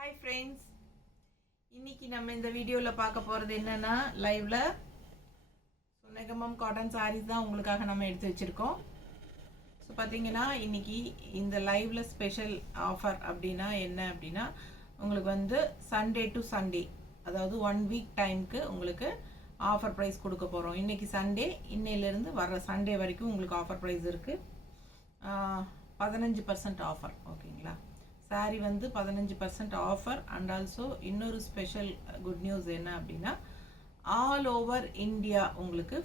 Hi friends, இன்னைக்கு நம்ம இந்த வீடியோவில் பார்க்க போகிறது என்னென்னா லைவில் நெகமம் காட்டன் சாரீஸ் தான் உங்களுக்காக நம்ம எடுத்து வச்சுருக்கோம். ஸோ பார்த்தீங்கன்னா இன்னைக்கு இந்த லைவில் ஸ்பெஷல் ஆஃபர் அப்படின்னா என்ன அப்படின்னா உங்களுக்கு சண்டே டு சண்டே, அதாவது 1 வீக் டைமுக்கு உங்களுக்கு ஆஃபர் ப்ரைஸ் கொடுக்க போகிறோம். இன்றைக்கி சண்டே, இன்னையிலேருந்து வர்ற சண்டே வரைக்கும் உங்களுக்கு ஆஃபர் ப்ரைஸ் இருக்குது. 15% ஆஃபர். ஓகேங்களா? சாரீ 15% ஆஃபர். அண்ட் ஆல்சோ இன்னொரு ஸ்பெஷல் குட் நியூஸ் என்ன அப்படின்னா ஆல் ஓவர் இந்தியா உங்களுக்கு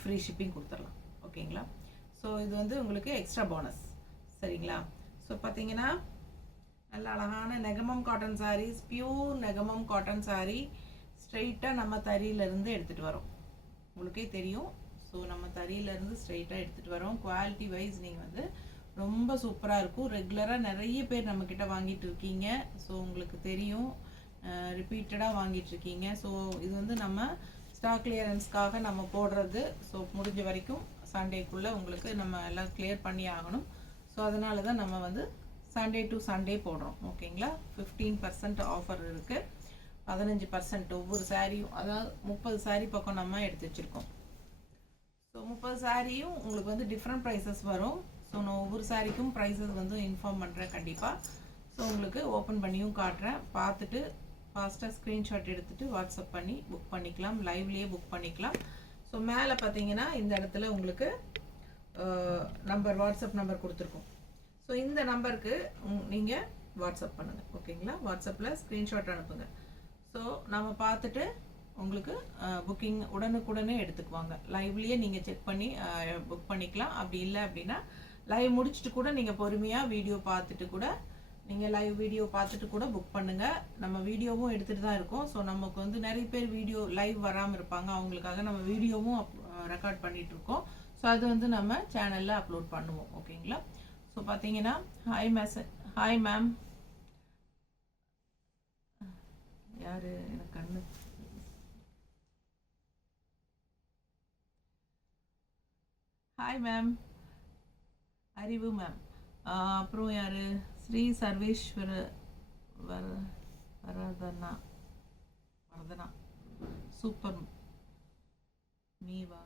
ஃப்ரீ ஷிப்பிங் கொடுத்துடலாம். ஓகேங்களா? ஸோ இது உங்களுக்கு எக்ஸ்ட்ரா போனஸ். சரிங்களா? ஸோ பார்த்தீங்கன்னா நல்ல அழகான Negamam cotton sarees, pure Negamam cotton saree ஸ்ட்ரெயிட்டாக நம்ம தறியிலேருந்து எடுத்துகிட்டு வரோம். உங்களுக்கே தெரியும். ஸோ நம்ம தறியிலேருந்து ஸ்ட்ரெயிட்டாக எடுத்துகிட்டு வரோம். குவாலிட்டி வைஸ் நீங்கள் ரொம்ப சூப்பராக இருக்கும். ரெகுலராக நிறைய பேர் நம்மக்கிட்ட வாங்கிட்டு இருக்கீங்க. ஸோ உங்களுக்கு தெரியும், ரிப்பீட்டடாக வாங்கிட்டுருக்கீங்க. ஸோ இது நம்ம ஸ்டாக் கிளியரன்ஸ்க்காக நம்ம போடுறது. ஸோ முடிஞ்ச வரைக்கும் சண்டேக்குள்ளே உங்களுக்கு நம்ம எல்லாம் கிளியர் பண்ணி ஆகணும். ஸோ அதனால தான் நம்ம சண்டே டு சண்டே போடுறோம். ஓகேங்களா? 15% ஆஃபர் இருக்குது. 15% ஒவ்வொரு சாரியும், அதாவது 30 சாரீ பக்கம் நம்ம எடுத்து வச்சுருக்கோம். ஸோ 30 சாரியும் உங்களுக்கு டிஃப்ரெண்ட் ப்ரைஸஸ் வரும். ஸோ நான் ஒவ்வொரு சாரிக்கும் ப்ரைஸஸ் இன்ஃபார்ம் பண்ணுறேன் கண்டிப்பாக. ஸோ உங்களுக்கு ஓப்பன் பண்ணியும் காட்டுறேன். பார்த்துட்டு ஃபாஸ்ட்டாக ஸ்க்ரீன்ஷாட் எடுத்துகிட்டு வாட்ஸ்அப் பண்ணி புக் பண்ணிக்கலாம். லைவ்லேயே புக் பண்ணிக்கலாம். ஸோ மேலே பார்த்தீங்கன்னா இந்த இடத்துல உங்களுக்கு வாட்ஸ்அப் நம்பர் கொடுத்துருக்கோம். ஸோ இந்த நம்பருக்கு நீங்கள் வாட்ஸ்அப் பண்ணுங்கள். ஓகேங்களா? வாட்ஸ்அப்பில் ஸ்க்ரீன்ஷாட் அனுப்புங்க. ஸோ நம்ம பார்த்துட்டு உங்களுக்கு புக்கிங் உடனுக்குடனே எடுத்துக்குவாங்க. லைவ்லேயே நீங்கள் செக் பண்ணி புக் பண்ணிக்கலாம். அப்படி இல்லை அப்படின்னா லைவ் முடிச்சுட்டு கூட நீங்கள் பொறுமையாக வீடியோ பார்த்துட்டு கூட நீங்கள் லைவ் வீடியோ பார்த்துட்டு கூட புக் பண்ணுங்கள். நம்ம வீடியோவும் எடுத்துகிட்டு தான் இருக்கோம். ஸோ நமக்கு நிறைய பேர் வீடியோ லைவ் வராமல் இருப்பாங்க. அவங்களுக்காக நம்ம வீடியோவும் ரெக்கார்ட் பண்ணிகிட்டு இருக்கோம். ஸோ அது நம்ம சேனலில் அப்லோட் பண்ணுவோம். ஓகேங்களா? ஸோ பார்த்தீங்கன்னா ஹாய் மேம். யார் எனக்கு கண்ணு? Hi ma'am, Arivu ma'am. அப்புறம் யார்? ஸ்ரீ சர்வேஸ்வர வரதனா சூப்பர் மீவா.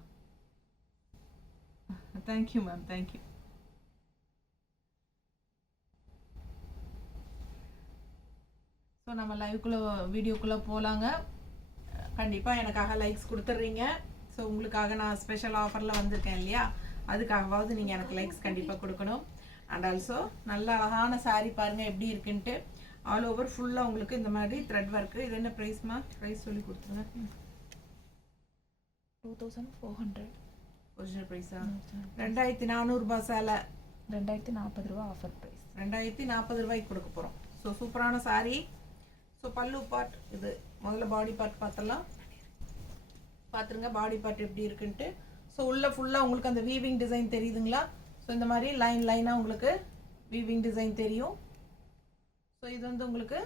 Thank you ma'am, thank you. ஸோ நம்ம லைவ்க்குள்ளே வீடியோக்குள்ளே போகலாங்க. கண்டிப்பாக எனக்காக லைக்ஸ் கொடுத்துட்றீங்க. ஸோ உங்களுக்காக நான் ஸ்பெஷல் ஆஃபரில் வந்திருக்கேன் இல்லையா, அதுக்காகவாவது நீங்கள் எனக்கு லைக்ஸ் கண்டிப்பாக கொடுக்கணும். அண்ட் ஆல்சோ நல்ல அழகான சாரீ பாருங்கள் எப்படி இருக்குன்ட்டு. ஆல் ஓவர் ஃபுல்லாக உங்களுக்கு இந்த மாதிரி த்ரெட் ஒர்க்கு. இது என்ன ப்ரைஸ்மா? ப்ரைஸ் சொல்லி கொடுத்துருங்க. 2400 ஒரிஜினல் ப்ரைஸா? 2400 ரூபாய் சேலை. 2040 ரூபா ஆஃபர் ப்ரைஸ். 2040 ரூபாய்க்கு கொடுக்க போகிறோம். ஸோ சூப்பரான சாரீ. ஸோ பல்லு பார்ட், இது முதல்ல பாடி பார்ட் பார்த்துடலாம். பார்த்துருங்க பாடி பார்ட் எப்படி இருக்குன்ட்டு. ஸோ உள்ள ஃபுல்லாக உங்களுக்கு அந்த வீவிங் டிசைன் தெரியுதுங்களா? ஸோ இந்த மாதிரி லைனாக உங்களுக்கு வீவிங் டிசைன் தெரியும். ஸோ இது உங்களுக்கு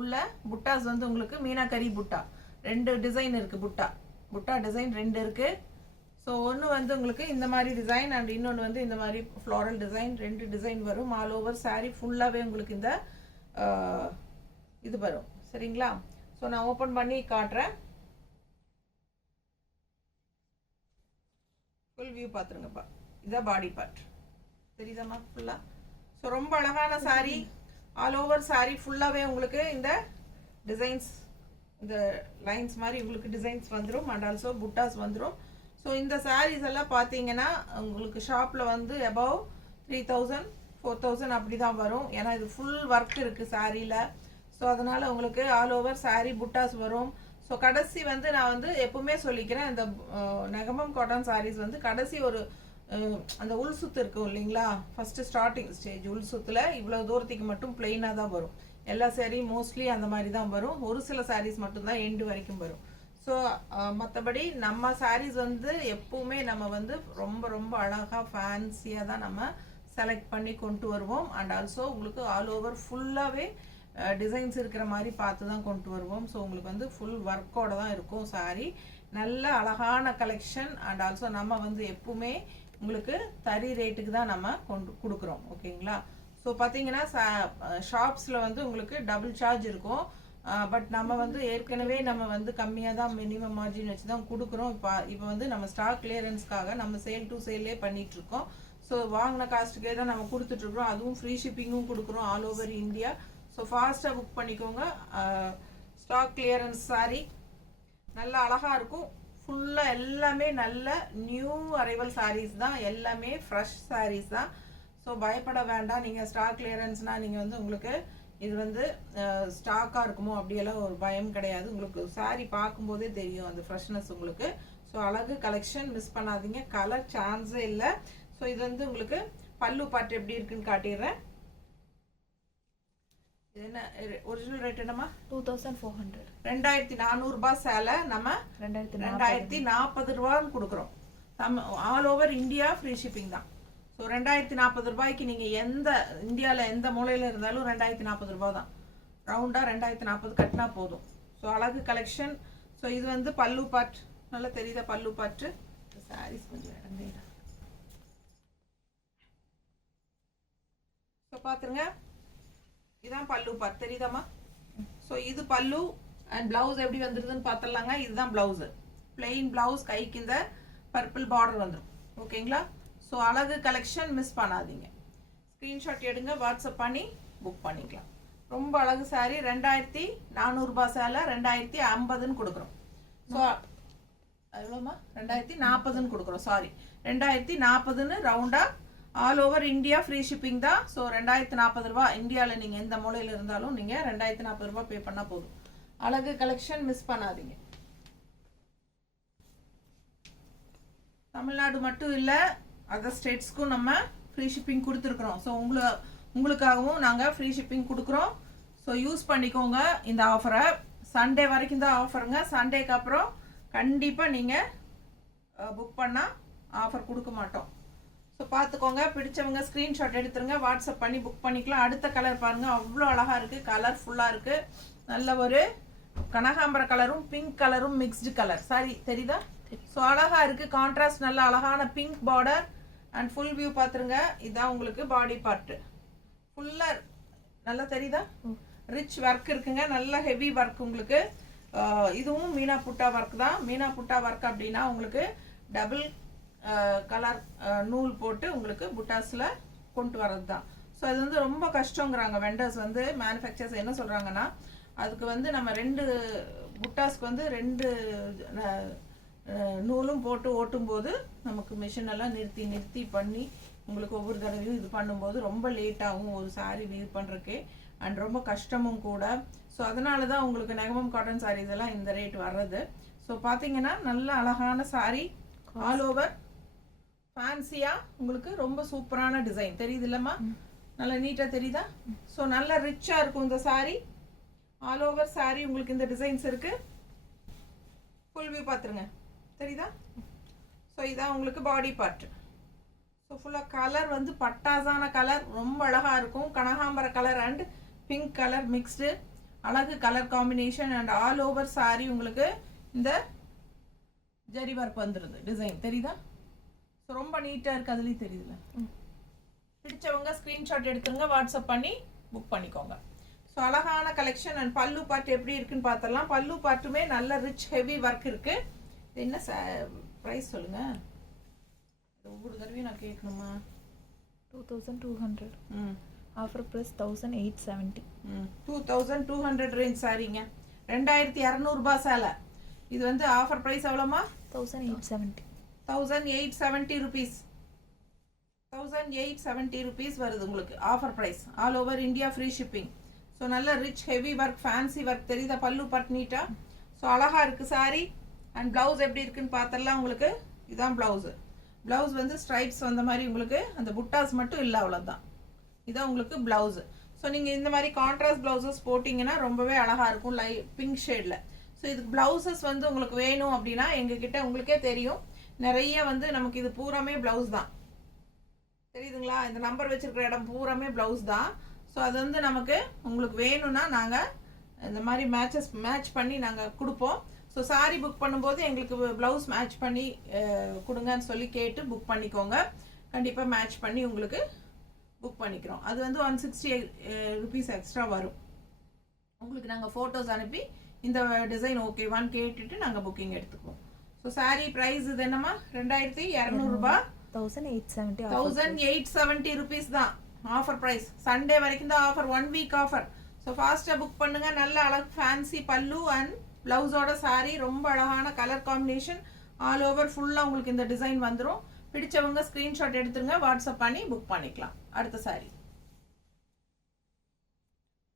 உள்ள புட்டாஸ் உங்களுக்கு மீனாக்கரி புட்டா 2 டிசைன் இருக்குது. புட்டா டிசைன் 2 இருக்குது. ஸோ ஒன்று உங்களுக்கு இந்த மாதிரி டிசைன், அண்ட் இன்னொன்று இந்த மாதிரி ஃப்ளாரல் டிசைன். 2 டிசைன் வரும். ஆல் ஓவர் சாரீ ஃபுல்லாகவே உங்களுக்கு இந்த இது வரும். சரிங்களா? ஸோ நான் ஓப்பன் பண்ணி காட்டுறேன். ஃபுல் வியூ பார்த்துருங்கப்பா. இதான் பாடி பார்ட் தெரியுதாம்மா ஃபுல்லாக? ஸோ ரொம்ப அழகான சாரீ. ஆல் ஓவர் சாரீ ஃபுல்லாகவே உங்களுக்கு இந்த டிசைன்ஸ், இந்த லைன்ஸ் மாதிரி உங்களுக்கு டிசைன்ஸ் வந்துடும். அண்ட் ஆல்சோ புட்டாஸ் வந்துடும். ஸோ இந்த சாரீஸ் எல்லாம் பார்த்தீங்கன்னா உங்களுக்கு ஷாப்பில் அபவ் 3000 4000 அப்படி தான் வரும். ஏன்னா இது ஃபுல் ஒர்க் இருக்குது சாரியில். ஸோ அதனால் உங்களுக்கு ஆல் ஓவர் சாரீ புட்டாஸ் வரும். ஸோ கடைசி நான் எப்பவுமே சொல்லிக்கிறேன், இந்த நெகமம் காட்டன் சாரீஸ் கடைசி ஒரு அந்த உள் சுத்து இருக்கும் இல்லைங்களா, ஃபஸ்ட்டு ஸ்டார்டிங் ஸ்டேஜ் உள் சுத்தில் இவ்வளோ தூரத்துக்கு மட்டும் பிளெயினாக தான் வரும். எல்லா சாரியும் மோஸ்ட்லி அந்த மாதிரி தான் வரும். ஒரு சில சாரீஸ் மட்டும்தான் எண்டு வரைக்கும் வரும். ஸோ மற்றபடி நம்ம சாரீஸ் எப்பவுமே நம்ம ரொம்ப ரொம்ப அழகாக ஃபேன்சியாக தான் நம்ம செலக்ட் பண்ணி கொண்டு வருவோம். அண்ட் ஆல்சோ உங்களுக்கு ஆல் ஓவர் ஃபுல்லாகவே டிசைன்ஸ் இருக்கிற மாதிரி பார்த்து தான் கொண்டு வருவோம். ஸோ உங்களுக்கு ஃபுல் ஒர்க்கோடு தான் இருக்கும் சாரீ. நல்ல அழகான கலெக்ஷன். அண்ட் ஆல்சோ நம்ம எப்பவுமே உங்களுக்கு தறி ரேட்டுக்கு தான் நம்ம கொடுக்குறோம். ஓகேங்களா? ஸோ பார்த்தீங்கன்னா ஷாப்ஸில் வந்து உங்களுக்கு டபுள் சார்ஜ் இருக்கும். பட் நம்ம வந்து ஏற்கனவே நம்ம வந்து கம்மியாக தான் மினிமம் மார்ஜின் வச்சு தான் கொடுக்குறோம். இப்போ வந்து நம்ம ஸ்டாக் கிளியரன்ஸ்க்காக நம்ம சேல் டு சேல்லே பண்ணிகிட்ருக்கோம். ஸோ வாங்கின காஸ்ட்டுக்கே தான் நம்ம கொடுத்துட்ருக்குறோம். அதுவும் ஃப்ரீ ஷிப்பிங்கும் கொடுக்குறோம் ஆல் ஓவர் இந்தியா. ஸோ ஃபாஸ்ட்டாக புக் பண்ணிக்கோங்க. ஸ்டாக் கிளியரன்ஸ் சாரி நல்லா அழகாக இருக்கும். ஃபுல்லாக எல்லாமே நல்ல நியூ அரைவல் சாரீஸ் தான், எல்லாமே ஃப்ரெஷ் சாரீஸ் தான். ஸோ பயப்பட வேண்டாம். நீங்கள் ஸ்டாக் கிளியரன்ஸ்னால் நீங்கள் வந்து உங்களுக்கு இது வந்து ஸ்டாக்காக இருக்குமோ அப்படியெல்லாம் ஒரு பயம் கிடையாது. உங்களுக்கு சாரீ பார்க்கும்போதே தெரியும் அந்த ஃப்ரெஷ்னஸ் உங்களுக்கு. ஸோ அழகு கலெக்ஷன், மிஸ் பண்ணாதீங்க. கலர் சான்ஸே இல்லை. ஸோ இது வந்து உங்களுக்கு பல்லு பாட்டு எப்படி இருக்குன்னு காட்டிடுறேன். இது என்ன ஒரிஜினல் ரேட் என்னம்மா? 2400. 2400 ரூபாய் சேலை நம்ம 2040 ரூபான்னு கொடுக்குறோம். All over India free shipping தான். ஸோ 2040 ரூபாய்க்கு நீங்கள் எந்த இந்தியாவில் எந்த மூலையில் இருந்தாலும் 2040 ரூபாய் தான். ரவுண்டாக 2040 கட்டினா போதும். ஸோ அழகு கலெக்ஷன். ஸோ இது வந்து பல்லு பாட், நல்லா தெரியுதா பல்லு பாட்டு? சாரீஸ் கொஞ்சம் இடங்க. ஸோ பார்த்துருங்க, இதுதான் பல்லு பாட், தெரியுதாம்மா? ஸோ இது பல்லு அண்ட் பிளவுஸ் எப்படி வந்துருதுன்னு பார்த்துடலாங்க. இதுதான் பிளவுஸு, பிளெயின் பிளவுஸ், கைக்கு இந்த பர்பிள் பார்டர் வந்துடும். ஓகேங்களா? ஸோ அழகு கலெக்ஷன், மிஸ் பண்ணாதீங்க. ஸ்க்ரீன்ஷாட் எடுங்க, வாட்ஸ்அப் பண்ணி புக் பண்ணிக்கலாம். ரொம்ப அழகு சாரி. 2400 ரூபாய் சேலை 2050ன்னு கொடுக்குறோம். ஸோ எவ்வளோமா? 2040ன்னு கொடுக்குறோம். சாரி, 2040ன்னு ரவுண்டாக all over India free shipping தான். ஸோ 2040 ரூபா. இந்தியாவில் நீங்கள் எந்த மூலையில் இருந்தாலும் நீங்கள் 2040 ரூபா பே பண்ணால் போதும். அழகு கலெக்ஷன், மிஸ் பண்ணாதீங்க. தமிழ்நாடு மட்டும் இல்லை, அதர் ஸ்டேட்ஸ்க்கும் நம்ம ஃப்ரீ ஷிப்பிங் கொடுத்துருக்குறோம். ஸோ உங்களுக்காகவும் நாங்கள் ஃப்ரீ ஷிப்பிங் கொடுக்குறோம். ஸோ யூஸ் பண்ணிக்கோங்க இந்த ஆஃபரை. சண்டே வரைக்கும் தான் ஆஃபருங்க. சண்டேக்கு அப்புறம் கண்டிப்பாக நீங்கள் புக் பண்ணால் ஆஃபர் கொடுக்க மாட்டோம். ஸோ பார்த்துக்கோங்க. பிடிச்சவங்க ஸ்க்ரீன்ஷாட் எடுத்துருங்க, வாட்ஸ்அப் பண்ணி புக் பண்ணிக்கலாம். அடுத்த கலர் பாருங்கள், அவ்வளோ அழகாக இருக்குது, கலர்ஃபுல்லாக இருக்குது. நல்ல ஒரு கனகாம்பர கலரும் பிங்க் கலரும் மிக்ஸ்டு கலர் சாரி, தெரியுதா? ஸோ அழகாக இருக்குது, கான்ட்ராஸ்ட், நல்ல அழகான pink border and full view பார்த்துருங்க. இதுதான் உங்களுக்கு பாடி பார்ட்டு. ஃபுல்லாக நல்லா தெரியுதா? ரிச் ஒர்க் இருக்குங்க, நல்ல ஹெவி ஒர்க் உங்களுக்கு. இதுவும் மீனா புட்டா ஒர்க் தான். மீனா புட்டா ஒர்க் அப்படின்னா உங்களுக்கு டபுள் கலர் நூல் போட்டு உங்களுக்கு புட்டாஸில் கொண்டு வர்றது தான். ஸோ அது வந்து ரொம்ப கஷ்டங்கிறாங்க வெண்டர்ஸ் வந்து. மேனுஃபேக்சர்ஸ் என்ன சொல்கிறாங்கன்னா, அதுக்கு வந்து நம்ம 2 புட்டாஸ்க்கு வந்து 2 நூலும் போட்டு ஓட்டும்போது நமக்கு மிஷினெல்லாம் நிறுத்தி பண்ணி உங்களுக்கு ஒவ்வொரு தடவையும் இது பண்ணும்போது ரொம்ப லேட்டாகும் ஒரு சாரீ வியர் பண்ணுறக்கே. அண்ட் ரொம்ப கஷ்டமும் கூட. ஸோ அதனால தான் உங்களுக்கு நெகமம் காட்டன் சாரீஸ் எல்லாம் இந்த ரேட் வர்றது. ஸோ பார்த்தீங்கன்னா நல்ல அழகான சாரீ, ஆல் ஓவர் ஃபேன்சியாக உங்களுக்கு ரொம்ப சூப்பரான டிசைன் தெரியுது இல்லைம்மா? நல்லா நீட்டாக தெரியுதா? ஸோ நல்லா ரிச்சாக இருக்கும் இந்த சாரீ. ஆல் ஓவர் சாரீ உங்களுக்கு இந்த டிசைன்ஸ் இருக்குது. ஃபுல் வியூ பார்த்துருங்க, தெரியுதா? ஸோ இதான் உங்களுக்கு பாடி பார்ட். ஸோ ஃபுல்லாக கலர் வந்து பட்டாசான கலர், ரொம்ப அழகாக இருக்கும். கனகாம்பர colour and pink colour mixed, அழகு colour combination. And all over sari உங்களுக்கு இந்த ஜரி ஒர்க் வந்துடுது, டிசைன் தெரியுதா? ஸோ ரொம்ப நீட்டாக இருக்குது, அதுலேயும் தெரியுதுல்ல? பிடிச்சவங்க ஸ்க்ரீன்ஷாட் எடுத்துங்க, வாட்ஸ்அப் பண்ணி புக் பண்ணிக்கோங்க. ஸோ அழகான கலெக்ஷன். அண்ட் பல்லு பார்ட் எப்படி இருக்குன்னு பார்த்துடலாம். பல்லு பார்ட்டுமே நல்ல ரிச் ஹெவி ஒர்க் இருக்குது. இது என்ன ப்ரைஸ் சொல்லுங்கள்? ஒவ்வொரு தடவையும் நான் கேட்கணுமா? 2200. Offer price 1870. 2200 ரேஞ்ச் சாரிங்க. 2200 ரூபாய் சேலை. இது வந்து ஆஃபர் ப்ரைஸ் எவ்வளோமா? 1870. 1870 ருபீஸ். 1870 ருபீஸ் வருது உங்களுக்கு offer price. All over India free shipping. So நல்ல rich heavy work, fancy work தெரியுதா? பல்லு பட் நீட்டா. ஸோ அழகாக இருக்குது சாரி. அண்ட் ப்ளவுஸ் எப்படி இருக்குன்னு பார்த்துடலாம். உங்களுக்கு இதுதான் ப்ளவுஸு. ப்ளவுஸ் வந்து ஸ்ட்ரைப்ஸ் வந்த மாதிரி உங்களுக்கு, அந்த புட்டாஸ் மட்டும் இல்லை, அவ்வளோதான். இதான் உங்களுக்கு ப்ளவுஸு. ஸோ நீங்கள் இந்த மாதிரி கான்ட்ராஸ்ட் ப்ளவுசஸ் போட்டிங்கன்னா ரொம்பவே அழகாக இருக்கும், பிங்க் ஷேடில். ஸோ இதுக்கு ப்ளவுசஸ் வந்து உங்களுக்கு வேணும் அப்படின்னா எங்ககிட்ட உங்களுக்கே தெரியும் நிறைய வந்து நமக்கு இது பூராமே ப்ளவுஸ் தான், தெரியுதுங்களா? இந்த நம்பர் வச்சிருக்கிற இடம் பூராமே ப்ளவுஸ் தான். ஸோ அது வந்து நமக்கு உங்களுக்கு வேணும்னா நாங்கள் இந்த மாதிரி மேட்ச் பண்ணி நாங்கள் கொடுப்போம். ஸோ சாரி புக் பண்ணும்போது எங்களுக்கு ப்ளவுஸ் மேட்ச் பண்ணி கொடுங்கன்னு சொல்லி கேட்டு புக் பண்ணிக்கோங்க. கண்டிப்பாக மேட்ச் பண்ணி உங்களுக்கு புக் பண்ணிக்கிறோம். அது வந்து 160 ருபீஸ் எக்ஸ்ட்ரா வரும். உங்களுக்கு நாங்கள் ஃபோட்டோஸ் அனுப்பி இந்த டிசைன் ஓகேவான்னு கேட்டுட்டு நாங்கள் புக்கிங் எடுத்துக்குவோம். ஸோ சாரீ ப்ரைஸ் இது என்னம்மா 2200 ரூபாய். 1870. 1870 ருபீஸ் தான் ஆஃபர் ப்ரைஸ். சண்டே வரைக்கும் தான் ஆஃபர், 1 வீக் ஆஃபர். ஸோ ஃபாஸ்ட்டாக புக் பண்ணுங்க. நல்ல அழகு ஃபேன்சி பல்லு அண்ட் ப்ளவுஸோட சாரீ, ரொம்ப அழகான கலர் காம்பினேஷன், ஆல் ஓவர் ஃபுல்லாக உங்களுக்கு இந்த டிசைன் வந்துடும். பிடிச்சவங்க ஸ்க்ரீன்ஷாட் எடுத்துருங்க, வாட்ஸ்அப் பண்ணி புக் பண்ணிக்கலாம். அடுத்த சாரீ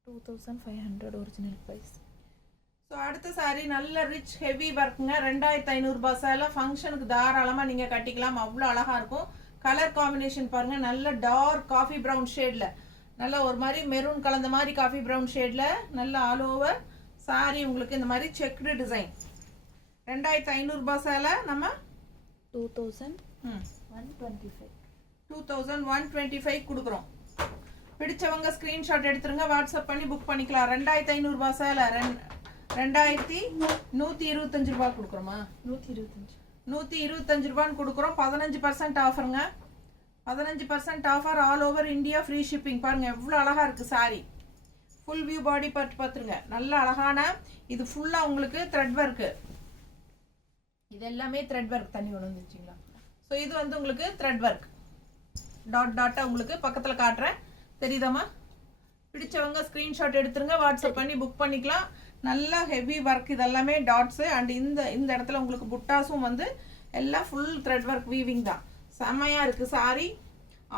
2500 ஒரிஜினல் ப்ரைஸ். ஸோ அடுத்த சாரீ நல்ல ரிச் ஹெவி ஒர்க்குங்க. 2500 ரூபாய் சேலை, ஃபங்க்ஷனுக்கு தாராளமாக நீங்கள் கட்டிக்கலாம். அவ்வளோ அழகாக இருக்கும். கலர் காம்பினேஷன் பாருங்கள், நல்ல டார்க் காஃபி ப்ரௌன் ஷேடில், நல்ல ஒரு மாதிரி மெரூன் கலந்த மாதிரி காஃபி ப்ரௌன் ஷேடில் நல்ல ஆல் ஓவர் சாரீ. உங்களுக்கு இந்த மாதிரி செக்டு டிசைன். 2500 ரூபாய் சேலை நம்ம 2125 கொடுக்குறோம். பிடிச்சவங்க ஸ்க்ரீன்ஷாட் எடுத்துருங்க, வாட்ஸ்அப் பண்ணி புக் பண்ணிக்கலாம். 2500 ரூபாய் சேலை 2125 ரூபாய் கொடுக்குறோமா? 125 ரூபான்னு கொடுக்குறோம். 15% ஆஃபருங்க. 15% offer, all over India, free shipping. பாருங்க எவ்வளோ அழகா இருக்கு sorry. Full view body part பார்த்துருங்க. நல்ல அழகான இது ஃபுல்லாக உங்களுக்கு த்ரெட் ஒர்க்கு. இது எல்லாமே த்ரெட் ஒர்க். தண்ணி ஒன்று வந்துருச்சிங்களா? ஸோ இது வந்து உங்களுக்கு த்ரெட் ஒர்க் டாட்டாக உங்களுக்கு பக்கத்தில் காட்டுறேன், தெரியுதாம்மா? பிடிச்சவங்க ஸ்க்ரீன்ஷாட் எடுத்துருங்க, வாட்ஸ்அப் பண்ணி புக் பண்ணிக்கலாம். நல்ல ஹெவி ஒர்க், இதெல்லாமே டாட்ஸு. அண்ட் இந்த இடத்துல உங்களுக்கு புட்டாஸும் வந்து எல்லாம் ஃபுல் த்ரெட் ஒர்க் வீவிங் தான். செம்மையாக இருக்குது சாரி.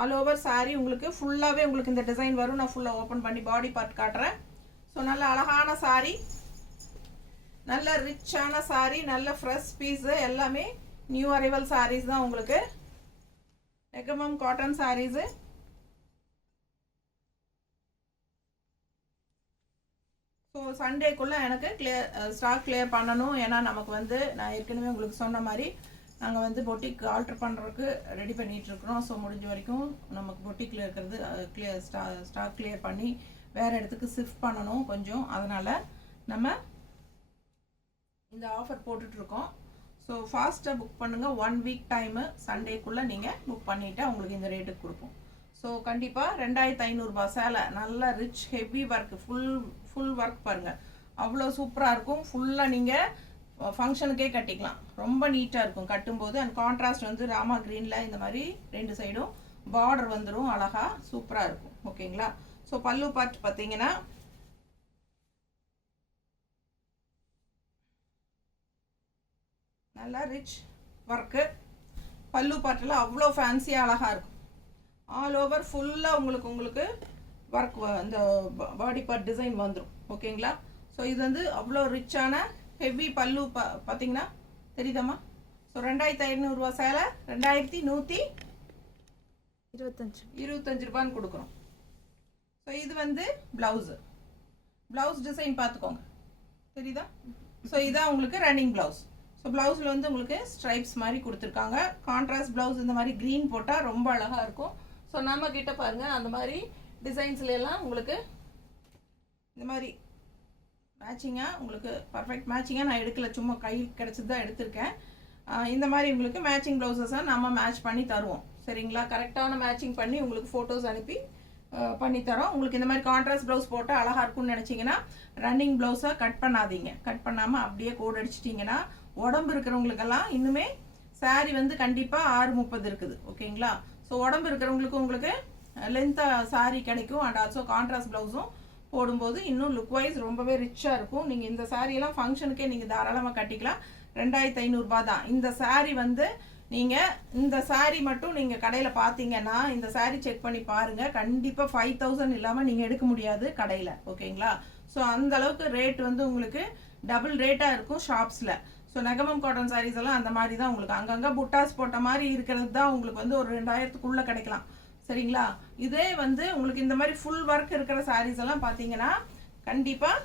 ஆல் ஓவர் சாரி உங்களுக்கு ஃபுல்லாகவே உங்களுக்கு இந்த டிசைன் வரும். நான் ஃபுல்லாக ஓப்பன் பண்ணி பாடி பார்ட் காட்டுறேன். ஸோ நல்ல அழகான சாரி, நல்ல ரிச்சான சாரி, நல்ல ஃப்ரெஷ் பீஸு, எல்லாமே நியூ அரைவல் சாரீஸ் தான் உங்களுக்கு. நெகமம் காட்டன் சாரீஸு. ஸோ சண்டேக்குள்ளே எனக்கு ஸ்டாக் கிளியர் பண்ணணும். ஏன்னா நமக்கு வந்து நான் ஏற்கனவே உங்களுக்கு சொன்ன மாதிரி நாங்கள் வந்து பொட்டிக் ஆல்ட்ரு பண்ணுறதுக்கு ரெடி பண்ணிகிட்ருக்குறோம். ஸோ முடிஞ்ச வரைக்கும் நமக்கு பொட்டிக்கில் இருக்கிறது ஸ்டாக் கிளியர் பண்ணி வேறு இடத்துக்கு ஷிஃப்ட் பண்ணணும் கொஞ்சம். அதனால் நம்ம இந்த ஆஃபர் போட்டுட்ருக்கோம். ஸோ ஃபாஸ்ட்டாக புக் பண்ணுங்கள். 1 வீக் டைமு, சண்டேக்குள்ளே நீங்கள் புக் பண்ணிவிட்டு உங்களுக்கு இந்த ரேட்டுக்கு கொடுப்போம். ஸோ கண்டிப்பாக 2500 ரூபாய் சேலை, நல்ல rich heavy work, full work பாருங்கள், அவ்வளோ சூப்பராக இருக்கும். ஃபுல்லாக நீங்கள் ஃபங்க்ஷனுக்கே கட்டிக்கலாம். ரொம்ப நீட்டாக இருக்கும் கட்டும்போது. அண்ட் கான்ட்ராஸ்ட் வந்து ராமா க்ரீனில் இந்த மாதிரி 2 சைடும் பார்டர் வந்துடும், அழகாக சூப்பராக இருக்கும். ஓகேங்களா? ஸோ பல்லு பார்ட் பார்த்தீங்கன்னா நல்லா ரிச் ஒர்க்கு. பல்லு பார்ட்டில் அவ்வளோ ஃபேன்சியாக அழகாக இருக்கும். ஆல் ஓவர் ஃபுல்லாக உங்களுக்கு ஒர்க், இந்த பாடி பார்ட் டிசைன் வந்துடும். ஓகேங்களா? ஸோ இது வந்து அவ்வளோ ரிச்சான ஹெவி பல்லு பார்த்தீங்கன்னா தெரியுதாம்மா? ஸோ 2500 ரூபா சேலை 2125 ரூபான்னு கொடுக்குறோம். ஸோ இது வந்து ப்ளவுஸ் டிசைன் பார்த்துக்கோங்க, தெரியுதா? ஸோ இதான் உங்களுக்கு ரன்னிங் ப்ளவுஸ். ஸோ ப்ளவுஸில் வந்து உங்களுக்கு ஸ்ட்ரைப்ஸ் மாதிரி கொடுத்துருக்காங்க. கான்ட்ராஸ்ட் ப்ளவுஸ் இந்த மாதிரி க்ரீன் போட்டால் ரொம்ப அழகாக இருக்கும். ஸோ நம்ம கிட்ட பாருங்கள், அந்த மாதிரி டிசைன்ஸ்லாம் உங்களுக்கு இந்த மாதிரி மேட்சிங்காக, உங்களுக்கு பர்ஃபெக்ட் மேட்சிங்காக நான் எடுக்கலை, சும்மா கை கிடச்சது தான் எடுத்திருக்கேன். இந்த மாதிரி உங்களுக்கு மேட்சிங் ப்ளவுஸஸை நம்ம மேட்ச் பண்ணி தருவோம். சரிங்களா? கரெக்டான மேட்சிங் பண்ணி உங்களுக்கு ஃபோட்டோஸ் அனுப்பி பண்ணித்தரோம். உங்களுக்கு இந்த மாதிரி கான்ட்ராஸ்ட் ப்ளவுஸ் போட்டால் அழகாக இருக்கும்னு நினச்சிங்கன்னா ரன்னிங் ப்ளவுஸை கட் பண்ணாதீங்க. கட் பண்ணாமல் அப்படியே கோட் அடிச்சிட்டிங்கன்னா உடம்பு இருக்கிறவங்களுக்கெல்லாம் இன்னுமே சாரீ வந்து கண்டிப்பாக 6:30 இருக்குது. ஓகேங்களா? ஸோ உடம்பு இருக்கிறவங்களுக்கு உங்களுக்கு லென்த்தாக சாரீ கிடைக்கும். அண்ட் ஆல்சோ கான்ட்ராஸ்ட் ப்ளவுஸும் போடும்போது இன்னும் லுக் வைஸ் ரொம்பவே ரிச்சாக இருக்கும். நீங்கள் இந்த சாரியெல்லாம் ஃபங்க்ஷனுக்கே நீங்கள் தாராளமாக கட்டிக்கலாம். 2500 ரூபா தான் இந்த சாரீ. வந்து நீங்கள் இந்த சாரீ மட்டும் நீங்கள் கடையில் பார்த்தீங்கன்னா இந்த சாரீ செக் பண்ணி பாருங்கள், கண்டிப்பாக 5000 இல்லாமல் நீங்கள் எடுக்க முடியாது கடையில். ஓகேங்களா? ஸோ அந்த அளவுக்கு ரேட் வந்து உங்களுக்கு டபுள் ரேட்டாக இருக்கும் ஷாப்ஸில். ஸோ நெகமம் காட்டன் சாரீஸ் எல்லாம் அந்த மாதிரி தான் உங்களுக்கு அங்கங்கே புட்டாஸ் போட்ட மாதிரி இருக்கிறது தான் உங்களுக்கு வந்து ஒரு 2000க்குள்ளே கிடைக்கலாம். சரிங்களா? இதே வந்து உங்களுக்கு இந்த மாதிரி ஃபுல் ஒர்க் இருக்கிற சாரீஸ் எல்லாம் பார்த்தீங்கன்னா கண்டிப்பாக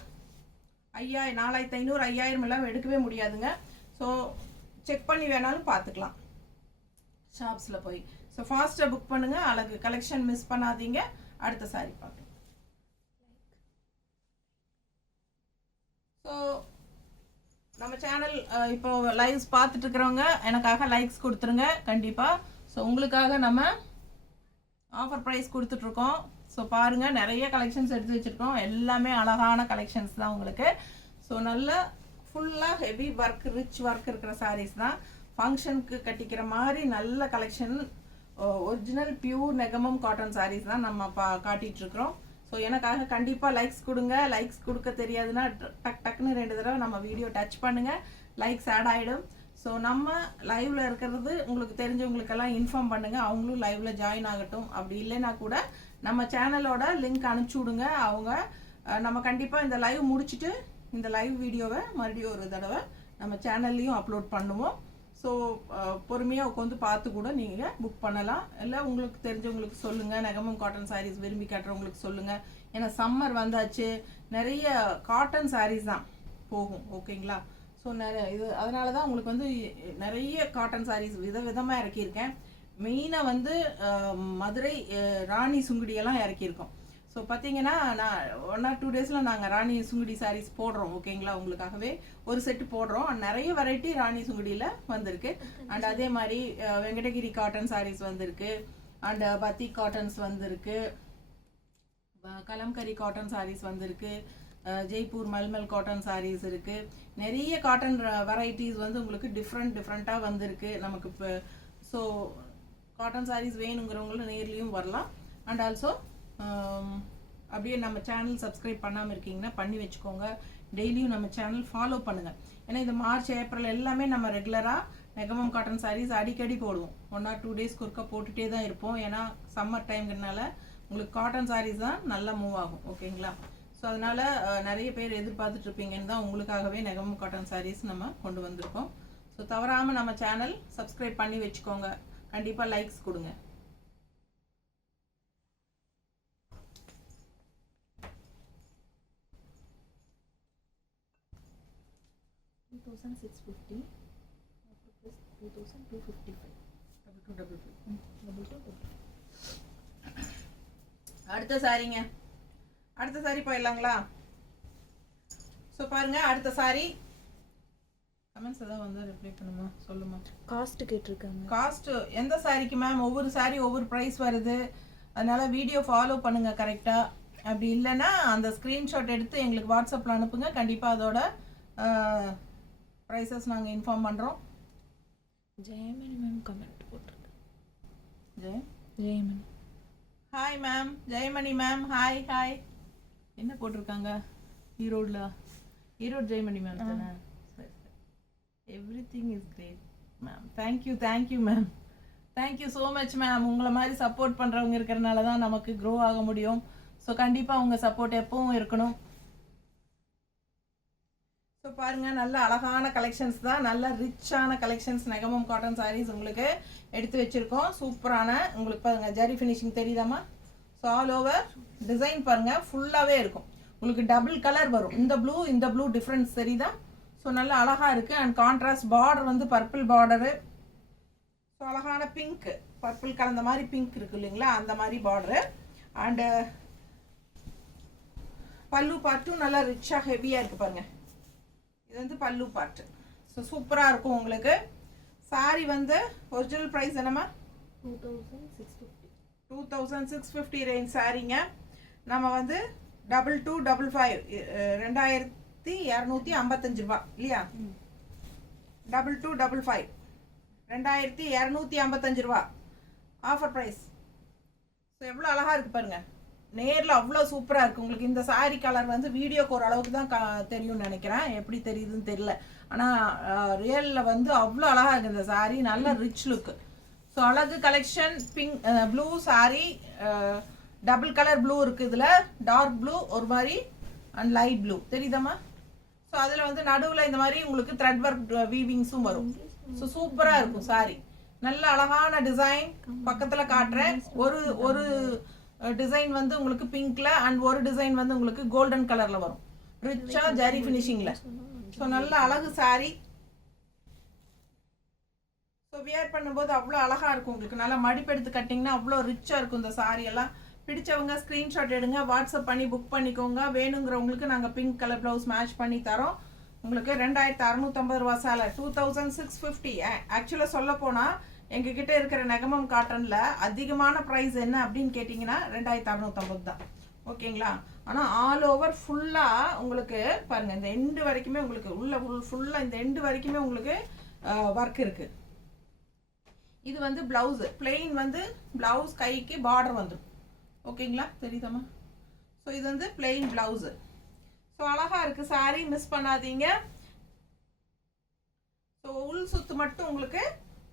4500 5000 எல்லாம் எடுக்கவே முடியாதுங்க. ஸோ செக் பண்ணி வேணாலும் பார்த்துக்கலாம் ஷாப்ஸில் போய். ஸோ ஃபாஸ்ட்டாக புக் பண்ணுங்கள். அழகு கலெக்ஷன் மிஸ் பண்ணாதீங்க. அடுத்த சாரீ பார்க்கலாம். ஸோ நம்ம சேனல் இப்போ லைவ்ஸ் பார்த்துட்டு இருக்கிறவங்க எனக்காக லைக்ஸ் கொடுத்துருங்க கண்டிப்பாக. ஸோ உங்களுக்காக நம்ம ஆஃபர் ப்ரைஸ் கொடுத்துட்ருக்கோம். ஸோ பாருங்கள், நிறைய கலெக்ஷன்ஸ் எடுத்து வச்சுருக்கோம். எல்லாமே அழகான கலெக்ஷன்ஸ் தான் உங்களுக்கு. ஸோ நல்ல ஃபுல்லாக ஹெவி ஒர்க், ரிச் ஒர்க் இருக்கிற சாரீஸ் தான். ஃபங்க்ஷனுக்கு கட்டிக்கிற மாதிரி நல்ல collection, original pure Negamam cotton sarees தான் நம்ம காட்டிகிட்ருக்குறோம். ஸோ எனக்காக கண்டிப்பாக லைக்ஸ் கொடுங்க. லைக்ஸ் கொடுக்க தெரியாதுன்னா டக்குன்னு 2 தடவை நம்ம வீடியோ டச் பண்ணுங்கள், லைக்ஸ் ஆட் ஆகிடும். ஸோ நம்ம லைவில் இருக்கிறது உங்களுக்கு தெரிஞ்சவங்களுக்கெல்லாம் இன்ஃபார்ம் பண்ணுங்கள், அவங்களும் லைவில் ஜாயின் ஆகட்டும். அப்படி இல்லைன்னா கூட நம்ம சேனலோட லிங்க் அனுப்பிச்சி விடுங்க. அவங்க நம்ம கண்டிப்பாக இந்த லைவ் முடிச்சுட்டு இந்த லைவ் வீடியோவை மறுபடியும் ஒரு தடவை நம்ம சேனல்லையும் அப்லோட் பண்ணுவோம். ஸோ பொறுமையாக உட்காந்து பார்த்து கூட நீங்கள் புக் பண்ணலாம். இல்லை உங்களுக்கு தெரிஞ்சவங்களுக்கு சொல்லுங்கள், நெகமம் காட்டன் சாரீஸ் விரும்பி கட்டுறவங்களுக்கு சொல்லுங்கள். ஏன்னா சம்மர் வந்தாச்சு, நிறைய காட்டன் சாரீஸ் தான் போகும். ஓகேங்களா? ஸோ இது அதனால தான் உங்களுக்கு வந்து நிறைய காட்டன் சாரீஸ் விதவிதமாக இறக்கியிருக்கேன். மெயினாக வந்து மதுரை ராணி சுங்குடியெல்லாம் இறக்கியிருக்கோம். ஸோ பார்த்தீங்கன்னா நான் 1 or 2 டேஸில் நாங்கள் ராணி சுங்குடி சாரீஸ் போடுறோம். ஓகேங்களா? உங்களுக்காகவே ஒரு செட்டு போடுறோம். நிறைய வெரைட்டி ராணி சுங்குடியில் வந்திருக்கு. அண்ட் அதே மாதிரி வெங்கடகிரி காட்டன் சாரீஸ் வந்திருக்கு. அண்ட் பத்திக் காட்டன்ஸ் வந்திருக்கு. கலம்கரி காட்டன் சாரீஸ் வந்திருக்கு. ஜெய்ப்பூர் மல்மல் காட்டன் சாரீஸ் இருக்குது. நிறைய காட்டன் வெரைட்டிஸ் வந்து உங்களுக்கு டிஃப்ரெண்ட்டாக வந்திருக்கு நமக்கு இப்போ. ஸோ காட்டன் சாரீஸ் வேணுங்கிறவங்களும் நேர்லேயும் வரலாம். அண்ட் ஆல்சோ அப்படியே நம்ம சேனல் சப்ஸ்கிரைப் பண்ணாமல் இருக்கீங்கன்னா பண்ணி வச்சுக்கோங்க. டெய்லியும் நம்ம சேனல் ஃபாலோ பண்ணுங்கள். ஏன்னா இந்த மார்ச் ஏப்ரல் எல்லாமே நம்ம ரெகுலராக நெகமம் காட்டன் சாரீஸ் அடிக்கடி போடுவோம். 1 or 2 டேஸ்க்கு ஒருக்கா போட்டுகிட்டே தான் இருப்போம். ஏன்னா சம்மர் டைம்ங்கிறதுனால உங்களுக்கு காட்டன் சாரீஸ் தான் நல்லா மூவ் ஆகும். ஓகேங்களா? ஸோ அதனால் நிறைய பேர் எதிர்பார்த்துட்ருப்பீங்கன்னு தான் உங்களுக்காகவே நெகமம் காட்டன் சாரீஸ் நம்ம கொண்டு வந்திருக்கோம். ஸோ தவறாமல் நம்ம சேனல் சப்ஸ்கிரைப் பண்ணி வச்சுக்கோங்க. கண்டிப்பாக லைக்ஸ் கொடுங்க. அடுத்த சாரிங்க, அடுத்த சாரி போயிடலாங்களா? ஸோ பாருங்க, அடுத்த சாரி கமெண்ட்ஸ் ஏதாவது வந்தால் ரிப்ளை பண்ணுமா, சொல்லுமா. காஸ்ட் கேட்டிருக்காங்க. காஸ்ட் எந்த சாரிக்கு மேம்? ஒவ்வொரு சாரி ஒவ்வொரு ப்ரைஸ் வருது. அதனால வீடியோ ஃபாலோ பண்ணுங்க கரெக்டாக. அப்படி இல்லைன்னா அந்த ஸ்க்ரீன்ஷாட் எடுத்து எங்களுக்கு வாட்ஸ்அப்பில் அனுப்புங்க. கண்டிப்பாக அதோட ப்ரைஸஸ் நாங்கள் இன்ஃபார்ம் பண்ணுறோம். ஜெயமணி மேம் கமெண்ட் போட்டிருக்கேன். Jayamani hi ma'am. Jayamani ma'am hi hi. என்ன போட்டிருக்காங்க? ஈரோடு ஜெயமணி மேம் தானே? Everything is great ma'am. Thank you ma'am. Thank you so much ma'am. உங்களை மாதிரி சப்போர்ட் பண்ணுறவங்க இருக்கிறனால தான் நமக்கு க்ரோ ஆக முடியும். ஸோ கண்டிப்பாக உங்கள் சப்போர்ட் எப்பவும் இருக்கணும். ஸோ பாருங்கள், நல்ல அழகான கலெக்ஷன்ஸ் தான், நல்ல ரிச்சான கலெக்ஷன்ஸ் நெகமம் காட்டன் சாரீஸ் உங்களுக்கு எடுத்து வச்சுருக்கோம். சூப்பரான உங்களுக்கு பாருங்கள், ஜரி ஃபினிஷிங் தெரியுதாம்மா? ஸோ ஆல் ஓவர் டிசைன் பாருங்கள், ஃபுல்லாகவே இருக்கும். உங்களுக்கு டபுள் கலர் வரும். இந்த ப்ளூ டிஃப்ரென்ஸ் தெரியுதா? ஸோ நல்லா அழகாக இருக்குது. அண்ட் கான்ட்ராஸ்ட் பார்டர் வந்து பர்பிள் பார்டரு. ஸோ அழகான பிங்க், பர்பிள் கலந்த மாதிரி பிங்க் இருக்குது இல்லைங்களா, அந்த மாதிரி பார்டரு. அண்டு பல்லு பார்ட்டும் நல்லா ரிச்சாக ஹெவியாக இருக்குது பாருங்கள். இது வந்து பல்லு பார்ட்டு. ஸோ சூப்பராக இருக்கும் உங்களுக்கு. சாரி வந்து ஒரிஜினல் ப்ரைஸ் என்னம்மா? 2650 ரேஞ்ச் சாரிங்க. நம்ம வந்து 2255 2255 ரூபா இல்லையா? 2255 2255 ரூபா ஆஃபர் ப்ரைஸ். ஸோ எவ்வளோ அழகாக இருக்குது பாருங்கள். நேரில் அவ்வளோ சூப்பராக இருக்குது உங்களுக்கு. இந்த சாரீ கலர் வந்து வீடியோக்கு ஒரு அளவுக்கு தான் தெரியும்னு நினைக்கிறேன். எப்படி தெரியுதுன்னு தெரியல. ஆனால் ரியலில் வந்து அவ்வளோ அழகாக இருக்குது இந்த சாரீ. நல்ல ரிச் லுக்கு. ஸோ அழகு collection. Pink blue sari, double colour blue இருக்குது இதில். டார்க் ப்ளூ ஒரு மாதிரி அண்ட் லைட் ப்ளூ தெரியுதாம்மா? ஸோ அதில் வந்து நடுவில் இந்த மாதிரி உங்களுக்கு த்ரெட் ஒர்க் வீவிங்ஸும் வரும். ஸோ சூப்பராக இருக்கும் சாரீ. நல்ல அழகான டிசைன். பக்கத்தில் காட்டுறேன். ஒரு டிசைன் வந்து உங்களுக்கு பிங்க்ல அண்ட் ஒரு டிசைன் வந்து உங்களுக்கு கோல்டன் கலர்ல வரும். ரிச்சா ஜரி ஃபினிஷிங்ல. ஸோ நல்ல அழகு சாரி. ஸோ வியர் பண்ணும்போது அவ்வளோ அழகா இருக்கும் உங்களுக்கு. நல்லா மடிப்பெடுத்து கட்டிங்கன்னா அவ்வளோ ரிச்சா இருக்கும் இந்த சாரி எல்லாம். பிடிச்சவங்க ஸ்க்ரீன்ஷாட் எடுங்க, வாட்ஸ்அப் பண்ணி புக் பண்ணிக்கோங்க. வேணுங்கிறவங்களுக்கு நாங்கள் பிங்க் கலர் ப்ளவுஸ் மேட்ச் பண்ணி தரோம். உங்களுக்கு 2650 ரூபா சேலை. 2650. ஆக்சுவலாக சொல்ல போனால் எங்ககிட்ட இருக்கிற நெகமம் காட்டனில் அதிகமான ப்ரைஸ் என்ன அப்படின்னு கேட்டிங்கன்னா 2650 தான். ஓகேங்களா? ஆனால் ஆல் ஓவர் ஃபுல்லாக உங்களுக்கு பாருங்கள், இந்த எண்டு வரைக்குமே உங்களுக்கு உள்ள ஃபுல்லாக இந்த எண்டு வரைக்குமே உங்களுக்கு ஒர்க் இருக்குது. இது வந்து ப்ளவுஸு பிளெயின் வந்து ப்ளவுஸ் கைக்கு பார்டர் வந்துடும். ஓகேங்களா? தெரியுதாம்மா? ஸோ இது வந்து பிளெயின் ப்ளவுஸு. ஸோ அழகாக இருக்குது சாரீ, மிஸ் பண்ணாதீங்க. ஸோ உள் சுத்து மட்டும் உங்களுக்கு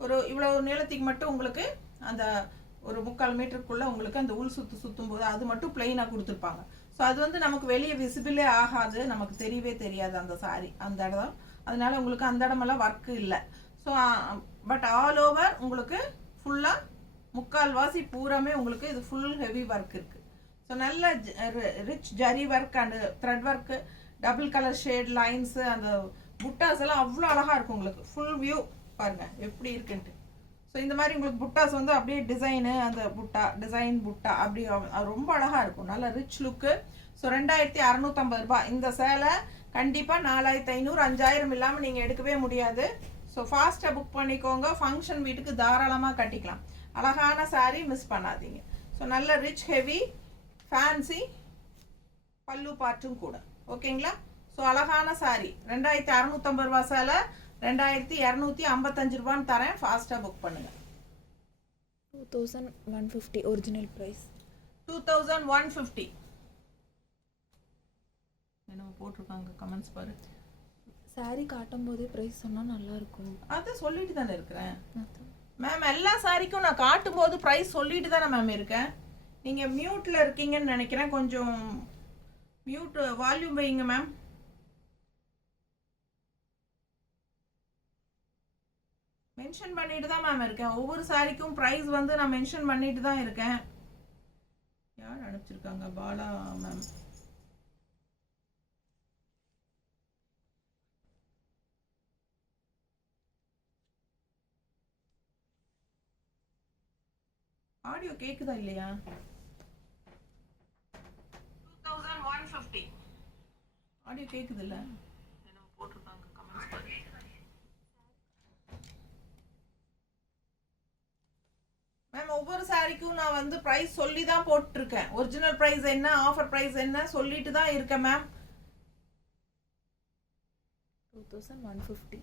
ஒரு இவ்வளோ நீளத்துக்கு மட்டும் உங்களுக்கு அந்த ஒரு 3/4 மீட்டருக்குள்ளே உங்களுக்கு அந்த உள் சுற்றும் போது அது மட்டும் பிளெயினாக கொடுத்துருப்பாங்க. ஸோ அது வந்து நமக்கு வெளியே விசிபிளே ஆகாது, நமக்கு தெரியவே தெரியாது அந்த சாரீ அந்த இடம். அதனால உங்களுக்கு அந்த இடமெல்லாம் ஒர்க்கு இல்லை. ஸோ பட் ஆல் ஓவர் உங்களுக்கு ஃபுல்லாக 3/4 வாசி பூராமே உங்களுக்கு இது ஃபுல் ஹெவி ஒர்க் இருக்குது. ஸோ நல்ல rich zari work and thread work, double colour shade lines, அந்த புட்டாஸ் எல்லாம் அவ்வளோ அழகாக இருக்கும். உங்களுக்கு ஃபுல் வியூ பாருங்கள் எப்படி இருக்குன்ட்டு. ஸோ இந்த மாதிரி உங்களுக்கு புட்டாஸ் வந்து அப்படியே டிசைனு, அந்த டிசைன் புட்டா அப்படி ரொம்ப அழகாக இருக்கும், நல்ல ரிச் லுக்கு. ஸோ 2650 ரூபாய். இந்த சேலை கண்டிப்பாக 4500 5000 இல்லாமல் நீங்கள் எடுக்கவே முடியாது. ஸோ ஃபாஸ்ட்டாக புக் பண்ணிக்கோங்க, ஃபங்க்ஷன் வீட்டுக்கு தாராளமாக கட்டிக்கலாம். அழகான சாரீ, மிஸ் பண்ணாதீங்க. ஸோ நல்ல ரிச் ஹெவி ஃபேன்சி பல்லு பாட்டும் கூட. ஓகேங்களா? ஸோ அழகான சாரீ 2650 ரூபா சேலை 2255 ரூபான்னு தரேன், ஃபாஸ்ட்டாக புக் பண்ணுங்கள். 2150 ஒரிஜினல் ப்ரைஸ். 2150 என்ன போட்டிருக்காங்க கமெண்ட்ஸ் பாரு. சாரீ காட்டும் போதே ப்ரைஸ் சொன்னால் நல்லாயிருக்கும். அதை சொல்லிட்டு தானே இருக்கிறேன் மேம். எல்லா சாரிக்கும் நான் காட்டும் போது ப்ரைஸ் சொல்லிட்டு தானே மேம் இருக்கேன். நீங்கள் மியூட்டில் இருக்கீங்கன்னு நினைக்கிறேன், கொஞ்சம் மியூட் வால்யூம் வைங்க மேம். மென்ஷன் பண்ணிட்டு தான் மேம் இருக்கேன். ஒவ்வொரு சாரிக்கும் ப்ரைஸ் வந்து நான் மென்ஷன் பண்ணிட்டு தான் இருக்கேன். யார் அனுப்பிச்சிருக்காங்க? பாலா மேம். ஆடியோ கேக்குதா இல்லையா? 2150 ஆடியோ கேக்குது இல்ல? என்ன போட்டிருக்காங்க கமெண்ட்ஸ் பாருங்க மேம். ஒவ்வொரு சாரிக்கும் நான் வந்து பிரைஸ் சொல்லி தான் போட்டுருக்கேன். ஒரிஜினல் பிரைஸ் என்ன, ஆஃபர் பிரைஸ் என்ன சொல்லிட்டு தான் இருக்கேன் மேம். 2150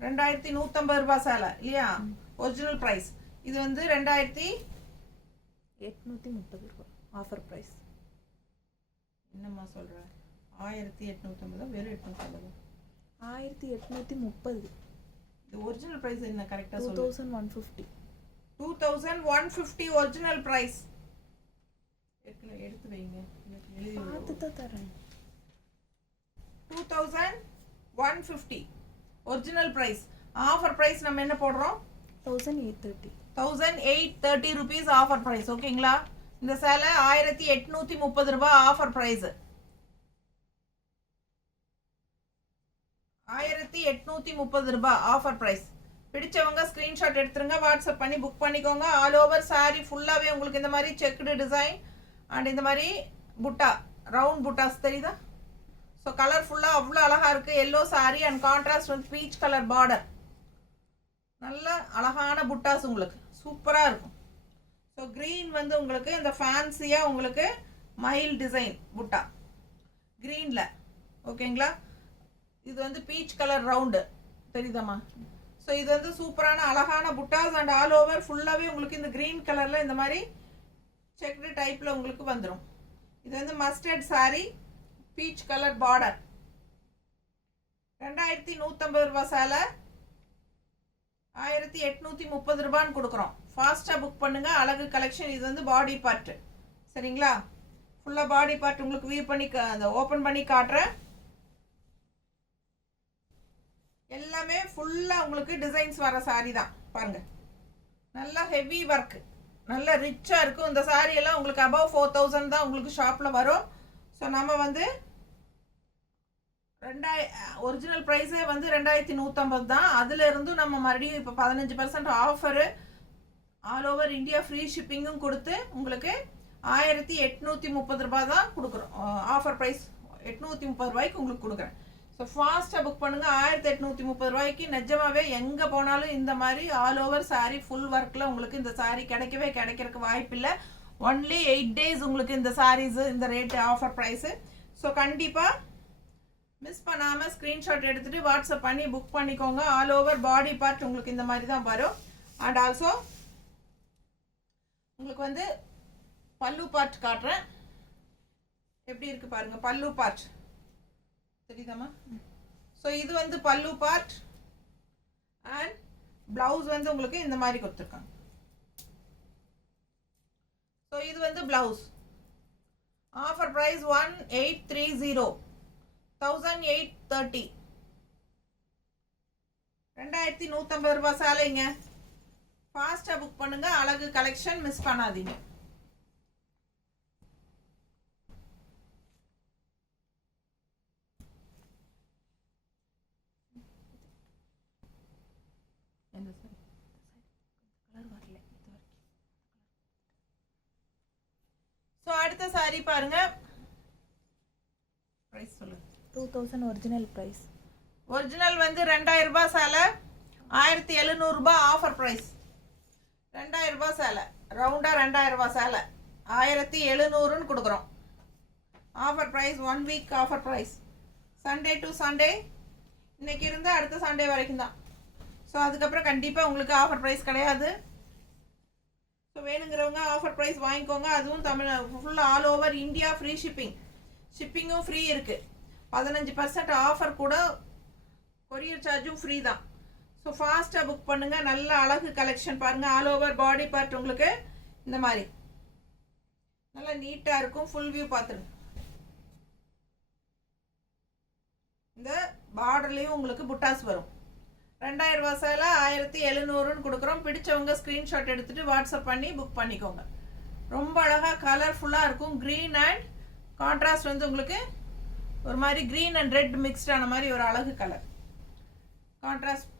2150 ரூபாய் சேலை இல்லையா? Original price. இது வந்து 2830 ரூபாய் ஆஃபர் பிரைஸ். என்னம்மா சொல்ற? 1850 வெறும் 850. 1830. இது ஒரிஜினல் பிரைஸ் என்ன கரெக்ட்டா சொல்லு. 2150. 2150 ஒரிஜினல் பிரைஸ். எடுத்து வைங்க, எழுதி பார்த்து தான் தரேன். 2150 ஒரிஜினல் பிரைஸ். ஆஃபர் பிரைஸ் நம்ம என்ன போடுறோம்? 1830. 1830 rupees ஆஃபர் பிரைஸ். ஓகேங்களா? இந்த சேலை 1830 ரூபாய் ஆஃபர் பிரைஸ். 1830 ரூபாய் ஆஃபர் பிரைஸ். பிடிச்சவங்க ஸ்கிரீன்ஷாட் எடுத்துருங்க, வாட்ஸ்அப் பண்ணி புக் பண்ணிக்கோங்க. ஆல் ஓவர் சாரி ஃபுல்லாகவே உங்களுக்கு இந்த மாதிரி செக்குடு டிசைன் அண்ட் இந்த மாதிரி புட்டா ரவுண்ட் புட்டாஸ் தெரியுதா? ஸோ கலர்ஃபுல்லாக அவ்வளோ அழகாக இருக்குது. எல்லோ சாரி அண்ட் கான்ட்ராஸ்ட் வந்து பீச் கலர் பார்டர். நல்ல அழகான புட்டாஸ் உங்களுக்கு சூப்பராக இருக்கும். ஸோ க்ரீன் வந்து உங்களுக்கு இந்த ஃபேன்சியாக உங்களுக்கு மயில் டிசைன் புட்டா க்ரீனில். ஓகேங்களா? இது வந்து பீச் கலர் ரவுண்டு தெரியுதாம்மா? ஸோ இது வந்து சூப்பரான அழகான புட்டாஸ் அண்ட் ஆல் ஓவர் ஃபுல்லாகவே உங்களுக்கு இந்த க்ரீன் கலரில் இந்த மாதிரி செக்டு டைப்பில் உங்களுக்கு வந்துடும். இது வந்து mustard sorry beach colour border. 2150 ரூபாய் சேலை 1830 ரூபான்னு கொடுக்குறோம். ஃபாஸ்ட்டாக புக் பண்ணுங்க. அழகு கலெக்ஷன். இது வந்து பாடி பார்ட். சரிங்களா? ஃபுல்லாக பாடி பார்ட் உங்களுக்கு வியூ பண்ணி அந்த ஓப்பன் பண்ணி காட்டுறேன். எல்லாமே ஃபுல்லாக உங்களுக்கு டிசைன்ஸ் வர சாரி தான் பாருங்க. நல்லா ஹெவி ஒர்க், நல்ல ரிச்சாக இருக்கும். இந்த சாரி எல்லாம் உங்களுக்கு அபவ் 4000 தான் உங்களுக்கு ஷாப்பில் வரும். ஸோ நம்ம வந்து ஒரிஜினல் ப்ரைஸே வந்து 2150 தான். அதில் இருந்தும் நம்ம மறுபடியும் இப்போ 15% offer all over India free ஷிப்பிங்கும் கொடுத்து உங்களுக்கு 1830 ரூபாய் தான் கொடுக்குறோம். ஆஃபர் ப்ரைஸ் 830 ரூபாய்க்கு உங்களுக்கு கொடுக்குறேன். ஸோ ஃபாஸ்ட்டாக புக் பண்ணுங்கள். 1830 ரூபாய்க்கு நிஜமாவே எங்கே போனாலும் இந்த மாதிரி ஆல் ஓவர் சாரீ ஃபுல் ஒர்க்கில் உங்களுக்கு இந்த சாரீ கிடைக்கிறதுக்கு வாய்ப்பில்லை. ஒன்லி 8 days உங்களுக்கு இந்த சாரீஸு இந்த ரேட்டு ஆஃபர் ப்ரைஸு. ஸோ கண்டிப்பாக மிஸ் பண்ணாமல் ஸ்க்ரீன்ஷாட் எடுத்துகிட்டு வாட்ஸ்அப் பண்ணி புக் பண்ணிக்கோங்க. ஆல் ஓவர் பாடி பார்ட் உங்களுக்கு இந்த மாதிரி தான் வரும். அண்ட் ஆல்சோ உங்களுக்கு வந்து பல்லு பார்ட் காட்டுறேன், எப்படி இருக்கு பாருங்க. பல்லு பார்ட் தெரியுதாம்மா? ஸோ இது வந்து பல்லு பார்ட் அண்ட் பிளவுஸ் வந்து உங்களுக்கு இந்த மாதிரி கொடுத்துருக்காங்க. ஸோ இது வந்து பிளவுஸ். ஆஃபர் ப்ரைஸ் 1830, 1830, 2150 ரூபாய் சாலைங்க. ஃபாஸ்ட்டாக புக் பண்ணுங்க. அழகு கலெக்ஷன் மிஸ் பண்ணாதீங்க. ஸோ அடுத்த சாரி பாருங்க. ப்ரைஸ் சொல்லு. 2000 ஒரிஜினல் ப்ரைஸ். ஒரிஜினல் வந்து 2000 ரூபாய் சேலை, 1700 ரூபாய் ஆஃபர் ப்ரைஸ். 2000 ரூபாய் சேலை, ரவுண்டாக 2000 ரூபாய் சேலை 1700ன்னு கொடுக்குறோம். Offer price 1 week offer price. Sunday to Sunday, இன்னைக்கு இருந்து அடுத்த சண்டே வரைக்கும் தான். ஸோ அதுக்கப்புறம் கண்டிப்பாக உங்களுக்கு ஆஃபர் ப்ரைஸ் கிடையாது. ஸோ வேணுங்கிறவங்க ஆஃபர் ப்ரைஸ் வாங்கிக்கோங்க. அதுவும் ஃபுல்லாக ஆல் ஓவர் இந்தியா ஃப்ரீ ஷிப்பிங்கும் ஃப்ரீ இருக்குது. 15% ஆஃபர் கூட, கொரியர் சார்ஜும் ஃப்ரீ தான். ஸோ ஃபாஸ்ட்டாக புக் பண்ணுங்கள். நல்ல அழகு கலெக்ஷன் பாருங்கள். ஆல் ஓவர் பாடி பார்ட் உங்களுக்கு இந்த மாதிரி நல்லா நீட்டாக இருக்கும். ஃபுல் வியூ பார்த்துருங்க. இந்த பார்டர்லேயும் உங்களுக்கு புட்டாஸ் வரும். 2000 ரூபாய் சேலை 1700ன்னு கொடுக்குறோம். பிடிச்சவங்க ஸ்க்ரீன்ஷாட் எடுத்துகிட்டு வாட்ஸ்அப் பண்ணி புக் பண்ணிக்கோங்க. ரொம்ப அழகாக கலர்ஃபுல்லாக இருக்கும். க்ரீன் அண்ட் கான்ட்ராஸ்ட் வந்து உங்களுக்கு ஒரு மாதிரி க்ரீன் அண்ட் ரெட் மிக்ஸ்டான மாதிரி ஒரு அழகு கலர். கான்ட்ராஸ்ட்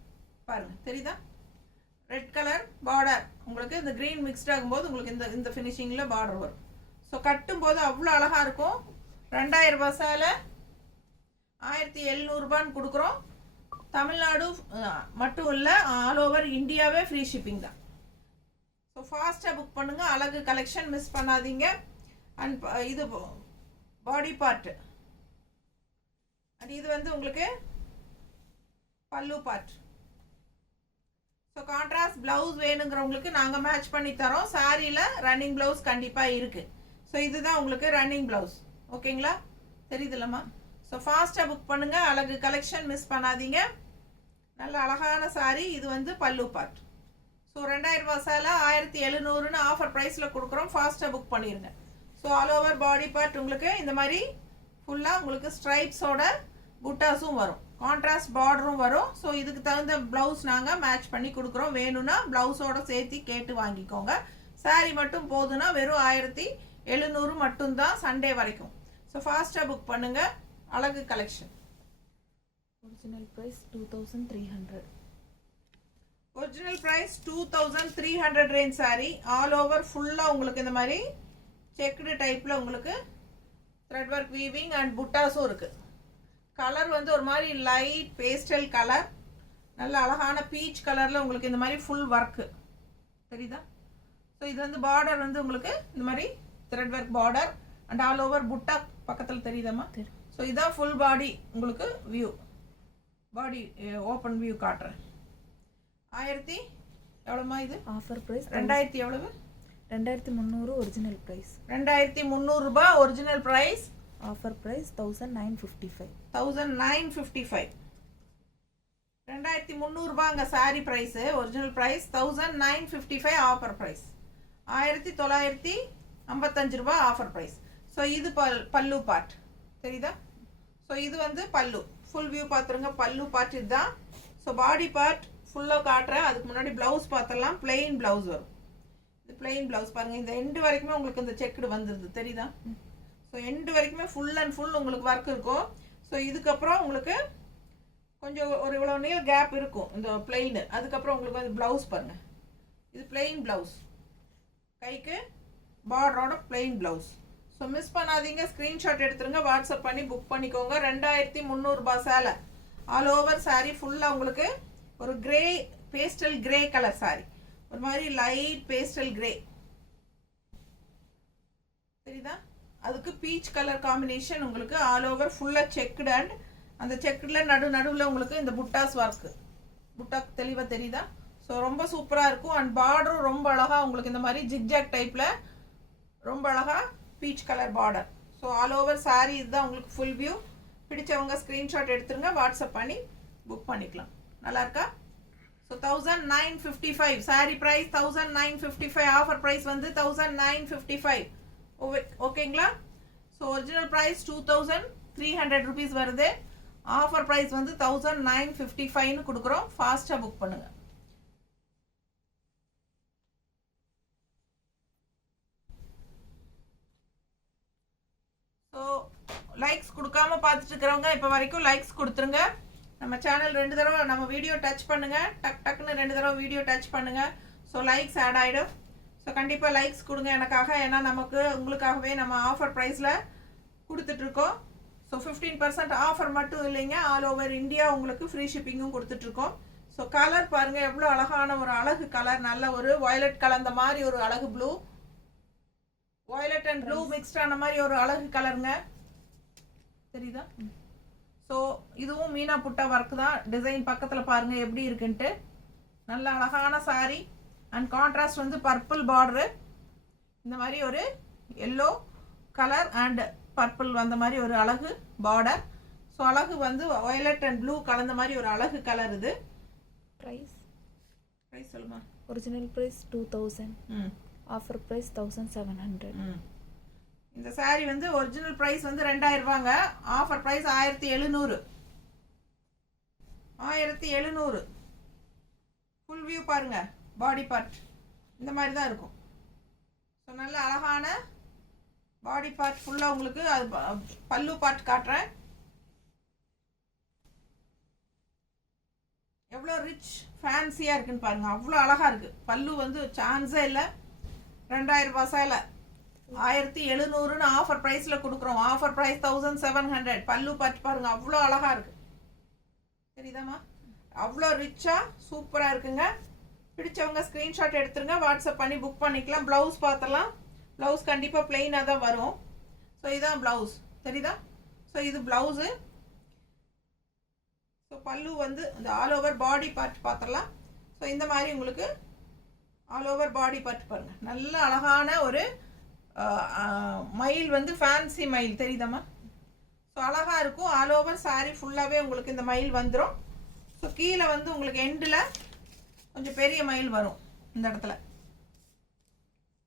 பாருங்கள், தெரியுதா? ரெட் கலர் பார்டர் உங்களுக்கு இந்த க்ரீன் மிக்ஸ்ட் ஆகும்போது உங்களுக்கு இந்த ஃபினிஷிங்கில் பார்டர் வரும். ஸோ கட்டும்போது அவ்வளோ அழகாக இருக்கும். 2000 ரூபாய் சேலை 1700 ரூபான்னு கொடுக்குறோம். தமிழ்நாடு மட்டும் இல்லை, ஆல் ஓவர் இந்தியாவே ஃப்ரீ ஷிப்பிங் தான். ஸோ ஃபாஸ்ட்டாக புக் பண்ணுங்கள். அழகு கலெக்ஷன் மிஸ் பண்ணாதீங்க. அண்ட் இது பாடி பார்ட்டு, அண்ட் இது வந்து உங்களுக்கு பல்லு பார்ட். ஸோ கான்ட்ராஸ்ட் ப்ளவுஸ் வேணுங்கிறவங்களுக்கு நாங்கள் மேட்ச் பண்ணி தரோம். சாரியில் ரன்னிங் ப்ளவுஸ் கண்டிப்பாக இருக்குது. ஸோ இதுதான் உங்களுக்கு ரன்னிங் ப்ளவுஸ். ஓகேங்களா? தெரியுதுல்லம்மா? ஸோ ஃபாஸ்ட்டாக புக் பண்ணுங்கள். அழகு கலெக்ஷன் மிஸ் பண்ணாதீங்க. நல்ல அழகான சாரி. இது வந்து பல்லு பார்ட். ஸோ 2000 ரூபாய் சேலை 1700ன்னு ஆஃபர் ப்ரைஸில் கொடுக்குறோம். ஃபாஸ்ட்டாக புக் பண்ணிடுங்க. So all over body part உங்களுக்கு இந்த மாதிரி ஃபுல்லாக உங்களுக்கு ஸ்ட்ரைப்ஸோட புட்டாஸும் வரும், கான்ட்ராஸ்ட் பார்டரும் வரும். ஸோ இதுக்கு தகுந்த ப்ளவுஸ் நாங்கள் மேட்ச் பண்ணி கொடுக்குறோம். வேணும்னா ப்ளவுஸோட சேர்த்து கேட்டு வாங்கிக்கோங்க. சாரி மட்டும் போதுன்னா வெறும் 1700 மட்டும்தான் சண்டே வரைக்கும். ஸோ ஃபாஸ்ட்டாக புக் பண்ணுங்கள். அழகு collection. Original price 2300. Original price 2300 range saree. All over ஃபுல்லாக உங்களுக்கு இந்த மாதிரி செக்குடு டைப்பில் உங்களுக்கு த்ரெட் ஒர்க் வீவிங் அண்ட் புட்டாஸும் இருக்குது. கலர் வந்து ஒரு மாதிரி லைட் பேஸ்டல் கலர், நல்ல அழகான பீச் கலரில் உங்களுக்கு இந்த மாதிரி ஃபுல் ஒர்க்கு தெரியுதா? ஸோ இது வந்து பார்டர் வந்து உங்களுக்கு இந்த மாதிரி thread work border and all over புட்டா பக்கத்தில் தெரியுதாம்மா? ஸோ இதுதான் ஃபுல் பாடி உங்களுக்கு வியூ. பாடி ஓப்பன் வியூ காட்டுறேன். 1000 எவ்வளோமா இது? ஆஃபர் ப்ரைஸ் 2000 எவ்வளவு? 2300 ஒரிஜினல் ப்ரைஸ். 2300 ரூபாய் ஒரிஜினல் ப்ரைஸ். Offer price 1955. 1955. 2300 ரூபாங்க saree price. Original price 1955 offer price. 1955 ரூபாய் ஆஃபர் ப்ரைஸ். ஸோ இது பல்லு பார்ட் தெரியுதா? ஸோ இது வந்து பல்லு ஃபுல் வியூ பார்த்துருங்க. பல்லு பார்ட் இதுதான். ஸோ பாடி பார்ட் ஃபுல்லாக காட்டுறேன். அதுக்கு முன்னாடி ப்ளவுஸ் பார்த்துடலாம். பிளெயின் ப்ளவுஸ் வரும். இது பிளெயின் ப்ளவுஸ் பாருங்கள். இந்த எண்டு வரைக்குமே உங்களுக்கு இந்த செக்குடு வந்துடுது தெரியுதா? ஸோ எண்டு வரைக்குமே ஃபுல் அண்ட் ஃபுல் உங்களுக்கு ஒர்க் இருக்கும். ஸோ இதுக்கப்புறம் உங்களுக்கு கொஞ்சம் ஒரு இவ்வளோ நீள் கேப் இருக்கும் இந்த பிளெயின். அதுக்கப்புறம் உங்களுக்கு வந்து ப்ளவுஸ் பாருங்கள். இது பிளெயின் ப்ளவுஸ், கைக்கு பார்டரோட பிளெயின் ப்ளவுஸ். ஸோ மிஸ் பண்ணாதீங்க, ஸ்க்ரீன்ஷாட் எடுத்துருங்க, வாட்ஸ்அப் பண்ணி புக் பண்ணிக்கோங்க. 2300 ரூபாய் சேலை. ஆல் ஓவர் saree ஃபுல்லாக உங்களுக்கு ஒரு grey pastel grey colour saree, ஒரு மாதிரி லைட் பேஸ்டல் கிரே தெரியுதா? அதுக்கு பீச் கலர் காம்பினேஷன் உங்களுக்கு ஆல் ஓவர் ஃபுல்லாக செக்குடு அண்ட் அந்த செக்குடில் நடுவில் உங்களுக்கு இந்த புட்டாஸ் ஒர்க்கு, புட்டா தெளிவாக தெரியுதா? ஸோ ரொம்ப சூப்பராக இருக்கும். அண்ட் பார்டரும் ரொம்ப அழகாக உங்களுக்கு இந்த மாதிரி ஜிக்ஜாக் டைப்பில் ரொம்ப அழகாக peach colour border. So all over saree இதுதான் உங்களுக்கு ஃபுல் வியூ. பிடிச்சவங்க ஸ்க்ரீன்ஷாட் எடுத்துருங்க, வாட்ஸ்அப் பண்ணி புக் பண்ணிக்கலாம். நல்லா இருக்கா? So 1955 saree price 1955. Offer price வந்து 1955. ஓகேங்களா? ஸோ ஒரிஜினல் ப்ரைஸ் 2300 rupees வருது. ஆஃபர் ப்ரைஸ் வந்து 1955 கொடுக்குறோம். ஃபாஸ்ட்டாக புக் பண்ணுங்க. ஸோ லைக்ஸ் கொடுக்காம பார்த்துட்டு இருக்கிறவங்க இப்போ வரைக்கும் லைக்ஸ் கொடுத்துருங்க. நம்ம சேனல் 2 தடவை நம்ம வீடியோ டச் பண்ணுங்க, டக்குன்னு 2 தடவை வீடியோ டச் பண்ணுங்க. ஸோ லைக்ஸ் ஆட் ஆகிடும். ஸோ கண்டிப்பாக லைக்ஸ் கொடுங்க எனக்காக, ஏன்னா நமக்கு உங்களுக்காகவே நம்ம ஆஃபர் ப்ரைஸில் கொடுத்துட்ருக்கோம். ஸோ 15% ஆஃபர் மட்டும் இல்லைங்க, ஆல் ஓவர் இந்தியா உங்களுக்கு ஃப்ரீ ஷிப்பிங்கும் கொடுத்துட்ருக்கோம். ஸோ கலர் பாருங்கள், எவ்வளோ அழகான ஒரு அழகு கலர், நல்ல ஒரு வயலட் கலந்த மாதிரி ஒரு அழகு blue, violet and blue mixed ஆன மாதிரி ஒரு அழகு கலருங்க, தெரியுதா? ஸோ இதுவும் மீனா புட்டா ஒர்க் தான். டிசைன் பக்கத்தில் பாருங்கள் எப்படி இருக்குன்ட்டு. நல்ல அழகான saree அண்ட் கான்ட்ராஸ்ட் வந்து பர்பிள் பார்டரு, இந்த மாதிரி ஒரு எல்லோ கலர் அண்ட் பர்பிள் வந்த மாதிரி ஒரு அழகு பார்டர். ஸோ அழகு வந்து வயலட் அண்ட் ப்ளூ கலந்த மாதிரி ஒரு அழகு கலர். இது ப்ரைஸ் சொல்லுமா? Original price 2000, offer price 1700. இந்த saree வந்து ஒரிஜினல் ப்ரைஸ் வந்து 2000 ரூபாங்க, ஆஃபர் ப்ரைஸ் 1700. 1700. ஃபுல் வியூ பாருங்க, பாடி பார்ட் இந்த மாதிரி தான் இருக்கும். ஸோ நல்ல அழகான பாடி பார்ட் ஃபுல்லாக உங்களுக்கு. அது பல்லு பார்ட் காட்டுறேன், எவ்வளோ ரிச் ஃபேன்சியாக இருக்குன்னு பாருங்க, அவ்வளோ அழகாக இருக்குது. பல்லு வந்து சான்ஸே இல்லை. 2000 ரூபாய் சேலை 1700ன்னு ஆஃபர் ப்ரைஸில் கொடுக்குறோம். Offer price 1700. பல்லு பார்த்து பாருங்க, அவ்வளோ அழகாக இருக்குது, சரிதாம்மா? அவ்வளோ ரிச்சாக சூப்பராக இருக்குங்க. பிடிச்சவங்க ஸ்க்ரீன்ஷாட் எடுத்துருங்க, வாட்ஸ்அப் பண்ணி புக் பண்ணிக்கலாம். ப்ளவுஸ் பார்த்துலாம். ப்ளவுஸ் கண்டிப்பாக பிளெயினாக தான் வரும். ஸோ இதுதான் ப்ளவுஸ், தெரியுதா? ஸோ இது ப்ளவுஸு. ஸோ பல்லு வந்து இந்த ஆல் ஓவர் பாடி பார்ட் பார்த்துடலாம். ஸோ இந்த மாதிரி உங்களுக்கு ஆல் ஓவர் பாடி பார்ட் பாருங்கள், நல்ல அழகான ஒரு மயில் வந்து ஃபேன்சி மயில், தெரியுதாம்மா? ஸோ அழகாக இருக்கும். ஆல் ஓவர் saree ஃபுல்லாகவே உங்களுக்கு இந்த மயில் வந்துடும். ஸோ கீழே வந்து உங்களுக்கு எண்டில் கொஞ்சம் பெரிய மயில் வரும் இந்த இடத்துல,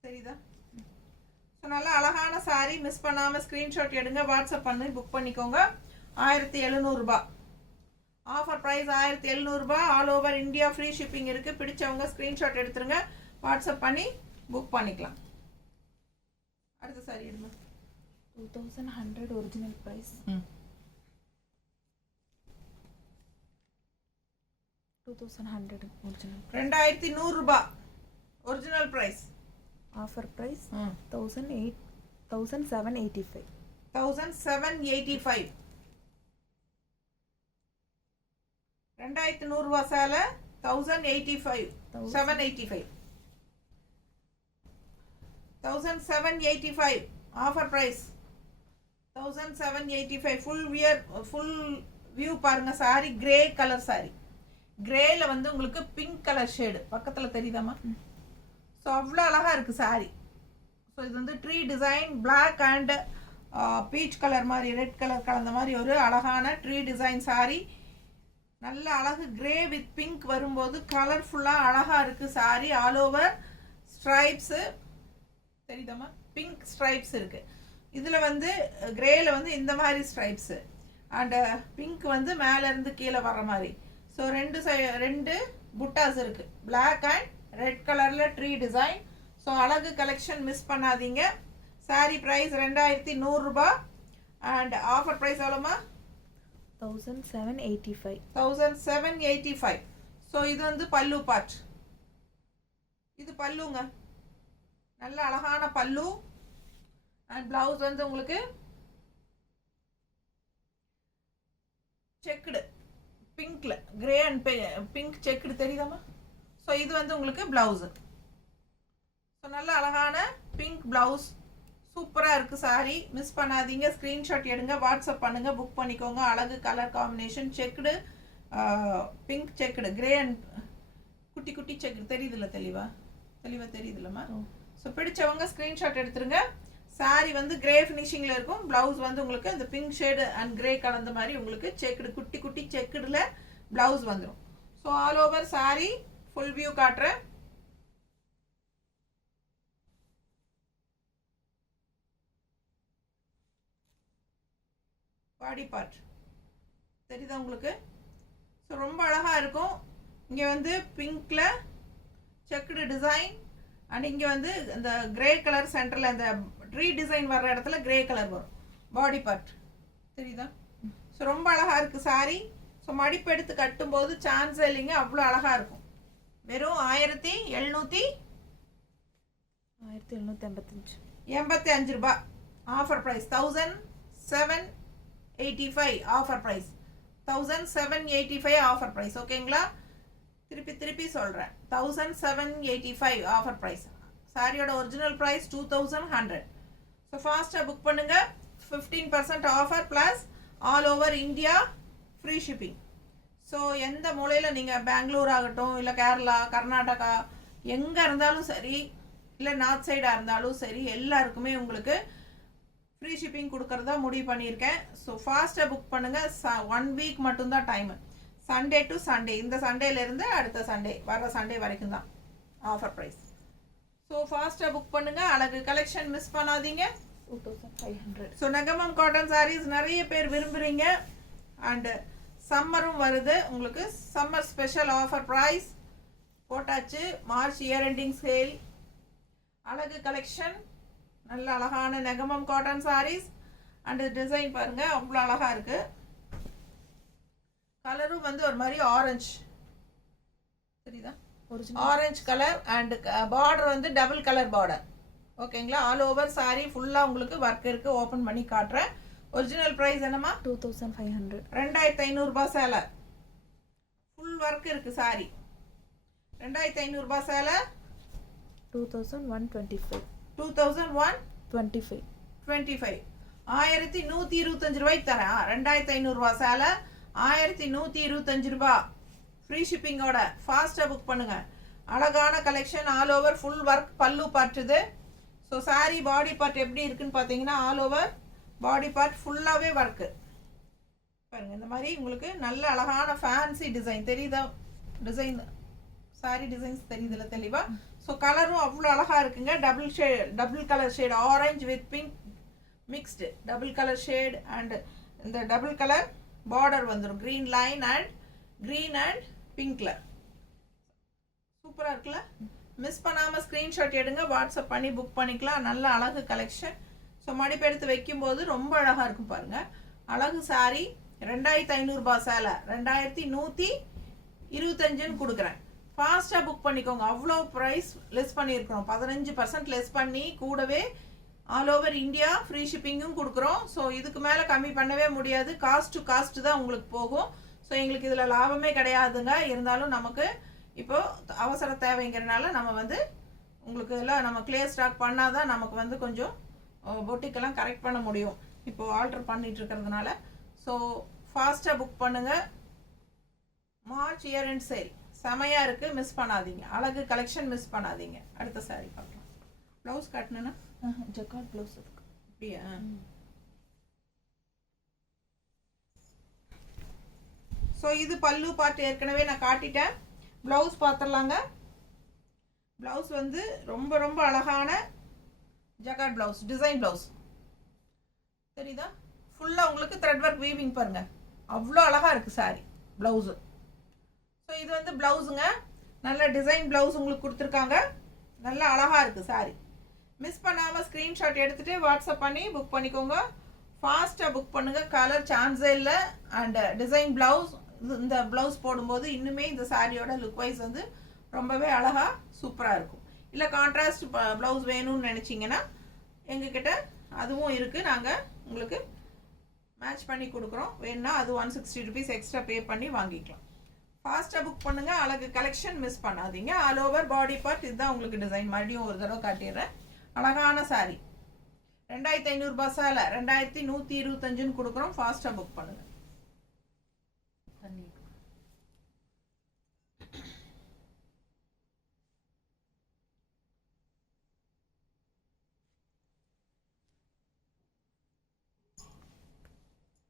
தெரியுதா? ஸோ நல்லா அழகான saree. மிஸ் பண்ணாமல் ஸ்க்ரீன்ஷாட் எடுங்க, வாட்ஸ்அப் பண்ணி புக் பண்ணிக்கோங்க. 1700 ரூபாய். ஆஃபர் ப்ரைஸ் 1700 ரூபாய். All over India free shipping இருக்குது. பிடிச்சவங்க ஸ்க்ரீன்ஷாட் எடுத்துருங்க, வாட்ஸ்அப் பண்ணி புக் பண்ணிக்கலாம். அடுத்த saree எடுங்க. 2100 ஒரிஜினல் ப்ரைஸ். 2100 ஒரிஜினல். 2100 ரூபாய் ஒரிஜினல் ப்ரைஸ். Offer price 1785. 1785. 2100 ரூபாய் சேலை 1085. 785. 1785 ஆஃபர் ப்ரைஸ் 1785. ஃபுல் வியூ பாருங்க. saree grey colour saree. கிரேல வந்து உங்களுக்கு பிங்க் கலர் ஷேடு பக்கத்தில் தெரியுதாம்மா? ஸோ அவ்வளோ அழகாக இருக்குது saree. ஸோ இது வந்து tree design black and peach colour மாதிரி ரெட் கலர் கலந்த மாதிரி ஒரு அழகான ட்ரீ டிசைன் saree. நல்ல அழகு கிரே வித் பிங்க் வரும்போது கலர்ஃபுல்லாக அழகாக இருக்குது saree. ஆல் ஓவர் ஸ்ட்ரைப்ஸு தெரியுதாம்மா? பிங்க் ஸ்ட்ரைப்ஸ் இருக்குது. இதில் வந்து கிரேல வந்து இந்த மாதிரி ஸ்ட்ரைப்ஸு அண்டு பிங்க் வந்து மேலேருந்து கீழே வர மாதிரி. ஸோ ரெண்டு புட்டாஸ் இருக்குது, பிளாக் அண்ட் ரெட் கலரில் ட்ரீ டிசைன். ஸோ அழகு கலெக்ஷன் மிஸ் பண்ணாதீங்க. saree ப்ரைஸ் 2100 ரூபாய் அண்ட் ஆஃபர் ப்ரைஸ் எவ்வளோமா? 1785. 1785. ஸோ இது வந்து பல்லு பார்ட். இது பல்லுங்க, நல்ல அழகான பல்லு. அண்ட் பிளவுஸ் வந்து உங்களுக்கு செக்குடு பிங்க்ல கிரே அண்ட் பிங்க் செக்குடு தெரியுதாமா? ஸோ இது வந்து உங்களுக்கு பிளவுஸு. ஸோ நல்ல அழகான பிங்க் பிளவுஸ் சூப்பராக இருக்குது சாரி. மிஸ் பண்ணாதீங்க, ஸ்க்ரீன்ஷாட் எடுங்க, வாட்ஸ்அப் பண்ணுங்கள், புக் பண்ணிக்கோங்க. அழகு colour combination checked pink checked grey and குட்டி குட்டி செக்குடு தெரியுதுல்ல? தெளிவாக தெரியுதுல்லம்மா? ஸோ பிடிச்சவங்க ஸ்க்ரீன்ஷாட் எடுத்துருங்க. சாரி வந்து கிரே ஃபினிஷிங்கில் இருக்கும். ப்ளவுஸ் வந்து உங்களுக்கு அந்த பிங்க் ஷேடு அண்ட் கிரே கலந்த மாதிரி உங்களுக்கு செக்குடு குட்டி குட்டி செக்குடில் ப்ளவுஸ் வந்துடும். So all over sari full view காட்டுறேன். பாடி பார்ட் தெரியுதா உங்களுக்கு? ஸோ ரொம்ப அழகாக இருக்கும். இங்கே வந்து பிங்க்ல செக்குடு டிசைன் அண்ட் இங்கே வந்து இந்த கிரே கலர் சென்டரில் அந்த ட்ரீ டிசைன் வர்ற இடத்துல கிரே கலர் வரும். பாடி பார்ட் தெரியுதா? ஸோ ரொம்ப அழகாக இருக்குது சாரி. ஸோ மடிப்பு எடுத்து கட்டும்போது சான்ஸே இல்லைங்க, அவ்வளோ அழகாக இருக்கும். வெறும் 1785 ரூபாய் offer price. 1785 offer price. 1785 offer price. ஓகேங்களா? திருப்பி சொல்கிறேன், 1785 ஆஃபர் ப்ரைஸ். சாரியோட ஒரிஜினல் ப்ரைஸ் 2100. ஸோ ஃபாஸ்ட்டாக புக் பண்ணுங்கள். 15% offer plus all over India free shipping. So எந்த மூலையில் நீங்கள் பெங்களூர் ஆகட்டும், இல்லை கேரளா, கர்நாடகா, எங்கே இருந்தாலும் சரி, இல்லை நார்த் சைடாக இருந்தாலும் சரி, எல்லாருக்குமே உங்களுக்கு ஃப்ரீ ஷிப்பிங் கொடுக்கறதா முடிவு பண்ணியிருக்கேன். ஸோ ஃபாஸ்ட்டாக புக் பண்ணுங்கள். 1 வீக் மட்டும்தான் டைமு. சண்டே டு சண்டே, இந்த சண்டேலேருந்து அடுத்த சண்டே, வர்ற சண்டே வரைக்கும் தான் ஆஃபர் ப்ரைஸ். ஸோ ஃபாஸ்ட்டாக புக் பண்ணுங்கள். அழகு கலெக்ஷன் மிஸ் பண்ணாதீங்க. 2500. ஸோ நெகமம் காட்டன் சாரீஸ் நிறைய பேர் விரும்புகிறீங்க. அண்டு சம்மரும் வருது, உங்களுக்கு சம்மர் ஸ்பெஷல் ஆஃபர் ப்ரைஸ் போட்டாச்சு. March year ending sale. அழகு கலெக்ஷன், நல்ல அழகான Negamam cotton sarees. And design பாருங்கள், அவ்வளோ அழகாக இருக்குது. கலரும் வந்து ஒரு மாதிரி ஆரஞ்சு தெரியுதா? ஆரஞ்சு கலர் அண்ட் பார்டர் வந்து டபுள் கலர் பார்டர். ஓகேங்களா? ஆல் ஓவர் சாரி ஃபுல்லாக உங்களுக்கு ஒர்க் இருக்குது. ஓப்பன் பண்ணி காட்டுறேன். ஒரிஜினல் ப்ரைஸ் என்னம்மா? 2500. 2500 ரூபாய் சேலை. ஃபுல் ஒர்க் இருக்குது சாரி. 2500 ரூபாய் சேலை. 2125. 2125. 1125 ரூபாய்க்கு தரேன். 2500 ரூபாய் சேலை 1125 ரூபாய் ஃப்ரீ ஷிப்பிங்கோட. ஃபாஸ்ட்டாக புக் பண்ணுங்கள். அழகான collection, all over full work. Pallu பார்ட்டுது. ஸோ சாரி பாடி பார்ட் எப்படி இருக்குன்னு பார்த்தீங்கன்னா, ஆல் ஓவர் பாடி பார்ட் ஃபுல்லாகவே ஒர்க்கு பாருங்கள். இந்த மாதிரி உங்களுக்கு நல்ல அழகான ஃபேன்சி டிசைன் தெரியுதா? டிசைன் சாரி டிசைன்ஸ் தெரியுதுல்ல தெளிவாக? ஸோ கலரும் அவ்வளோ அழகாக இருக்குங்க. Double colour shade orange with pink mixed double colour shade and இந்த டபுள் கலர் பார்டர் வந்துடும். Green line and green and பிங்க்ல சூப்பராக இருக்குல்ல? மிஸ் பண்ணாமல் ஸ்க்ரீன்ஷாட் எடுங்க, வாட்ஸ்அப் பண்ணி புக் பண்ணிக்கலாம். நல்ல அழகு கலெக்ஷன். ஸோ மடிப்பு எடுத்து வைக்கும்போது ரொம்ப அழகாக இருக்கும் பாருங்கள். அழகு சாரி. 2500 ரூபாய் சேலை 2125 கொடுக்குறேன். ஃபாஸ்ட்டாக புக் பண்ணிக்கோங்க. அவ்வளோ ப்ரைஸ் லெஸ் பண்ணியிருக்கிறோம். 15% லெஸ் பண்ணி கூடவே ஆல் ஓவர் இந்தியா ஃப்ரீ ஷிப்பிங்கும் கொடுக்குறோம். ஸோ இதுக்கு மேலே கம்மி பண்ணவே முடியாது. காஸ்ட் டு காஸ்ட் தான் உங்களுக்கு போகும். ஸோ எங்களுக்கு இதில் லாபமே கிடையாதுங்க. இருந்தாலும் நமக்கு இப்போது அவசர தேவைங்கிறனால நம்ம வந்து உங்களுக்கு எல்லாம் நம்ம கிளியர் ஸ்டாக் பண்ணால் தான் நமக்கு வந்து கொஞ்சம் பொட்டிக்கெல்லாம் கரெக்ட் பண்ண முடியும். இப்போது ஆல்ட்ரு பண்ணிட்டு இருக்கிறதுனால. ஸோ ஃபாஸ்ட்டாக புக் பண்ணுங்கள். மார்ச் இயர் எண்ட் சேல் செமையாக இருக்குது, மிஸ் பண்ணாதீங்க. அழகு கலெக்ஷன் மிஸ் பண்ணாதீங்க. அடுத்த சாரி பார்க்கலாம். ப்ளவுஸ் காட்டணுன்னா ஜக்கார்ட் ப்ளவுஸ் இருக்கு. அப்படியா? ஸோ இது பல்லு பார்ட் ஏற்கனவே நான் காட்டிட்டேன். ப்ளவுஸ் பார்த்துடலாங்க. ப்ளவுஸ் வந்து ரொம்ப ரொம்ப அழகான ஜக்கார்ட் ப்ளவுஸ், டிசைன் ப்ளவுஸ் தெரியுதா? ஃபுல்லாக உங்களுக்கு த்ரெட் ஒர்க் வீவிங் பாருங்க, அவ்வளோ அழகாக இருக்குது சாரி ப்ளவுஸு. ஸோ இது வந்து ப்ளவுஸுங்க, நல்ல டிசைன் ப்ளவுஸ் உங்களுக்கு கொடுத்துருக்காங்க. நல்ல அழகாக இருக்குது சாரி. மிஸ் பண்ணாமல் ஸ்க்ரீன்ஷாட் எடுத்துகிட்டு வாட்ஸ்அப் பண்ணி புக் பண்ணிக்கோங்க. ஃபாஸ்ட்டாக புக் பண்ணுங்கள். கலர் சான்ஸே இல்லை. அண்ட் டிசைன் ப்ளவுஸ், இந்த ப்ளவுஸ் போடும்போது இன்னுமே இந்த சாரியோட லுக் வைஸ் வந்து ரொம்பவே அழகாக சூப்பராக இருக்கும். இல்லை கான்ட்ராஸ்ட் ப்ளவுஸ் வேணும்னு நினச்சிங்கன்னா எங்ககிட்ட அதுவும் இருக்குது, நாங்கள் உங்களுக்கு மேட்ச் பண்ணி கொடுக்குறோம். வேணுன்னா அது 160 rupees எக்ஸ்ட்ரா பே பண்ணி வாங்கிக்கலாம். ஃபாஸ்ட்டாக புக் பண்ணுங்கள். அழகு கலெக்ஷன் மிஸ் பண்ணாதீங்க. ஆல் ஓவர் பாடி பார்ட் இதுதான் உங்களுக்கு டிசைன். மறுபடியும் ஒரு தடவை காட்டிடுறேன். அழகான சாரி 2500 ரூபாய் சேலை 2125 கொடுக்குறோம். ஃபாஸ்ட்டாக புக் பண்ணுங்கள்.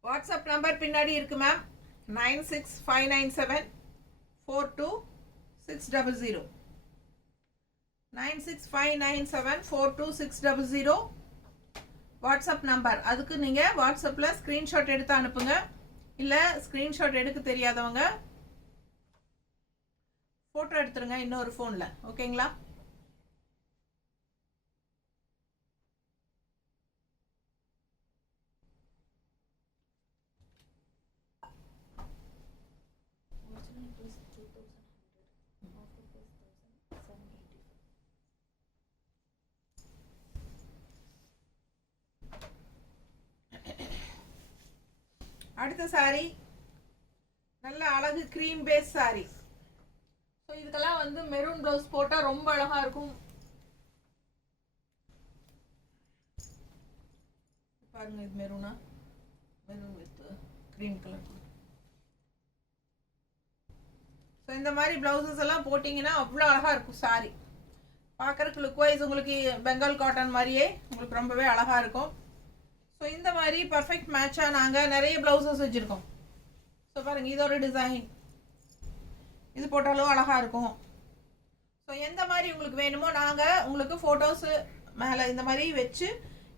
வாட்ஸ்அப் நம்பர் பின்னாடி இருக்கு மேம். 9659742600 9659742600 WhatsApp number. அதுக்கு நீங்கள் வாட்ஸ்அப்பில் ஸ்க்ரீன்ஷாட் எடுத்து அனுப்புங்க. இல்லை ஸ்க்ரீன்ஷாட் எடுக்க தெரியாதவங்க ஃபோட்டோ எடுத்துருங்க இன்னொரு ஃபோனில். ஓகேங்களா? அடுத்த சாரி நல்ல அழகு க்ரீம் பேஸ் சாரி. ஸோ இதுக்கெல்லாம் வந்து மெரூன் ப்ளவுஸ் போட்டால் ரொம்ப அழகாக இருக்கும். பாருங்க, இது மெரூனா, maroon with green colour. So இந்த மாதிரி ப்ளவுசஸ் எல்லாம் போட்டிங்கன்னா அவ்வளோ அழகாக இருக்கும் சாரி. பார்க்குறதுக்கு லுக் வைஸ் உங்களுக்கு பெங்கால் காட்டன் மாதிரியே உங்களுக்கு ரொம்பவே அழகாக இருக்கும். ஸோ இந்த மாதிரி பர்ஃபெக்ட் மேட்சாக நாங்கள் நிறைய ப்ளவுசஸ் வச்சுருக்கோம். ஸோ பாருங்கள், இது ஒரு டிசைன். இது போட்டாலும் அழகாக இருக்கும். ஸோ எந்த மாதிரி உங்களுக்கு வேணுமோ நாங்கள் உங்களுக்கு ஃபோட்டோஸு மேலே இந்த மாதிரி வச்சு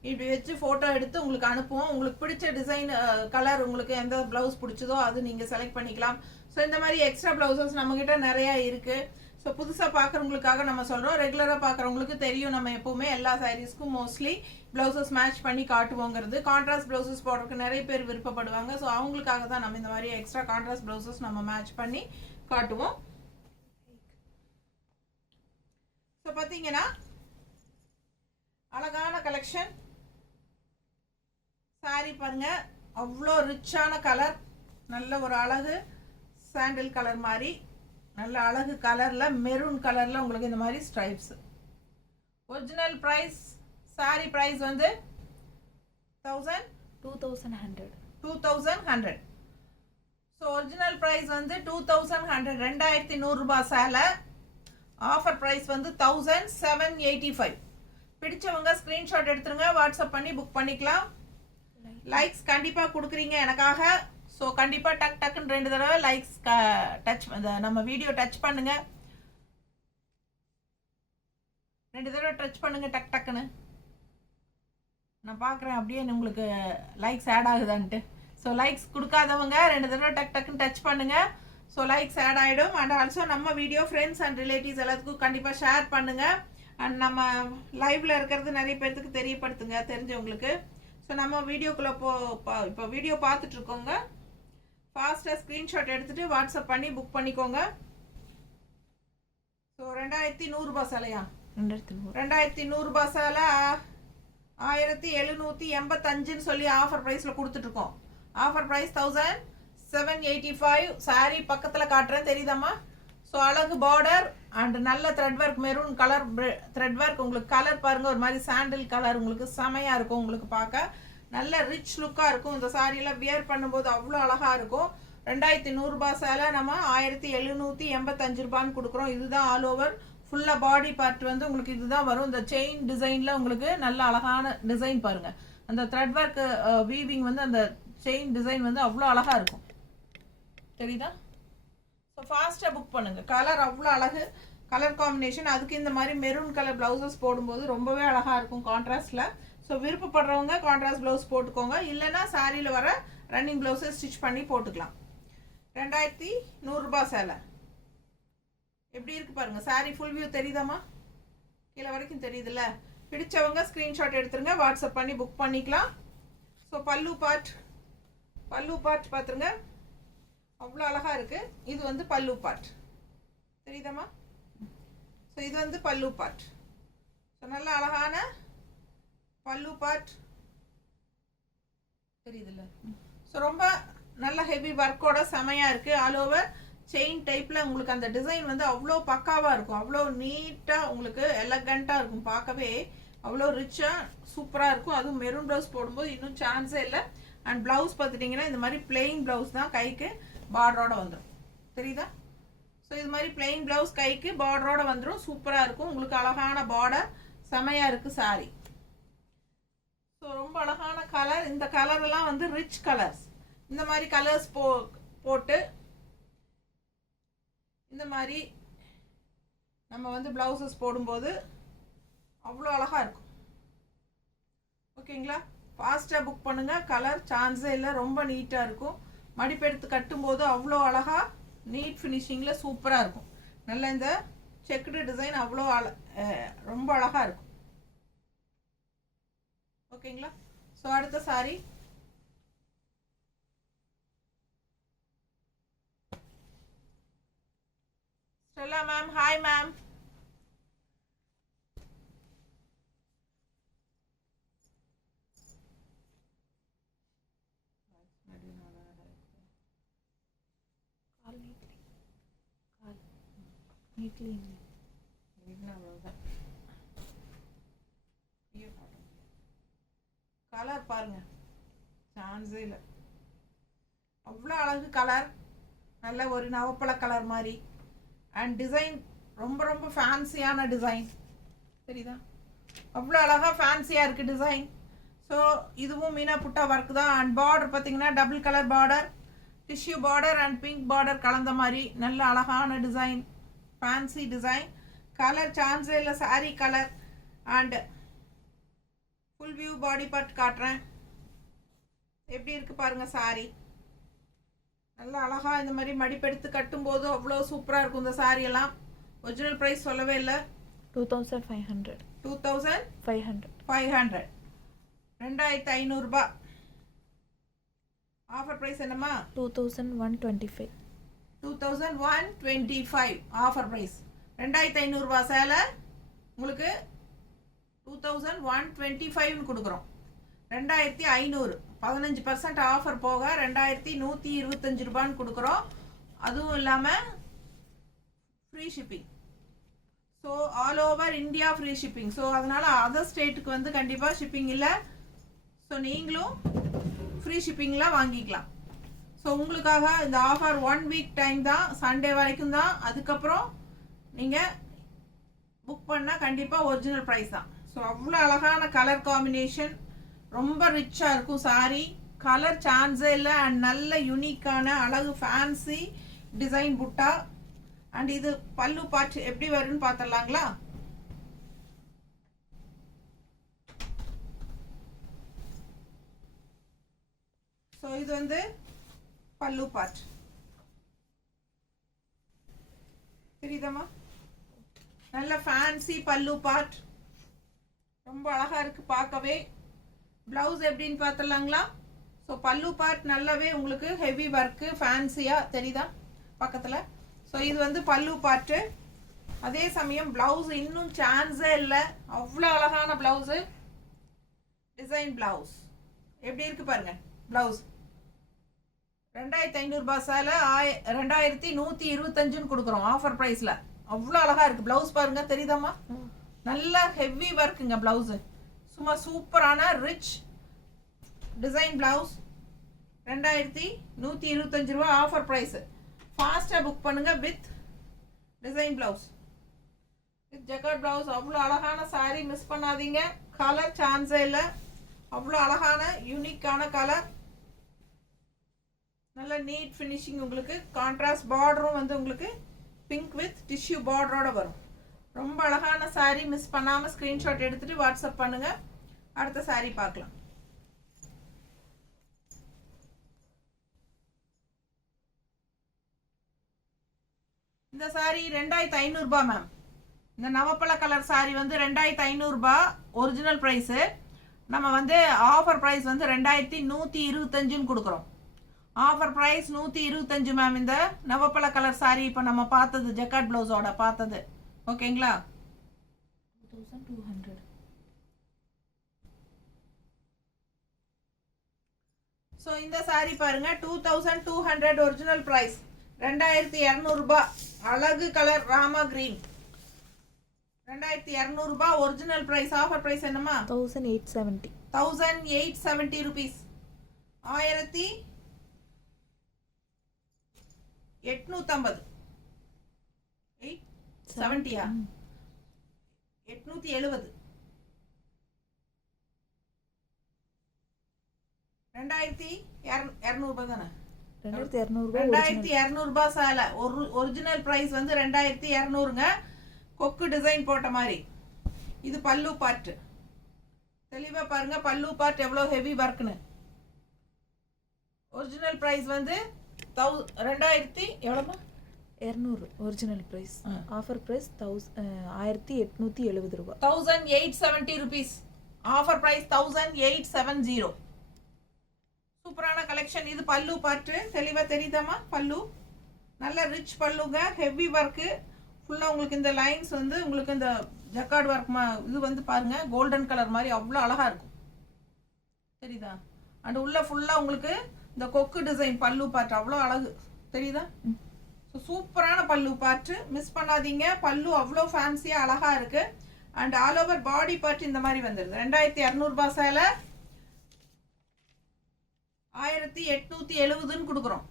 இப்படி வச்சு ஃபோட்டோ எடுத்து உங்களுக்கு அனுப்புவோம். உங்களுக்கு பிடிச்ச டிசைன் கலர் உங்களுக்கு எந்த ப்ளவுஸ் பிடிச்சதோ அது நீங்கள் செலக்ட் பண்ணிக்கலாம். ஸோ இந்த மாதிரி எக்ஸ்ட்ரா ப்ளவுசஸ் நம்மக்கிட்ட நிறையா இருக்குது. ஸோ புதுசாக பார்க்குறவங்களுக்காக நம்ம சொல்கிறோம். ரெகுலராக பார்க்குறவங்களுக்கு தெரியும் நம்ம எப்போவுமே எல்லா சாரீஸ்க்கும் மோஸ்ட்லி ப்ளவுசஸ் மேட்ச் பண்ணி காட்டுவோங்கிறது. கான்ட்ராஸ்ட் ப்ளவுசஸ் போடுறதுக்கு நிறைய பேர் விருப்பப்படுவாங்க. ஸோ அவங்களுக்காக தான் நம்ம இந்த மாதிரி எக்ஸ்ட்ரா கான்ட்ராஸ்ட் ப்ளவுசஸ் நம்ம மேட்ச் பண்ணி காட்டுவோம். ஸோ பார்த்தீங்கன்னா அழகான கலெக்ஷன் சாரி பாருங்க, அவ்வளோ ரிச்சான கலர், நல்ல ஒரு அழகு சாண்டில் கலர் மாதிரி நல்ல அழகு கலரில் மெரூன் கலரில் உங்களுக்கு இந்த மாதிரி stripes. Original price saree price வந்து 2100. ஸோ ஒரிஜினல் ப்ரைஸ் வந்து 2100, 2100 ரூபாய் சேலை. ஆஃபர் ப்ரைஸ் வந்து 1785. பிடிச்சவங்க ஸ்க்ரீன்ஷாட் எடுத்துருங்க, வாட்ஸ்அப் பண்ணி புக் பண்ணிக்கலாம். லைக்ஸ் கண்டிப்பாக கொடுக்குறீங்க எனக்காக. ஸோ கண்டிப்பாக டக் டக்குன்னு 2 தடவை லைக்ஸ் டச் நம்ம வீடியோ டச் பண்ணுங்க. 2 தடவை டச் பண்ணுங்க டக் டக்குன்னு. நான் பார்க்குறேன் அப்படியே உங்களுக்கு லைக்ஸ் ஆட் ஆகுதான்ட்டு. ஸோ லைக்ஸ் கொடுக்காதவங்க 2 தடவை டக் டக்குன்னு டச் பண்ணுங்க. ஸோ லைக்ஸ் ஆட் ஆகிடும். அண்ட் ஆல்சோ நம்ம வீடியோ ஃப்ரெண்ட்ஸ் அண்ட் ரிலேட்டிவ்ஸ் எல்லாத்துக்கும் கண்டிப்பாக ஷேர் பண்ணுங்க. அண்ட் நம்ம லைவ்ல இருக்கிறது நிறைய பேர்த்துக்கு தெரியப்படுத்துங்க, தெரிஞ்சவங்களுக்கு. ஸோ நம்ம வீடியோக்குள்ளே இப்போ வீடியோ பார்த்துட்டு இருக்கோங்க. ஃபாஸ்ட்டாக ஸ்க்ரீன்ஷாட் எடுத்துகிட்டு வாட்ஸ்அப் பண்ணி புக் பண்ணிக்கோங்க. ஸோ 2100 ரூபாய் சேலையா? 2100 ரூபாய் சேலை 1785 சொல்லி ஆஃபர் ப்ரைஸில் கொடுத்துட்ருக்கோம். Offer price 1785. சாரி பக்கத்தில் காட்டுறேன், தெரியுதாம்மா? ஸோ அழகு பார்டர் அண்ட் நல்ல thread work, maroon colour thread work. உங்களுக்கு கலர் பாருங்கள், ஒரு மாதிரி சாண்டில் கலர் உங்களுக்கு செமையாக இருக்கும். உங்களுக்கு பார்க்க நல்ல ரிச் லுக்காக இருக்கும். இந்த சாரியெல்லாம் வியர் பண்ணும்போது அவ்வளோ அழகாக இருக்கும். 2100 ரூபாய் சேலை நம்ம 1785 ரூபான்னு கொடுக்குறோம். இதுதான் ஆல் ஓவர் ஃபுல்லாக பாடி பார்ட் வந்து உங்களுக்கு இதுதான் வரும். இந்த செயின் டிசைனில் உங்களுக்கு நல்ல அழகான டிசைன் பாருங்கள். அந்த த்ரெட் ஒர்க் வீவிங் வந்து அந்த செயின் டிசைன் வந்து அவ்வளோ அழகாக இருக்கும், தெரியுதா? ஸோ ஃபாஸ்ட்டாக புக் பண்ணுங்கள். கலர் அவ்வளோ அழகு கலர் காம்பினேஷன். அதுக்கு இந்த மாதிரி மெரூன் கலர் ப்ளவுசஸ் போடும்போது ரொம்பவே அழகாக இருக்கும் கான்ட்ராஸ்டில். ஸோ விருப்பப்படுறவங்க கான்ட்ராஸ்ட் ப்ளவுஸ் போட்டுக்கோங்க. இல்லைன்னா சாரியில் வர ரன்னிங் ப்ளவுஸை ஸ்டிச் பண்ணி போட்டுக்கலாம். 2100 ரூபாய் சேலை எப்படி இருக்கு பாருங்கள். சாரி ஃபுல் வியூ தெரியுதாம்மா? கீழே வரைக்கும் தெரியுதுல்ல? பிடிச்சவங்க ஸ்க்ரீன்ஷாட் எடுத்துருங்க, வாட்ஸ்அப் பண்ணி புக் பண்ணிக்கலாம். ஸோ பல்லு பார்ட் பார்த்துருங்க, அவ்வளோ அழகாக இருக்குது. இது வந்து பல்லு பார்ட் தெரியுதாம்மா? ஸோ இது வந்து பல்லு பார்ட். ஸோ நல்ல அழகான பல்லு பார்ட் தெரியுதுல்ல? ஸோ ரொம்ப நல்ல ஹெவி ஒர்க்கோட செமையாக இருக்குது. ஆல் ஓவர் செயின் டைப்பில் உங்களுக்கு அந்த டிசைன் வந்து அவ்வளோ பக்காவாக இருக்கும், அவ்வளோ நீட்டாக உங்களுக்கு எலகண்ட்டாக இருக்கும், பார்க்கவே அவ்வளோ ரிச்சாக சூப்பராக இருக்கும். அதுவும் மெரூன் ப்ளவுஸ் போடும்போது இன்னும் சான்ஸே இல்லை. அண்ட் ப்ளவுஸ் பார்த்துட்டிங்கன்னா இந்த மாதிரி பிளெயின் ப்ளவுஸ் தான், கைக்கு பார்டரோட வந்துடும். தெரியுதா? ஸோ இது மாதிரி பிளெயின் ப்ளவுஸ் கைக்கு பார்டரோட வந்துடும், சூப்பராக இருக்கும். உங்களுக்கு அழகான பார்டர், செமையாக இருக்குது சாரி. ஸோ ரொம்ப அழகான கலர். இந்த கலரெல்லாம் வந்து ரிச் கலர்ஸ். இந்த மாதிரி கலர்ஸ் போட்டு இந்த மாதிரி நம்ம வந்து ப்ளவுசஸ் போடும்போது அவ்வளோ அழகாக இருக்கும். ஓகேங்களா? ஃபாஸ்ட்டாக புக் பண்ணுங்கள். கலர் சான்ஸே இல்லை, ரொம்ப நீட்டாக இருக்கும். மடிப்பெடுத்து கட்டும்போது அவ்வளோ அழகாக நீட் ஃபினிஷிங்கில் சூப்பராக இருக்கும். நல்ல இந்த செக்குடு டிசைன் அவ்வளோ ரொம்ப அழகாக இருக்கும். ஓகேங்களா? ஸோ அடுத்த sorry Stella ma'am. Hi ma'am. Colour பாருங்க, சான்ஸே இல்லை, அவ்வளோ அழகு கலர். நல்ல ஒரு நவப்பழ கலர் மாதிரி. அண்ட் டிசைன் ரொம்ப ரொம்ப ஃபேன்சியான டிசைன். தெரியுதா? அவ்வளோ அழகாக ஃபேன்சியாக இருக்குது டிசைன். ஸோ இதுவும் மீனா புட்டா ஒர்க் தான். அண்ட் பார்டர் பார்த்தீங்கன்னா double colour border, tissue border and pink border கலந்த மாதிரி நல்ல அழகான டிசைன், ஃபேன்சி டிசைன். கலர் சான்ஸே இல்லை, sorry colour. And full view body part காட்டுறேன், எப்படி இருக்குது பாருங்கள் சாரி. நல்லா அழகாக இந்த மாதிரி மடிப்பெடுத்து கட்டும்போது அவ்வளோ சூப்பராக இருக்கும் இந்த சாரியெல்லாம். ஒரிஜினல் ப்ரைஸ் சொல்லவே இல்லை. 2500. 2500. 2500 ரூபாய். ஆஃபர் ப்ரைஸ் என்னம்மா? 2125. 2125 ஆஃபர் ப்ரைஸ். 2500 ரூபாய் சேலை உங்களுக்கு 2125 கொடுக்குறோம். 2500, 15% ஆஃபர் போக 2125 ரூபான்னு கொடுக்குறோம். அதுவும் இல்லாமல் free shipping. So all over India free shipping. So அதனால் அதர் ஸ்டேட்டுக்கு வந்து கண்டிப்பாக ஷிப்பிங் இல்லை. ஸோ நீங்களும் ஃப்ரீ ஷிப்பிங்கில் வாங்கிக்கலாம். ஸோ உங்களுக்காக இந்த ஆஃபர் 1 வீக் டைம் தான், சண்டே வரைக்கும் தான். அதுக்கப்புறம் நீங்கள் புக் பண்ணால் கண்டிப்பாக ஒரிஜினல் ப்ரைஸ் தான். ஸோ அவ்வளோ அழகான கலர் காம்பினேஷன், ரொம்ப ரிச்சாக இருக்கும் சாரி. கலர் சான்ஸே இல்லை. அண்ட் நல்ல யூனிக்கான அழகு ஃபேன்சி டிசைன் புட்டா. அண்ட் இது பல்லு பார்ட் எப்படி வரும்னு பார்த்துடலாங்களா? ஸோ இது வந்து பல்லு பார்ட். தெரியுதம்மா? நல்ல ஃபேன்சி பல்லு பார்ட், ரொம்ப அழகாக இருக்குது பார்க்கவே. ப்ளவுஸ் எப்படின்னு பார்த்துடலாங்களா? ஸோ பல்லு பார்ட் நல்லாவே உங்களுக்கு ஹெவி ஒர்க்கு ஃபேன்சியாக தெரியுதா பக்கத்தில்? ஸோ இது வந்து பல்லு பார்ட்டு. அதே சமயம் ப்ளவுஸ் இன்னும் சான்ஸே இல்லை, அவ்வளோ அழகான ப்ளவுஸு. டிசைன் ப்ளவுஸ் எப்படி இருக்குது பாருங்க. ப்ளவுஸ் 2500 ரூபாய் சேலை 2125 கொடுக்குறோம் ஆஃபர் ப்ரைஸில். அவ்வளோ அழகாக இருக்குது ப்ளவுஸ் பாருங்க. தெரியுதாம்மா? நல்ல ஹெவி ஒர்க்குங்க ப்ளவுஸு. சும்மா சூப்பரான ரிச் டிசைன் ப்ளவுஸ். 2125 ரூபா ஆஃபர் ப்ரைஸு. ஃபாஸ்ட்டாக புக் பண்ணுங்கள் with design blouse, with jacket blouse. அவ்வளோ அழகான சாரீ, மிஸ் பண்ணாதீங்க. கலர் சான்ஸே இல்லை, அவ்வளோ அழகான யூனிக்கான கலர். நல்ல நீட் ஃபினிஷிங். உங்களுக்கு கான்ட்ராஸ்ட் பார்டரும் வந்து உங்களுக்கு பிங்க் வித் டிஷ்யூ பார்டரோட வரும். ரொம்ப அழகான சாரீ, மிஸ் பண்ணாமல் ஸ்க்ரீன்ஷாட் எடுத்துகிட்டு வாட்ஸ்அப் பண்ணுங்கள். அடுத்த சாரீ பார்க்கலாம். இந்த சாரீ 2500 ரூபாய் மேம். இந்த நவப்பழ கலர் சாரீ வந்து 2500 ரூபாய் ஒரிஜினல் ப்ரைஸு. நம்ம வந்து ஆஃபர் ப்ரைஸ் வந்து 2125 கொடுக்குறோம். Offer price 125 ma'am. இந்த நவப்பழ கலர் சாரீ இப்போ நம்ம பார்த்தது ஜக்காட் ப்ளவுஸோட பார்த்தது. ஓகேங்களா? 2200. ஸோ இந்த saree பாருங்க 2200 ஒரிஜினல் ப்ரைஸ் 2200 ரூபாய். அழகு கலர் ராமா கிரீன் 2200 ரூபாய் ஒரிஜினல் ப்ரைஸ். ஆஃபர் ப்ரைஸ் என்னமா 1870. 1870 rupees. 1850. 870 870. 2200 ரூபாய் தானே? 2200 ரூபாய் சேலை. ஒரிஜினல் பிரைஸ் வந்து 2200ங்க. கொக்கு டிசைன் போட்ட மாதிரி. இது பல்லு பார்ட். தெளிவா பாருங்க பல்லு பார்ட் எவ்வளவு ஹெவி ஒர்க்னு. ஒரிஜினல் பிரைஸ் வந்து 2000 எவ்வளவுமா? 200 ஒரிஜினல் பிரைஸ். ஆஃபர் பிரைஸ் 1870 ரூபாய். 1870 rupees. Offer price 1870. சூப்பரான கலெக்ஷன். இது பல்லு பார்ட். தெளிவா தெரியுதாமா? பல்லு நல்ல ரிச் பல்லுங்க. ஹெவி ஒர்க்கு ஃபுல்லாக உங்களுக்கு இந்த லைன்ஸ் வந்து உங்களுக்கு இந்த ஜக்கார்ட் ஒர்க் இது வந்து பாருங்க கோல்டன் கலர் மாதிரி அவ்வளோ அழகா இருக்கும். தெரியுதா? அண்ட் உள்ள ஃபுல்லாக உங்களுக்கு இந்த கொக்கு டிசைன் பல்லு பார்ட் அவ்வளோ அழகு. தெரியுதா? ஸோ சூப்பரான பல்லு பார்ட். மிஸ் பண்ணாதீங்க. பல்லு அவ்வளோ ஃபேன்சியாக அழகா இருக்கு. And all over body part இந்த மாதிரி வந்துடுது. 2200 ரூபாய் சேலை 1870 கொடுக்குறோம்.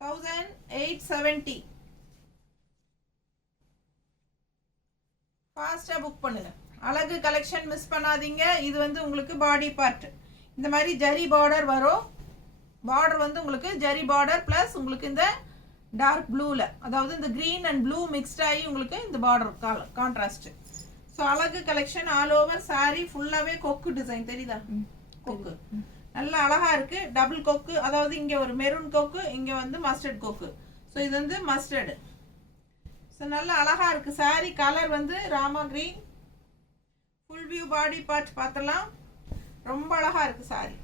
1870. ஃபாஸ்டா புக் பண்ணுங்க. அழகு கலெக்ஷன் மிஸ் பண்ணாதீங்க. இது வந்து உங்களுக்கு பாடி பார்ட் இந்த மாதிரி ஜரி பார்டர் வரும். பார்டர் வந்து உங்களுக்கு ஜரி பார்டர் பிளஸ் உங்களுக்கு இந்த டார்க் ப்ளூல, அதாவது இந்த கிரீன் அண்ட் ப்ளூ மிக்ஸ்ட் ஆகி உங்களுக்கு இந்த பார்டர் கான்ட்ராஸ்ட். ஸோ அழகு கலெக்ஷன். ஆல் ஓவர் சாரி ஃபுல்லாவே கொக்கு டிசைன். தெரியுதா? கொக்கு நல்ல அழகா இருக்கு. டபுள் கொக்கு, அதாவது இங்க ஒரு மெரூன் கொக்கு, இங்க வந்து மஸ்டர்ட் கொக்கு. ஸோ இது வந்து மஸ்டர்டு. ஸோ நல்ல அழகா இருக்கு. சாரி கலர் வந்து Rama green. Full view body part பார்த்தலாம். ரொம்ப அழகா இருக்கு சாரி.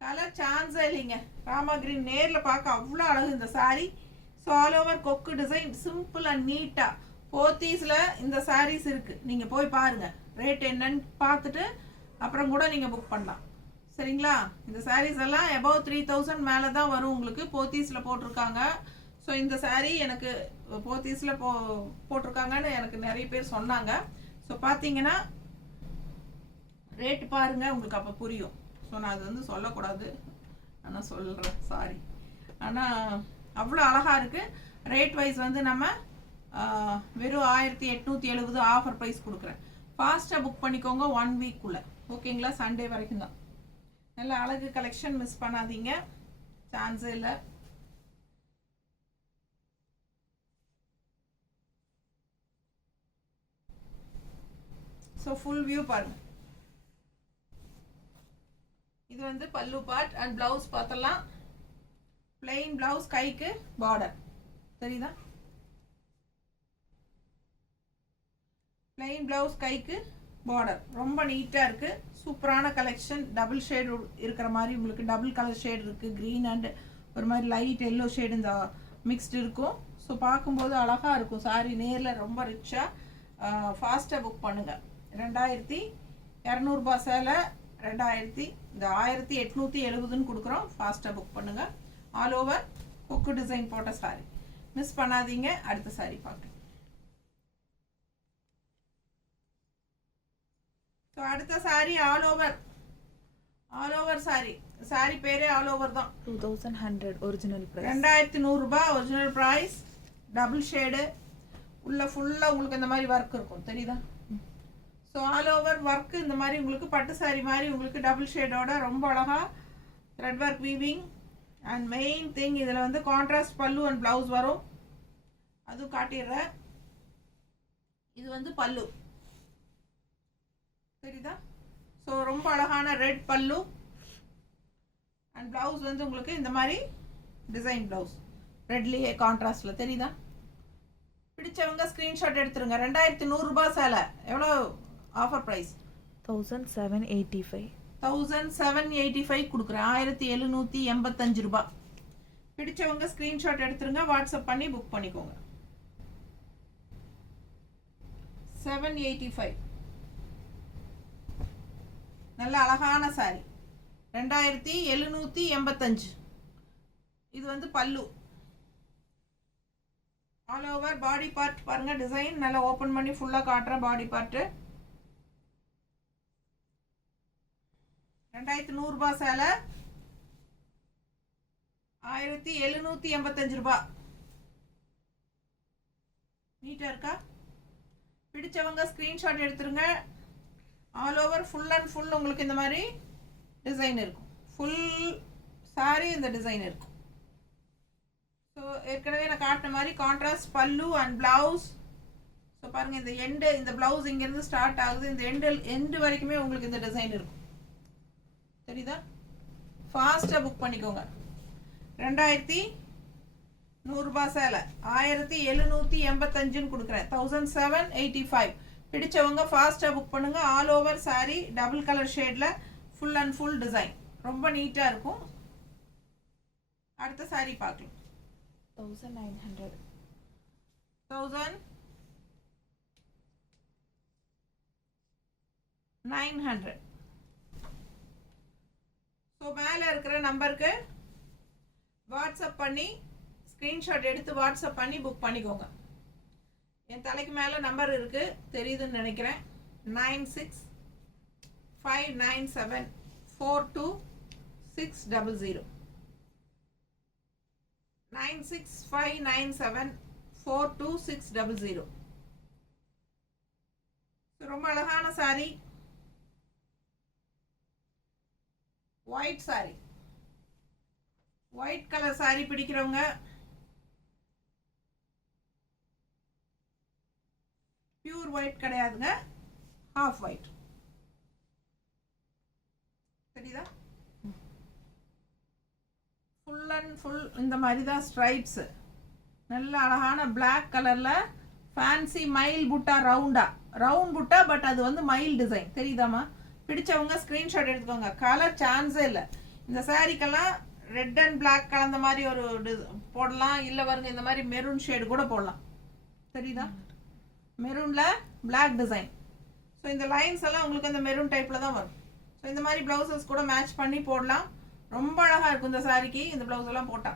கலர் சான்ஸே இல்லைங்க. ராமா கிரீன் நேர்ல பார்க்க அவ்வளோ அழகு இந்த சாரி. ஸோ ஆல் ஓவர் கொக்கு டிசைன் சிம்பிள் அண்ட் நீட்டா. போத்தீஸ்ல இந்த சாரீஸ் இருக்கு. நீங்க போய் பாருங்க. ரேட் என்னன்னு பார்த்துட்டு அப்புறம் கூட நீங்க புக் பண்ணலாம். சரிங்களா? இந்த சாரீஸ் எல்லாம் above 3000 மேலே தான் வரும் உங்களுக்கு. போத்தீஸ்ல போட்டிருக்காங்க. ஸோ இந்த சாரீ எனக்கு போத்தீஸ்ல போட்டிருக்காங்கன்னு எனக்கு நிறைய பேர் சொன்னாங்க. ஸோ பார்த்தீங்கன்னா ரேட் பாருங்க, உங்களுக்கு அப்போ புரியும். ஸோ நான் அது வந்து சொல்லக்கூடாது, ஆனால் சொல்கிறேன், சாரி. ஆனால் அவ்வளோ அழகாக இருக்குது. ரேட் வைஸ் வந்து நம்ம வெறும் 1870 ஆஃபர் ப்ரைஸ் கொடுக்குறேன். ஃபாஸ்ட்டாக புக் பண்ணிக்கோங்க 1 வீக்குள்ளே. ஓகேங்களா? சண்டே வரைக்கும் தான். நல்ல அழகு கலெக்ஷன் மிஸ் பண்ணாதீங்க. சான்ஸே இல்லை. ஸோ ஃபுல் வியூ பாருங்க. இது வந்து பல்லு பார்ட் அண்ட் பிளவுஸ் பார்த்தலாம். பிளெயின் பிளவுஸ், கைக்கு பார்டர். தெரியுதா? பிளெயின் பிளவுஸ், கைக்கு பார்டர். ரொம்ப நீட்டா இருக்கு. சூப்பரான கலெக்ஷன். டபுள் ஷேட் இருக்கிற மாதிரி உங்களுக்கு டபுள் கலர் ஷேட் இருக்கு. கிரீன் அண்ட் ஒரு மாதிரி லைட் எல்லோ ஷேடு இந்த மிக்ஸ்டு இருக்கும். ஸோ பார்க்கும்போது அழகா இருக்கும் சாரி. நேரில் ரொம்ப ரிச்சா. ஃபாஸ்ட்டாக புக் பண்ணுங்க. 2200 ரூபாய் சேலை 1870 கொடுக்குறோம். ஃபாஸ்ட்டாக புக் பண்ணுங்க. ஆல் ஓவர் கொக்கு டிசைன் போட்ட சாரி மிஸ் பண்ணாதீங்க. அடுத்த சாரி பார்க்கலாம். ஸோ அடுத்த சாரி ஆல் ஓவர் சாரி பேரே ஆல் ஓவர் தான். 2100 ஒரிஜினல் பிரைஸ். 2100 ரூபாய் ஒரிஜினல் பிரைஸ். டபுள் ஷேடு உள்ள ஃபுல்லாக உங்களுக்கு இந்த மாதிரி ஒர்க் இருக்கும். தெரியுதா? ஸோ ஆல் ஓவர் ஒர்க் இந்த மாதிரி உங்களுக்கு பட்டு சாரி மாதிரி உங்களுக்கு டபுள் ஷேடோட ரொம்ப அழகா thread work weaving. And main thing இதில் வந்து கான்ட்ராஸ்ட் பல்லு அண்ட் பிளவுஸ் வரும். அதுவும் காட்டிடுறேன். இது வந்து பல்லு. தெரியுதா? ஸோ ரொம்ப அழகான ரெட் பல்லு அண்ட் பிளவுஸ் வந்து உங்களுக்கு இந்த மாதிரி டிசைன் பிளவுஸ் ரெட்லியே கான்ட்ராஸ்ட்ல. தெரியுதா? பிடிச்சவங்க ஸ்கிரீன்ஷாட் எடுத்துருங்க. 2100 ரூபாய் சேலை. எவ்வளோ ஆஃபர் ப்ரைஸ்? 1785. 1785 கொடுக்குறேன். 1785 ரூபாய். பிடிச்சவங்க ஸ்கிரீன்ஷாட் எடுத்துருங்க. வாட்ஸ்அப் பண்ணி புக் பண்ணிக்கோங்க. 785. நல்ல அழகான சாரி. 2785. இது வந்து பல்லு. ஆல் ஓவர் பாடி பார்ட் பாருங்க, டிசைன் நல்லா ஓப்பன் பண்ணி ஃபுல்லா காட்டுறேன். பாடி பார்ட் 2100 ரூபாய் சேலை, 1785 ரூபாய். நீட்டா இருக்கா? பிடிச்சவங்க ஸ்கிரீன்ஷாட் எடுத்துருங்க. All over full and full உங்களுக்கு இந்த மாதிரி டிசைன் இருக்கும். ஃபுல் சாரி இந்த டிசைன் இருக்கும். ஸோ ஏற்கனவே நான் காட்டின மாதிரி கான்ட்ராஸ்ட் பல்லு அண்ட் பிளவுஸ். ஸோ பாருங்க, இந்த எண்டு, இந்த பிளவுஸ் இங்கேருந்து ஸ்டார்ட் ஆகுது, இந்த எண்டு வரைக்குமே உங்களுக்கு இந்த டிசைன் இருக்கும். தெரியுதா? ஃபாஸ்ட்டாக புக் பண்ணிக்கோங்க. 2100 ரூபாய் சேலை 1785 கொடுக்குறேன். 1785. பிடிச்சவங்க ஃபாஸ்ட்டாக புக் பண்ணுங்க. All over sorry double colour ஷேடில் ஃபுல் அண்ட் ஃபுல் டிசைன் ரொம்ப நீட்டாக இருக்கும். அடுத்த சாரி பார்க்கலாம். 1900. 1900. ஸோ மேலே இருக்கிற நம்பருக்கு வாட்ஸ்அப் பண்ணி ஸ்க்ரீன்ஷாட் எடுத்து வாட்ஸ்அப் பண்ணி புக் பண்ணிக்கோங்க. என் தலைக்கு மேலே நம்பர் இருக்குது, தெரியுதுன்னு நினைக்கிறேன். 9659742600. 9659742600. ரொம்ப அழகான sari, white sari, white colour sari பிடிக்கிறவங்க பியூர் ஒயிட் கிடையாதுங்க, ஹாஃப் ஒயிட். தெரியுதா? ஃபுல் அண்ட் ஃபுல் இந்த மாதிரி தான் ஸ்ட்ரைப்ஸ். நல்ல அழகான பிளாக் கலர்ல ஃபேன்சி மயில் புட்டா, ரவுண்ட் புட்டா, பட் அது வந்து மயில் டிசைன். தெரியுதாமா? பிடிச்சவங்க ஸ்கிரீன்ஷாட் எடுத்துக்கோங்க. கலர் சான்ஸே இல்லை. இந்த சாரிக்கெல்லாம் ரெட் அண்ட் பிளாக் கலந்த மாதிரி ஒரு போடலாம், இல்லை வருங்க இந்த மாதிரி மெரூன் ஷேடு கூட போடலாம். தெரியுதா? மெரூன்ல பிளாக் டிசைன். ஸோ இந்த லைன்ஸ் எல்லாம் உங்களுக்கு அந்த மெரூன் டைப்ல தான் வரும். ஸோ இந்த மாதிரி பிளவுசஸ் கூட மேட்ச் பண்ணி போடலாம். ரொம்ப அழகா இருக்கும் இந்த சாரிக்கு இந்த பிளவுஸ் எல்லாம் போட்டா.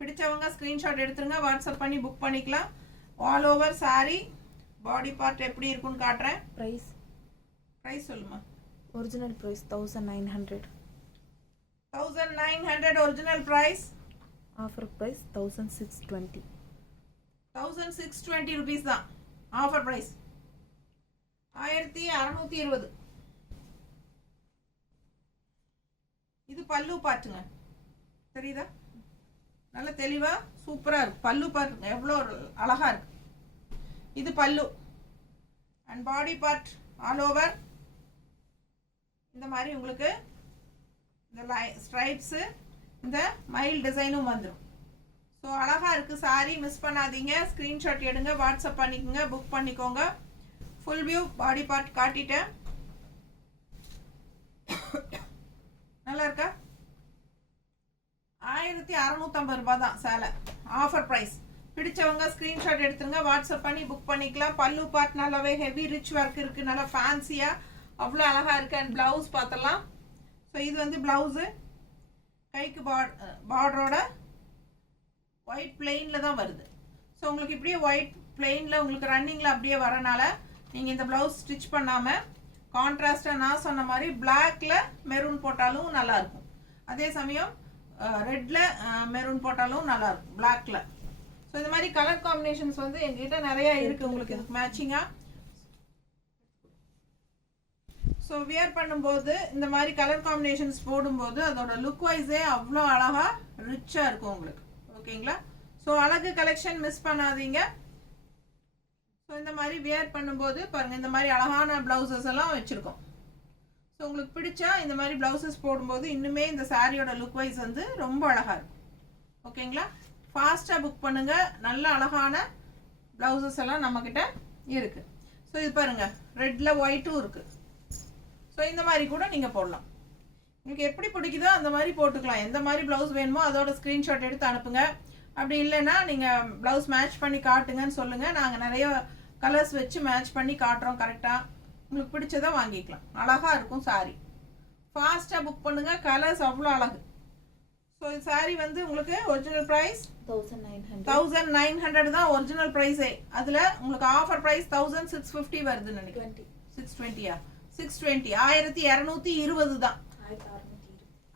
பிடிச்சவங்க ஸ்கிரீன்ஷாட் எடுத்துருங்க, வாட்ஸ்அப் பண்ணி புக் பண்ணிக்கலாம். All over saree body part எப்படி இருக்குன்னு காட்டுறேன். ப்ரைஸ் சொல்லுமா? Original price 1900. 1900 original price. Offer price 1620. 1620 rupees தான் ஆஃபர் ப்ரைஸ். 1620. இது பல்லு பாட்டுங்க. தெரியுதா? நல்ல தெளிவா சூப்பரா இருக்கு. பல்லு பாட்டுங்க எவ்வளோ அழகா இருக்கு. இது பல்லு and body part all over இந்த மாதிரி உங்களுக்கு இந்த ஸ்ட்ரைப்ஸு இந்த மயில் டிசைனும் வந்துடும். ஸோ அழகா இருக்கு சாரி. மிஸ் பண்ணாதீங்க. ஸ்க்ரீன்ஷாட் எடுங்க, வாட்ஸ்அப் பண்ணிக்கோங்க, புக் பண்ணிக்கோங்க. ஃபுல் வியூ பாடி பார்ட் காட்டிட்டேன். நல்லா இருக்கா? 1650 ரூபாய் தான் சேலை. Offer price. பிடிச்சவங்க ஸ்க்ரீன்ஷாட் எடுத்துருங்க, வாட்ஸ்அப் பண்ணி புக் பண்ணிக்கலாம். பல்லு பார்ட் நல்லாவே ஹெவி ரிச் ஒர்க் இருக்கு, நல்லா ஃபேன்சியா அவ்வளோ அழகா இருக்கு. அண்ட் பிளவுஸ் பார்த்தலாம். ஸோ இது வந்து பிளவுஸு கைக்கு பார்டரோட ஒயிட் பிளெயின்ல தான் வருது. ஸோ உங்களுக்கு இப்படியே ஒயிட் பிளெயின்ல உங்களுக்கு ரன்னிங்ல அப்படியே வரனால நீங்க இந்த பிளவுஸ் ஸ்டிச் பண்ணாம கான்ட்ராஸ்டா நான் சொன்ன மாதிரி பிளாக்ல மெரூன் போட்டாலும் நல்லா இருக்கும். அதே சமயம் ரெட்ல மெரூன் போட்டாலும் நல்லா இருக்கும் பிளாக்ல. ஸோ இந்த மாதிரி கலர் காம்பினேஷன்ஸ் வந்து எங்ககிட்ட நிறைய இருக்கு உங்களுக்கு இதுக்கு மேட்சிங்கா. ஸோ வியர் பண்ணும்போது இந்த மாதிரி கலர் காம்பினேஷன்ஸ் போடும்போது அதோட லுக் வைஸே அவ்வளோ அழகா ரிச்சா இருக்கும் உங்களுக்கு. ஓகேங்களா? ஸோ அழகு கலெக்ஷன் மிஸ் பண்ணாதீங்க. ஸோ இந்த மாதிரி வியர் பண்ணும்போது பாருங்க இந்த மாதிரி அழகான பிளவுசஸ் எல்லாம் வச்சிருக்கோம். ஸோ உங்களுக்கு பிடிச்சா இந்த மாதிரி பிளவுசஸ் போடும்போது இன்னுமே இந்த சாரியோட லுக் வைஸ் வந்து ரொம்ப அழகா இருக்கும். ஓகேங்களா? ஃபாஸ்டா புக் பண்ணுங்க. நல்ல அழகான பிளவுசஸ் எல்லாம் நம்ம கிட்ட இருக்கு. ஸோ இது பாருங்க ரெட்ல ஒயிட்டும் இருக்கு. ஸோ இந்த மாதிரி கூட நீங்க போடலாம். உங்களுக்கு எப்படி பிடிக்குதோ அந்த மாதிரி போட்டுக்கலாம். எந்த மாதிரி பிளவுஸ் வேணுமோ அதோட ஸ்கிரீன்ஷாட் எடுத்து அனுப்புங்க. அப்படி இல்லைன்னா நீங்க பிளவுஸ் மேட்ச் பண்ணி காட்டுங்கன்னு சொல்லுங்க. நாங்க நிறைய கலர்ஸ் வச்சு மேட்ச் பண்ணி காட்டுறோம். கரெக்டா உங்களுக்கு பிடிச்சதை வாங்கிக்கலாம். அழகா இருக்கும் சாரி. ஃபாஸ்ட்டாக புக் பண்ணுங்கள். கலர்ஸ் அவ்வளோ அழகு. ஸோ இந்த சாரீ வந்து உங்களுக்கு ஒரிஜினல் ப்ரைஸ் 1900 தான் ஒரிஜினல் ப்ரைஸே. அதில் உங்களுக்கு ஆஃபர் ப்ரைஸ் 1650 வருதுன்னு நினைக்கிறேன். 620 1220 தான்.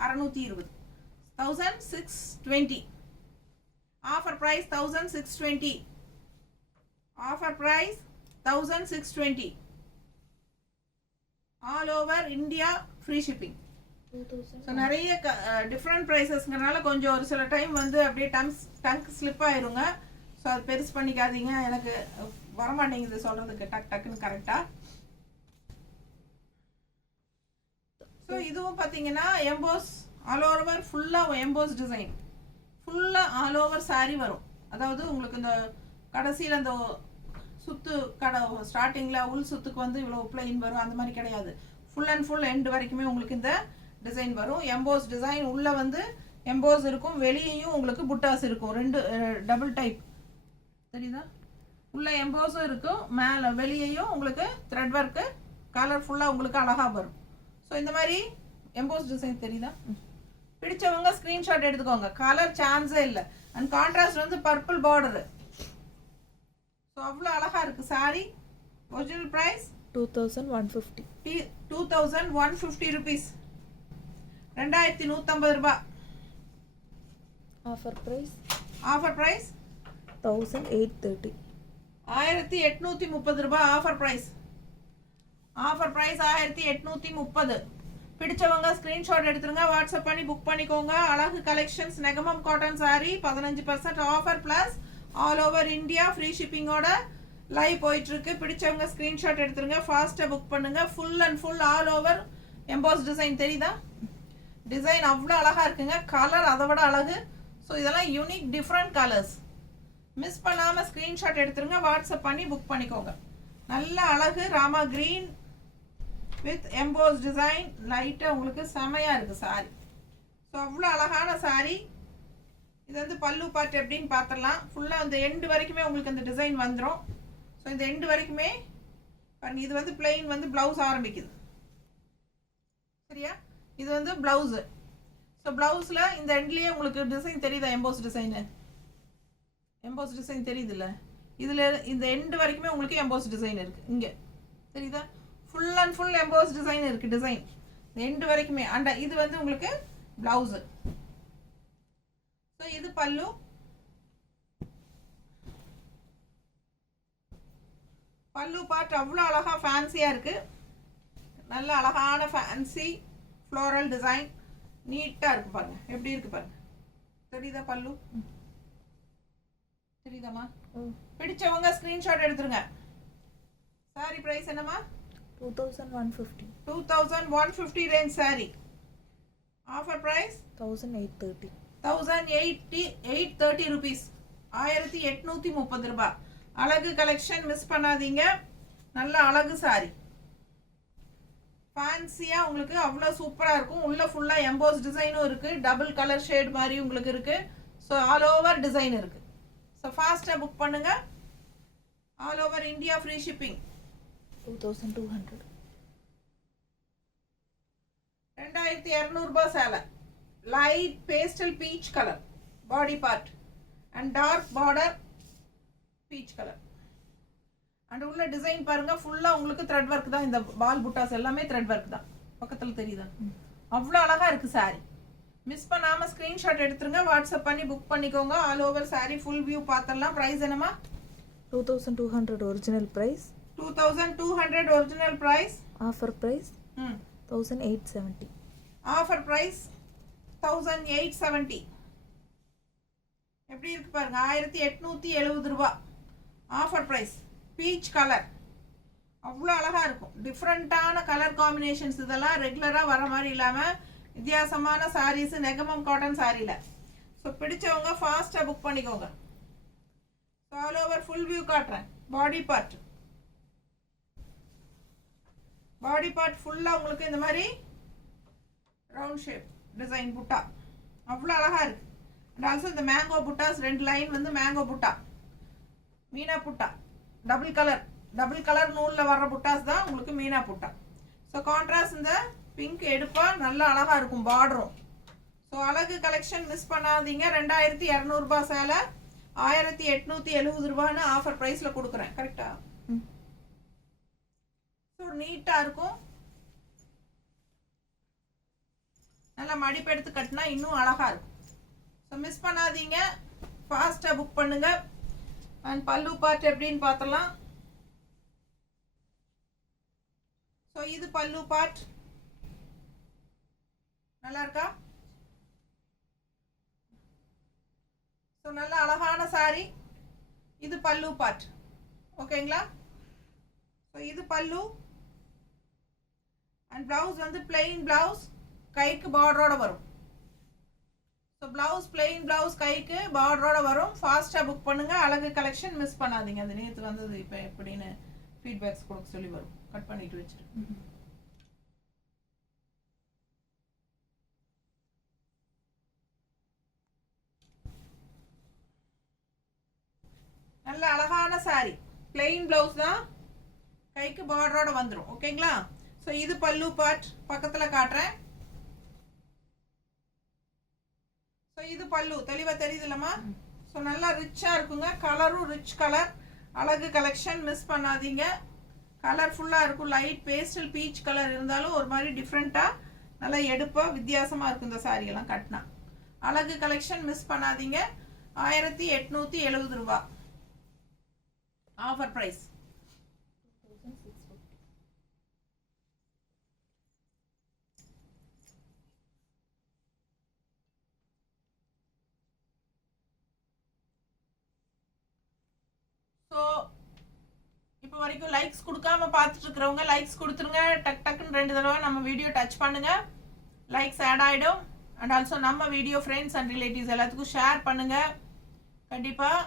620 1620 offer price 1620 offer price 1620 all over India free shipping. So நிறைய டிஃப்ரெண்ட் ப்ரைஸஸ்ங்கிறனால கொஞ்சம் ஒரு சில டைம் வந்து அப்படியே டங்க் ஸ்லிப் ஆயிருங்க. ஸோ அது பெருசு பண்ணிக்காதீங்க. எனக்கு வரமாட்டேங்குது சொல்கிறதுக்கு டக்குன்னு கரெக்டாக. ஸோ இதுவும் பார்த்தீங்கன்னா எம்போஸ் ஆல் ஓவர் ஃபுல்லாக எம்போஸ் டிசைன் ஃபுல்லாக ஆல் ஓவர் சாரீ வரும். அதாவது உங்களுக்கு இந்த கடைசியில் அந்த சுத்து கடை ஸ்டார்டிங்கில் உள் சுத்துக்கு வந்து இவ்வளோ பிளைன் வரும், அந்த மாதிரி கிடையாது. ஃபுல் அண்ட் ஃபுல் எண்டு வரைக்குமே உங்களுக்கு இந்த டிசைன் வரும். எம்போஸ் டிசைன் உள்ளே வந்து எம்போஸ் இருக்கும், வெளியேயும் உங்களுக்கு புட்டாஸ் இருக்கும். ரெண்டு டபுள் டைப் தெரியுதா? உள்ள எம்போஸும் இருக்கும், மேலே வெளியேயும் உங்களுக்கு த்ரெட் ஒர்க்கு கலர்ஃபுல்லாக உங்களுக்கு அழகாக வரும். ஸோ இந்த மாதிரி எம்போஸ் டிசைன் தெரியுதா? பிடிச்சவங்க ஸ்க்ரீன்ஷாட் எடுத்துக்கோங்க. கலர் சான்ஸே இல்லை. அண்ட் கான்ட்ராஸ்ட் வந்து பர்பிள் பார்டரு. ஸோ அவ்வளோ அழகாக இருக்குது சாரீ. Original price 2150. 2150 ருபீஸ், 2150 ரூபாய். ஆஃபர் ப்ரைஸ் 1830 1830 ரூபாய் ஆஃபர் ப்ரைஸ். 1830. பிடிச்சவங்க ஸ்க்ரீன்ஷாட் எடுத்துருங்க, வாட்ஸ்அப் பண்ணி புக் பண்ணிக்கோங்க. அழகு collections Negamam cotton sari 15% offer plus all over India free ஷிப்பிங்கோட லைவ் போயிட்டுருக்கு. பிடிச்சவங்க ஸ்க்ரீன்ஷாட் எடுத்துருங்க, ஃபாஸ்ட்டாக புக் பண்ணுங்க. Full and full all over emboss design தெரியுதா? டிசைன் அவ்வளோ அழகாக இருக்குங்க. கலர் அதை விட அழகு. ஸோ இதெல்லாம் யூனிக் டிஃப்ரெண்ட் கலர்ஸ். மிஸ் பண்ணாமல் ஸ்க்ரீன்ஷாட் எடுத்துருங்க, வாட்ஸ்அப் பண்ணி புக் பண்ணிக்கோங்க. நல்ல அழகு Rama green with emboss design. லைட்டாக உங்களுக்கு செமையாக இருக்குது சாரி. ஸோ அவ்வளோ அழகான சாரி. இது வந்து பல்லு பார்ட் எப்படின்னு பார்த்துடலாம். ஃபுல்லாக அந்த எண்டு வரைக்குமே உங்களுக்கு அந்த டிசைன் வந்துடும். ஸோ இந்த எண்டு வரைக்குமே பாருங்க. இது வந்து பிளெயின் வந்து ப்ளவுஸ் ஆரம்பிக்குது சரியா? இது வந்து ப்ளவுஸு. ஸோ ப்ளவுஸில் இந்த எண்ட்லேயே உங்களுக்கு டிசைன் தெரியுதா? EMBOSS design. எம்போஸ் டிசைன் தெரியுதுல்ல? இதில் இந்த எண்டு வரைக்குமே உங்களுக்கு எம்போஸ் டிசைன் இருக்குது. இங்கே தெரியுதா? Full and full EMBOSS design இருக்குது. டிசைன் இந்த எண்டு வரைக்குமே. அண்ட் இது வந்து உங்களுக்கு ப்ளவுஸு. ஸோ இது பல்லு. பல்லு பார்ட் அவ்வளோ அழகாக ஃபேன்சியாக இருக்குது. நல்ல அழகான ஃபேன்சி ஃப்ளோரல் டிசைன் நீட்டாக இருக்குது பாருங்கள். எப்படி இருக்குது பாருங்கள். தெரியுதா பல்லு? தெரியுதாம்மா? பிடிச்சவங்க ஸ்க்ரீன்ஷாட் எடுத்துருங்க. சாரி ப்ரைஸ் என்னம்மா? 2150. 2150 range saree. Offer price 1830. 1830 rupees, 1830 ரூபாய். அழகு கலெக்ஷன் மிஸ் பண்ணாதீங்க. நல்ல அழகு சாரி, ஃபேன்சியாக உங்களுக்கு அவ்வளோ சூப்பராக இருக்கும். உள்ள ஃபுல்லாக எம்போஸ் டிசைனும் இருக்குது, டபுள் கலர் ஷேட் மாதிரி உங்களுக்கு இருக்குது. ஸோ ஆல் ஓவர் டிசைன் இருக்குது. ஸோ ஃபாஸ்ட்டாக புக் பண்ணுங்க. All over India free shipping. 2200. 2200 ரூபாய் சேலை. Light pastel peach colour body part and dark border peach colour. And உள்ள டிசைன் பாருங்க, ஃபுல்லா உங்களுக்கு த்ரெட் ஒர்க் தான். இந்த பால் புட்டாஸ் எல்லாமே த்ரெட் ஒர்க் தான். பக்கத்துல தெரியுதா? அவ்வளோ அழகா இருக்கு சாரி. மிஸ் பண்ணாம ஸ்கிரீன்ஷாட் எடுத்துருங்க, வாட்ஸ்அப் பண்ணி புக் பண்ணிக்கோங்க. All over sari full view பார்த்தரலாம். பிரைஸ் என்னமா? 2200 original price. 2200 original price. Offer price 1870. Offer price 1870. எப்படி இருக்கு பாருங்க, 1870 ரூபாய். Offer price. பீச் கலர் அவ்வளோ அழகா இருக்கும். டிஃப்ரெண்ட்டான கலர் காம்பினேஷன்ஸ். இதெல்லாம் ரெகுலராக வர மாதிரி இல்லாமல் வித்தியாசமான சாரீஸ் நெகமம் காட்டன் சாரியில். ஸோ பிடிச்சவங்க ஃபாஸ்ட்டாக புக் பண்ணிக்கோங்க. So all over full view காட்டுறேன். பாடி பார்ட், பாடி பார்ட் ஃபுல்லாக உங்களுக்கு இந்த மாதிரி ரவுண்ட் ஷேப் டிசைன் புட்டா அவ்வளோ அழகாக இருக்குது. அண்ட் ஆல்சோ இந்த மேங்கோ புட்டாஸ் 2 லைன் வந்து மேங்கோ புட்டா, மீனா புட்டா, டபுள் கலர் நூலில் வர்ற புட்டாஸ் தான் உங்களுக்கு மீனா புட்டா. ஸோ கான்ட்ராஸ்ட் இந்த பிங்க் எடுப்பா நல்லா அழகா இருக்கும் பார்டரும். ஸோ அழகு கலெக்ஷன் மிஸ் பண்ணாதீங்க. 2200 ரூபாய் சேலை 1870 ரூபான்னு ஆஃபர் ப்ரைஸில் கொடுக்குறேன். கரெக்டா? ஸோ நீட்டாக இருக்கும். நல்லா மடிப்பு எடுத்து கட்டினா இன்னும் அழகாக இருக்கும். ஸோ மிஸ் பண்ணாதீங்க, ஃபாஸ்ட்டாக புக் பண்ணுங்க. அண்ட் பல்லு பார்ட் எப்படின்னு பார்த்தலாம். ஸோ இது பல்லு பார்ட் நல்லா இருக்கா? ஸோ நல்ல அழகான சாரி. இது பல்லு பார்ட். ஓகேங்களா? ஸோ இது பல்லு அண்ட் பிளவுஸ் வந்து பிளெயின் பிளவுஸ், கைக்கு பார்டரோட வரும். ஸோ பிளவுஸ் பிளெயின் பிளவுஸ், கைக்கு பார்டரோட வரும். ஃபாஸ்ட்டாக புக் பண்ணுங்க. அழகு கலெக்ஷன் மிஸ் பண்ணாதீங்க. அது நேற்று வந்தது இப்போ எப்படின்னு ஃபீட்பேக்ஸ் கொடுக்க சொல்லி வரும். கட் பண்ணிட்டு வச்சிரு. நல்ல அழகான சாரி, பிளெயின் பிளவுஸ் தான், கைக்கு பார்டரோட வந்துடும். ஓகேங்களா? ஸோ இது பல்லு பார்ட், பக்கத்தில் காட்டுறேன். ஸோ இது பல்லு தெளிவாக தெரியுதுல்லம்மா? ஸோ நல்லா ரிச்சாக இருக்குங்க. கலரும் ரிச் கலர். அழகு கலெக்ஷன் மிஸ் பண்ணாதீங்க. கலர்ஃபுல்லாக இருக்கும். லைட் பேஸ்டல் பீச் கலர் இருந்தாலும் ஒரு மாதிரி டிஃப்ரெண்ட்டாக நல்லா எடுப்பாக வித்தியாசமாக இருக்கும் இந்த சாரியெல்லாம் கட்டினா. அழகு கலெக்ஷன் மிஸ் பண்ணாதீங்க. 1870 ரூபா ஆஃபர் ப்ரைஸ். ஸோ இப்போ வரைக்கும் லைக்ஸ் கொடுக்காம பார்த்துட்டு இருக்கிறவங்க லைக்ஸ் கொடுத்துருங்க. டக் டக்குன்னு 2 தடவை நம்ம வீடியோ டச் பண்ணுங்க. லைக்ஸ் ஆட் ஆகிடும். அண்ட் ஆல்சோ நம்ம வீடியோ ஃப்ரெண்ட்ஸ் அண்ட் ரிலேட்டிவ்ஸ் எல்லாத்துக்கும் ஷேர் பண்ணுங்க. கண்டிப்பாக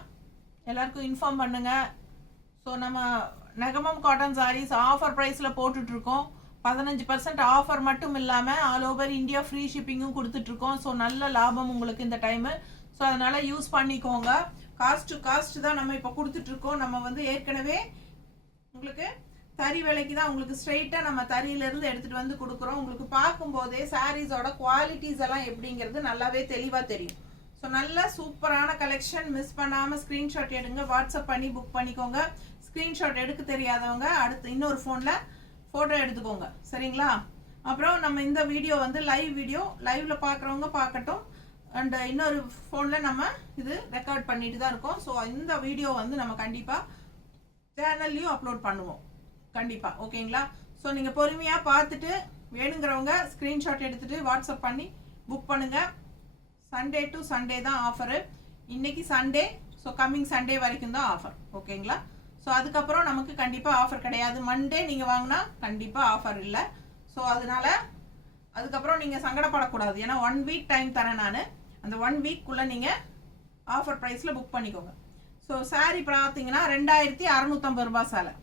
எல்லாருக்கும் இன்ஃபார்ம் பண்ணுங்க. ஸோ நம்ம நெகமம் காட்டன் சாரீஸ் ஆஃபர் ப்ரைஸில் போட்டுட்ருக்கோம். 15% ஆஃபர் மட்டும் இல்லாமல் ஆல் ஓவர் இந்தியா ஃப்ரீ ஷிப்பிங்கும் கொடுத்துட்ருக்கோம். ஸோ நல்ல லாபம் உங்களுக்கு இந்த டைமு. ஸோ அதனால் யூஸ் பண்ணிக்கோங்க. காஸ்ட் டு காஸ்ட் தான் நம்ம இப்போ கொடுத்துட்ருக்கோம். நம்ம வந்து ஏற்கனவே உங்களுக்கு தறி விலைக்கு தான், உங்களுக்கு ஸ்ட்ரெயிட்டாக நம்ம தறியிலேருந்து எடுத்துகிட்டு வந்து கொடுக்குறோம். உங்களுக்கு பார்க்கும்போதே சாரீஸோட குவாலிட்டிஸ் எல்லாம் எப்படிங்கிறது நல்லாவே தெளிவாக தெரியும். ஸோ நல்ல சூப்பரான கலெக்ஷன். மிஸ் பண்ணாமல் ஸ்க்ரீன்ஷாட் எடுங்க. வாட்ஸ்அப் பண்ணி புக் பண்ணிக்கோங்க. ஸ்க்ரீன்ஷாட் எடுக்க தெரியாதவங்க அடுத்து இன்னொரு ஃபோனில் ஃபோட்டோ எடுத்துக்கோங்க. சரிங்களா? அப்புறம் நம்ம இந்த வீடியோ வந்து லைவ் வீடியோ, லைவில் பார்க்குறவங்க பார்க்கட்டும். அண்ட் இன்னொரு ஃபோனில் நம்ம இது ரெக்கார்ட் பண்ணிட்டு தான் இருக்கோம். ஸோ இந்த வீடியோ வந்து நம்ம கண்டிப்பாக சேனல்லையும் அப்லோட் பண்ணுவோம். கண்டிப்பாக. ஓகேங்களா? ஸோ நீங்கள் பொறுமையாக பார்த்துட்டு வேணுங்கிறவங்க ஸ்க்ரீன்ஷாட் எடுத்துகிட்டு வாட்ஸ்அப் பண்ணி புக் பண்ணுங்கள். சண்டே டு சண்டே தான் ஆஃபரு. இன்னைக்கு சண்டே. ஸோ கம்மிங் சண்டே வரைக்கும் தான் ஆஃபர். ஓகேங்களா? ஸோ அதுக்கப்புறம் நமக்கு கண்டிப்பாக ஆஃபர் கிடையாது. மண்டே நீங்கள் வாங்கினா கண்டிப்பாக ஆஃபர் இல்லை. ஸோ அதனால அதுக்கப்புறம் நீங்கள் சங்கடப்படக்கூடாது. ஏன்னா 1 வீக் டைம் தரேன் நான். அந்த 1 வீக்குள்ளே நீங்கள் ஆஃபர் ப்ரைஸில் புக் பண்ணிக்கோங்க. ஸோ சாரீ பார்த்தீங்கன்னா 2650 ரூபா சேலை.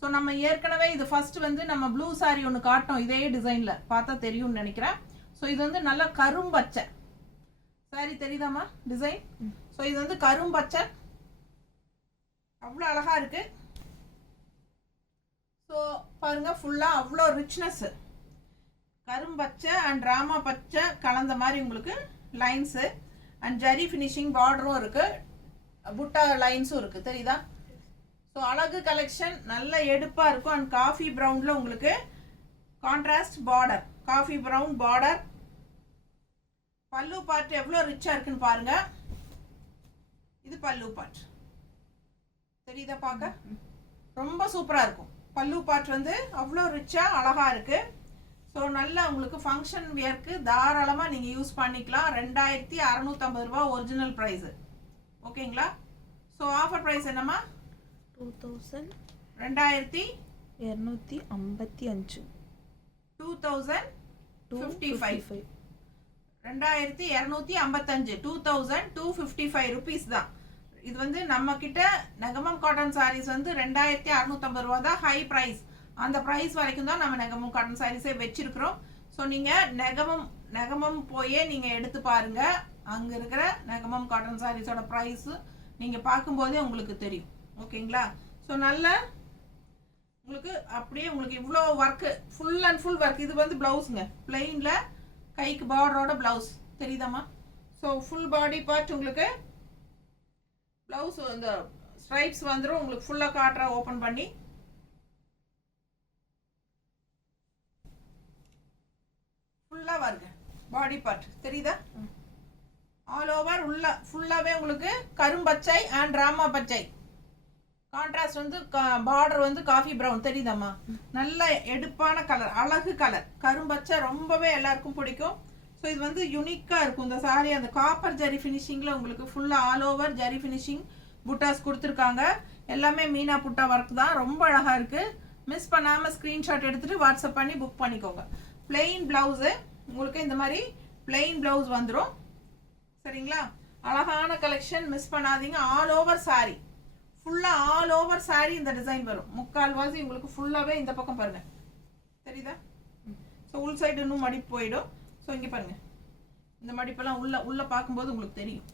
ஸோ நம்ம ஏற்கனவே இது ஃபர்ஸ்ட் வந்து நம்ம ப்ளூ சாரீ ஒன்று காட்டோம் இதே டிசைனில், பார்த்தா தெரியும்னு நினைக்கிறேன். ஸோ இது வந்து நல்லா கரும்பச்சை சாரி, தெரியுதாம்மா டிசைன்? ஸோ இது வந்து கரும்பச்சை, அவ்வளோ அழகா இருக்கு. ஸோ பாருங்க, ஃபுல்லாக அவ்வளோ ரிச்னஸ், கரும்பச்சை அண்ட் ராமா பச்சை கலந்த மாதிரி உங்களுக்கு லைன்ஸு அண்ட் ஜரி ஃபினிஷிங் பார்டரும் இருக்கு, புட்டா லைன்ஸும் இருக்கு. தெரியுதா? ஸோ அழகு கலெக்ஷன் நல்ல எடுப்பாக இருக்கும். அண்ட் காஃபி ப்ரௌனில் உங்களுக்கு contrast border, coffee brown border. பல்லு பார்ட் எவ்வளோ ரிச்சாக இருக்குன்னு பாருங்க. இது பல்லு பார்ட் தெரியுதா? பார்க்க ரொம்ப சூப்பராக இருக்கும். பல்லு பார்ட் வந்து அவ்வளோ ரிச்சாக அழகாக இருக்கு. ஸோ நல்லா உங்களுக்கு ஃபங்க்ஷன் வியர்க்கு தாராளமாக நீங்கள் யூஸ் பண்ணிக்கலாம். 2650 ரூபா ஒரிஜினல் ப்ரைஸு. ஓகேங்களா? ஸோ ஆஃபர் ப்ரைஸ் என்னம்மா? 2255 2255 2255 ருபீஸ் தான். இது வந்து நம்ம கிட்ட நெகமம் காட்டன் சாரீஸ் வந்து 2650 ரூபா தான் ஹை ப்ரைஸ். அந்த ப்ரைஸ் வரைக்கும் தான் நம்ம நெகமம் காட்டன் சாரீஸே வச்சிருக்கிறோம். ஸோ நீங்கள் நெகமம் போயே நீங்கள் எடுத்து பாருங்க. அங்கே இருக்கிற நெகமம் காட்டன் சாரீஸோட ப்ரைஸு நீங்கள் பார்க்கும்போதே உங்களுக்கு தெரியும். ஓகேங்களா? ஸோ நல்ல உங்களுக்கு அப்படியே உங்களுக்கு இவ்வளோ work full and full work. இது வந்து ப்ளவுஸுங்க, பிளெயினில் கைக்கு பார்டரோட ப்ளவுஸ் தெரியுதாம்மா? ஸோ ஃபுல் பாடி பார்ட் உங்களுக்கு ப்ளவுஸ் இந்த ஸ்ட்ரைப்ஸ் வந்துடும். உங்களுக்கு ஃபுல்லாக காட்டுற ஓப்பன் பண்ணி ஃபுல்லாக வருங்க பாடி பார்ட் தெரியுதா? ஆல் ஓவர் உள்ள ஃபுல்லாகவே உங்களுக்கு கரும்பச்சை அண்ட் ராமா பச்சை கான்ட்ராஸ்ட் வந்து பார்டர் வந்து காஃபி ப்ரௌன் தெரியுதாம்மா? நல்ல எடுப்பான கலர், அழகு கலர், கரும்பச்சை ரொம்பவே எல்லாருக்கும் பிடிக்கும். ஸோ இது வந்து யுனிக்காக இருக்கும் இந்த சாரீ. அந்த காப்பர் ஜரி ஃபினிஷிங்கில் உங்களுக்கு ஃபுல்லாக ஆல் ஓவர் ஜரி ஃபினிஷிங் புட்டாஸ் கொடுத்துருக்காங்க. எல்லாமே மீனா புட்டா ஒர்க் தான், ரொம்ப அழகாக இருக்குது. மிஸ் பண்ணாமல் ஸ்க்ரீன்ஷாட் எடுத்துகிட்டு வாட்ஸ்அப் பண்ணி புக் பண்ணிக்கோங்க. பிளெயின் ப்ளவுஸு உங்களுக்கு இந்த மாதிரி பிளெயின் ப்ளவுஸ் வந்துடும் சரிங்களா? அழகான கலெக்ஷன், மிஸ் பண்ணாதீங்க. ஆல் ஓவர் சாரீ ஃபுல்லாக ஆல் ஓவர் சாரீ இந்த டிசைன் வரும். முக்கால்வாசி உங்களுக்கு ஃபுல்லாகவே இந்த பக்கம் பாருங்கள் தெரியுதா? ஸோ உள் சைடு இன்னும் மடிப்பு போயிடும். ஸோ இங்கே பாருங்கள், இந்த மடிப்பெல்லாம் உள்ள பார்க்கும்போது உங்களுக்கு தெரியும்.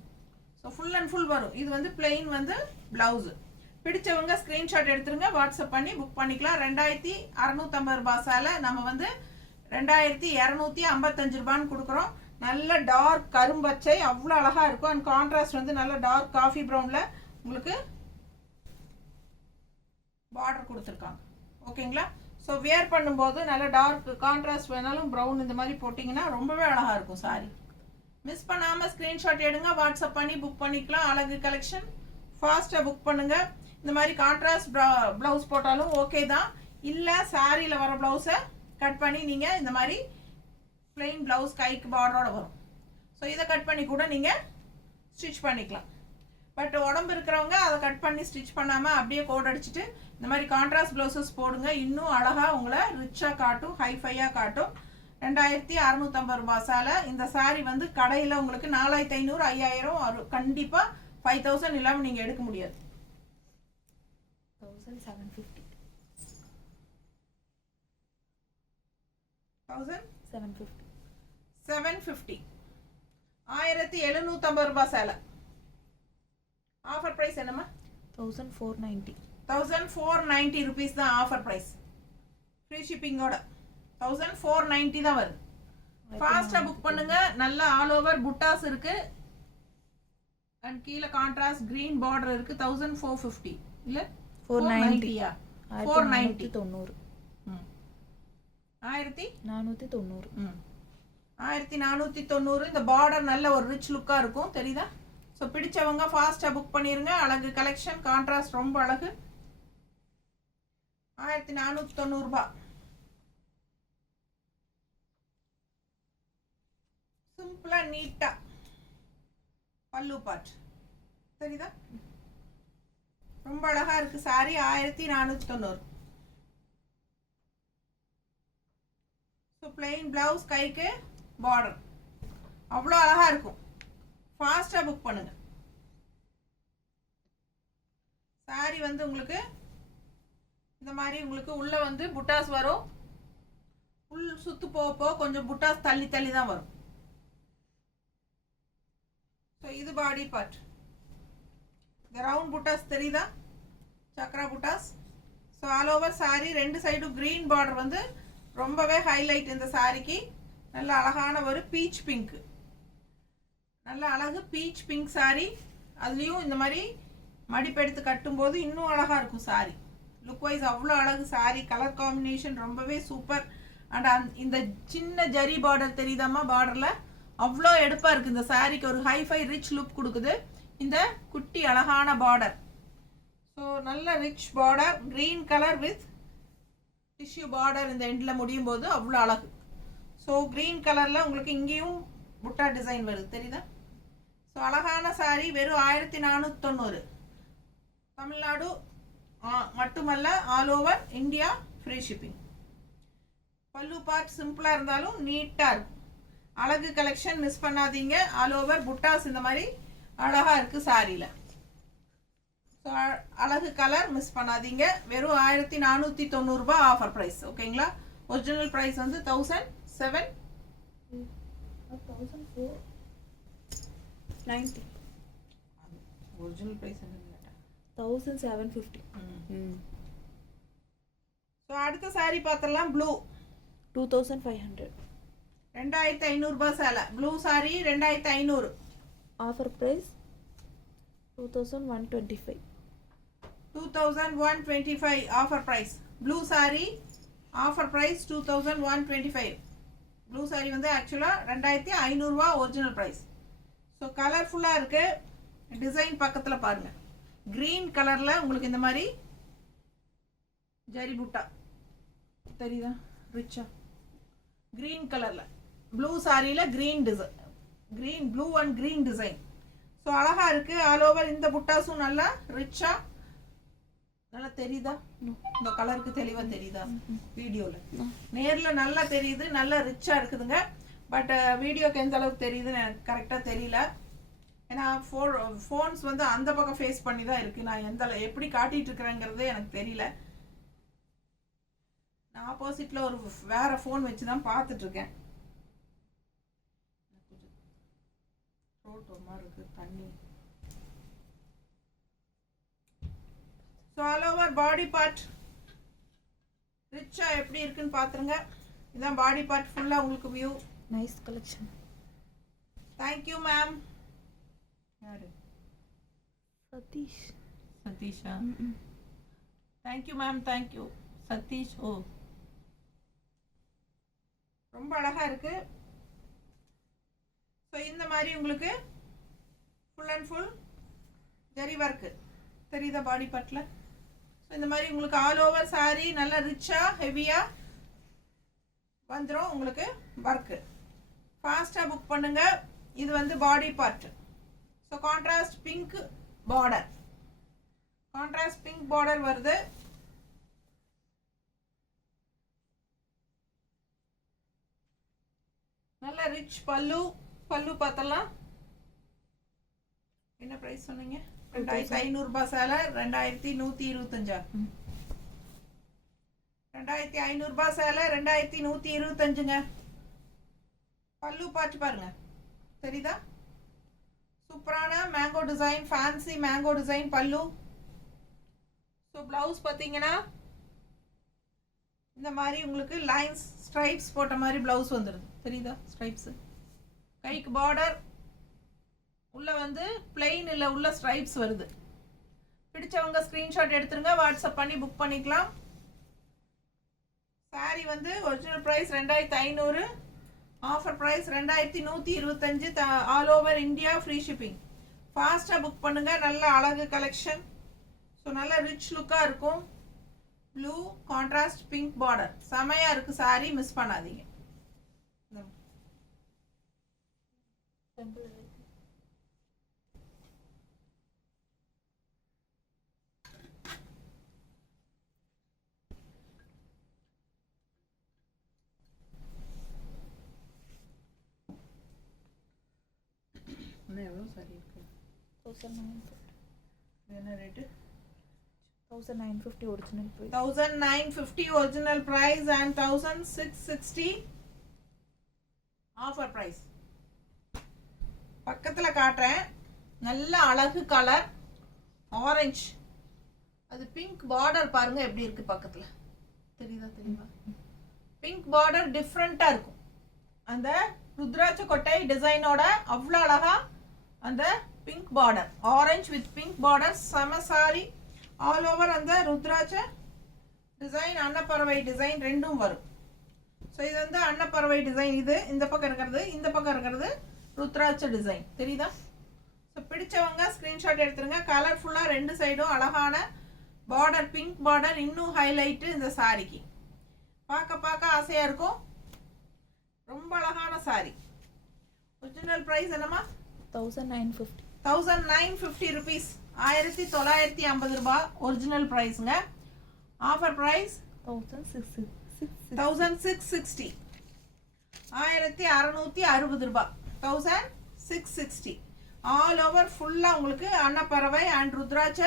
ஸோ ஃபுல் அண்ட் ஃபுல் வரும். இது வந்து பிளெயின் வந்து ப்ளவுஸு. பிடிச்சவங்க ஸ்க்ரீன்ஷாட் எடுத்துருங்க, வாட்ஸ்அப் பண்ணி புக் பண்ணிக்கலாம். 2650 ரூபாய் சேலை நம்ம வந்து 2255 ரூபான்னு கொடுக்குறோம். நல்ல டார்க் கரும்பச்சை அவ்வளோ அழகாக இருக்கும். அண்ட் கான்ட்ராஸ்ட் வந்து நல்ல டார்க் காஃபி ப்ரௌனில் உங்களுக்கு பார்டர் கொடுத்துருக்காங்க. ஓகேங்களா? ஸோ வியர் பண்ணும்போது நல்ல டார்க் கான்ட்ராஸ்ட் வேணாலும் ப்ரௌன் இந்த மாதிரி போட்டிங்கன்னா ரொம்பவே அழகாக இருக்கும் சாரி. மிஸ் பண்ணாமல் ஸ்க்ரீன்ஷாட் எடுங்க, வாட்ஸ்அப் பண்ணி புக் பண்ணிக்கலாம். அழகு கலெக்ஷன் ஃபாஸ்ட்டாக புக் பண்ணுங்கள். இந்த மாதிரி கான்ட்ராஸ்ட் ப்ளவுஸ் போட்டாலும் ஓகே தான். இல்லை சாரியில் வர ப்ளவுஸை கட் பண்ணி நீங்கள் இந்த மாதிரி பிளெயின் ப்ளவுஸ் கைக்கு பார்டரோட வரும். ஸோ இதை கட் பண்ணி கூட நீங்கள் ஸ்டிச் பண்ணிக்கலாம். பட் உடம்பு இருக்கிறவங்க அதை கட் பண்ணி ஸ்டிச் பண்ணாமல் அப்படியே கோட் அடிச்சுட்டு இந்த மாதிரி கான்ட்ராஸ்ட் ப்ளவுசஸ் போடுங்க. இன்னும் அழகாக உங்களை ரிச்சாக காட்டும், ஹைஃபையாக காட்டும். 2650 ரூபாய் சேலை. இந்த சாரீ வந்து கடையில் உங்களுக்கு 4500 5000 கண்டிப்பாக 5000 இல்லாமல் நீங்கள் எடுக்க முடியாது. 1750 1750 ரூபாய் சேலை. ஆஃபர் பிரைஸ் என்னம்மா? 1490 ருபீஸ் தான் ஆஃபர் பிரைஸ். ஃப்ரீ ஷிப்பிங்கோட 1490 தான் வருது. ஃபாஸ்ட்டாக புக் பண்ணுங்க. நல்ல ஆல் ஓவர் புட்டாஸ் இருக்கு அண்ட் கீழே கான்ட்ராஸ்ட் கிரீன் பார்டர் இருக்கு. 1450 இல்ல 490யா? 490 1490. இந்த பார்டர் நல்ல ஒரு ரிச் லுக்கா இருக்கும் தெரியுதா? ஸோ பிடிச்சவங்க ஃபாஸ்ட்டாக புக் பண்ணிருங்க. அழகு கலெக்ஷன், கான்ட்ராஸ்ட் ரொம்ப அழகு. 1490 ரூபாய். சிம்பிளா நீட்டா பல்லு பார்ட் தெரியுதா? ரொம்ப அழகா இருக்கு சாரி. 1490. ஸோ பிளெயின் பிளவுஸ் கைக்கு பார்டர் அவ்வளோ அழகா இருக்கும். ஃபாஸ்ட்டாக புக் பண்ணுங்க. சாரி வந்து உங்களுக்கு இந்த மாதிரி உங்களுக்கு உள்ள வந்து புட்டாஸ் வரும். உள் சுத்து போக கொஞ்சம் புட்டாஸ் தள்ளி தள்ளி தான் வரும். ஸோ இது பாடி பார்ட். இந்த ரவுண்ட் புட்டாஸ் தெரியுதா? சக்ரா புட்டாஸ். ஸோ ஆல் ஓவர் சாரி ரெண்டு சைடும் கிரீன் பார்டர் வந்து ரொம்பவே ஹைலைட் இந்த சாரிக்கு. நல்ல அழகான ஒரு பீச் பிங்க், நல்ல அழகு பீச் பிங்க் சாரி. அதுலேயும் இந்த மாதிரி மடிப்பெடுத்து கட்டும்போது இன்னும் அழகாக இருக்கும் சாரி. லுக் வைஸ் அவ்வளோ அழகு சாரி. கலர் காம்பினேஷன் ரொம்பவே சூப்பர். அண்ட் இந்த சின்ன ஜரி பார்டர் தெரியுதாம்மா? பார்டரில் அவ்வளோ எடுப்பாக இருக்குது. இந்த சாரிக்கு ஒரு ஹைஃபை ரிச் லுக் கொடுக்குது இந்த குட்டி அழகான பார்டர். ஸோ நல்ல rich border, green colour with tissue border இந்த எண்டில் முடியும் போது அவ்வளோ அழகு. ஸோ க்ரீன் கலரில் உங்களுக்கு இங்கேயும் புட்டா டிசைன் வருது தெரியுதா? ஸோ அழகான சாரி. வெறும் 1490. தமிழ்நாடு மட்டுமல்ல, all over India free shipping. பல்லு பார்ட் சிம்பிளாக இருந்தாலும் நீட்டாக இருக்கும். அழகு கலெக்ஷன் மிஸ் பண்ணாதீங்க. ஆல் ஓவர் புட்டாஸ் இந்த மாதிரி அழகாக இருக்குது சாரியில். ஸோ அழகு கலர் மிஸ் பண்ணாதீங்க. வெறும் 1490 ரூபாய் ஆஃபர் ப்ரைஸ். ஓகேங்களா? ஒரிஜினல் ப்ரைஸ் வந்து 1490. ஒரிஜினல் ப்ரைஸ் என்ன? 1750. ஸோ அடுத்த saree பார்த்துடலாம். ப்ளூ 2500. 2500 சேலை. Blue saree 2500. Offer price 2125. 2125 offer price. Blue saree offer price 2125. Blue saree வந்து ஆக்சுவலாக 2500 ரூபா ஒரிஜினல் ப்ரைஸ். ஸோ கலர்ஃபுல்லாக இருக்குது. டிசைன் பக்கத்தில் பாருங்கள். க்ரீன் கலரில் உங்களுக்கு இந்த மாதிரி ஜரி புட்டா தெரியுதா, ரிச்சா க்ரீன் கலரில் ப்ளூ சாரியில் green design, green blue and green design. So அழகாக இருக்குது. ஆல் ஓவர் இந்த புட்டாஸும் நல்லா ரிச்சாக நல்லா தெரியுதா? இந்த கலருக்கு தெளிவாக தெரியுதா? வீடியோவில் நேரில் நல்லா தெரியுது, நல்லா ரிச்சாக இருக்குதுங்க. பட் வீடியோக்கு எந்த அளவுக்கு தெரியுதுன்னு எனக்கு கரெக்டாக தெரியல. ஏன்னா ஃபோன்ஸ் வந்து அந்த பக்கம் ஃபேஸ் பண்ணி தான் இருக்குது. நான் எப்படி காட்டிகிட்டு இருக்கிறேங்கிறதே எனக்கு தெரியல. நான் ஆப்போசிட்டில் ஒரு வேறு ஃபோன் வச்சு தான் பார்த்துட்ருக்கேன். ரோட் ஒரு மாதிரி இருக்குது, தண்ணி. So all over body part ரிச்சாக எப்படி இருக்குன்னு பார்த்துருங்க. இதுதான் பாடி பார்ட் ஃபுல்லாக உங்களுக்கு view. Nice collection. Thank you ma'am. யாரு? சதீஷ். சதீஷா? Thank you ma'am, thank you Satish. ஓ, ரொம்ப அழகாக இருக்குது. ஸோ இந்த மாதிரி உங்களுக்கு full and full zari work தெரியுதா பாடி பார்ட்டில்? ஸோ இந்த மாதிரி உங்களுக்கு ஆல் ஓவர் saree நல்லா ரிச்சாக ஹெவியாக வந்துடும் உங்களுக்கு ஒர்க்கு. ஃபாஸ்ட்டாக புக் பண்ணுங்க. இது வந்து பாடி part. So contrast pink border, contrast pink border வருது. நல்ல ரிச் பல்லு. பல்லு பார்த்தலாம். என்ன ப்ரைஸ் சொன்னீங்க? 2500 ரூபாய் சேலை 2125. 2500 ரூபாய் சேலை 2125ங்க. பல்லு பார்த்து பாருங்க, தெரியுதா? சூப்பரான mango design, fancy mango design பல்லு. ஸோ பிளவுஸ் பார்த்தீங்கன்னா இந்த மாதிரி உங்களுக்கு லைன்ஸ் ஸ்ட்ரைப்ஸ் போட்ட மாதிரி பிளவுஸ் வந்துடுது, தெரியுதா? ஸ்ட்ரைப்ஸு. கைக்கு பார்டர் உள்ள வந்து பிளெயின் இல்லை, உள்ள ஸ்ட்ரைப்ஸ் வருது. பிடிச்சவங்க ஸ்க்ரீன்ஷாட் எடுத்துருங்க, வாட்ஸ்அப் பண்ணி புக் பண்ணிக்கலாம். சாரி வந்து original price 2500, offer price 2125. All over India free shipping. ஃபாஸ்ட்டாக புக் பண்ணுங்க. நல்ல அழகு கலெக்ஷன். ஸோ நல்ல ரிச் லுக்காக இருக்கும். ப்ளூ கான்ட்ராஸ்ட் பிங்க் பார்டர் செமையாக இருக்குது. சாரி மிஸ் பண்ணாதீங்க. எவ்வளோ சாரி இருக்கு? 1950. என்ன rate? 1950 original price. 1950 original price and 1660 offer price. பக்கத்தில் காட்டுறேன். நல்ல அழகு கலர் ஆரஞ்சு. அது பிங்க் பார்டர் பாருங்க எப்படி இருக்கு பக்கத்தில், தெரியுதா? தெரியுமா? பிங்க் பார்டர் டிஃப்ரெண்ட்டாக இருக்கும். அந்த ருத்ராட்ச கொட்டை டிசைனோட அவ்வளோ அழகா அந்த pink border, orange with pink border, செம சாரி. ஆல் ஓவர் அந்த ருத்ராட்ச டிசைன், அன்னப்பறவை டிசைன் ரெண்டும் வரும். ஸோ இது வந்து அன்னப்பறவை டிசைன். இது இந்த பக்கம் இருக்கிறது, இந்த பக்கம் இருக்கிறது ருத்ராட்ச டிசைன், தெரியுதா? ஸோ பிடிச்சவங்க ஸ்க்ரீன்ஷாட் எடுத்துருங்க. கலர்ஃபுல்லாக ரெண்டு சைடும் அழகான பார்டர், பிங்க் பார்டர் இன்னும் ஹைலைட்டு இந்த சாரிக்கு. பார்க்க பார்க்க ஆசையாக இருக்கும். ரொம்ப அழகான சாரி. ஒரிஜினல் ப்ரைஸ் என்னமா? 1950. 1950 ருபீஸ். 1950 ரூபாய் ஒரிஜினல் ப்ரைஸுங்க. Offer price 1660. 1660. 1660 ரூபாய். 1660. ஆல் ஓவர் ஃபுல்லாக உங்களுக்கு அன்னப்பறவை அண்ட் ருத்ராட்ச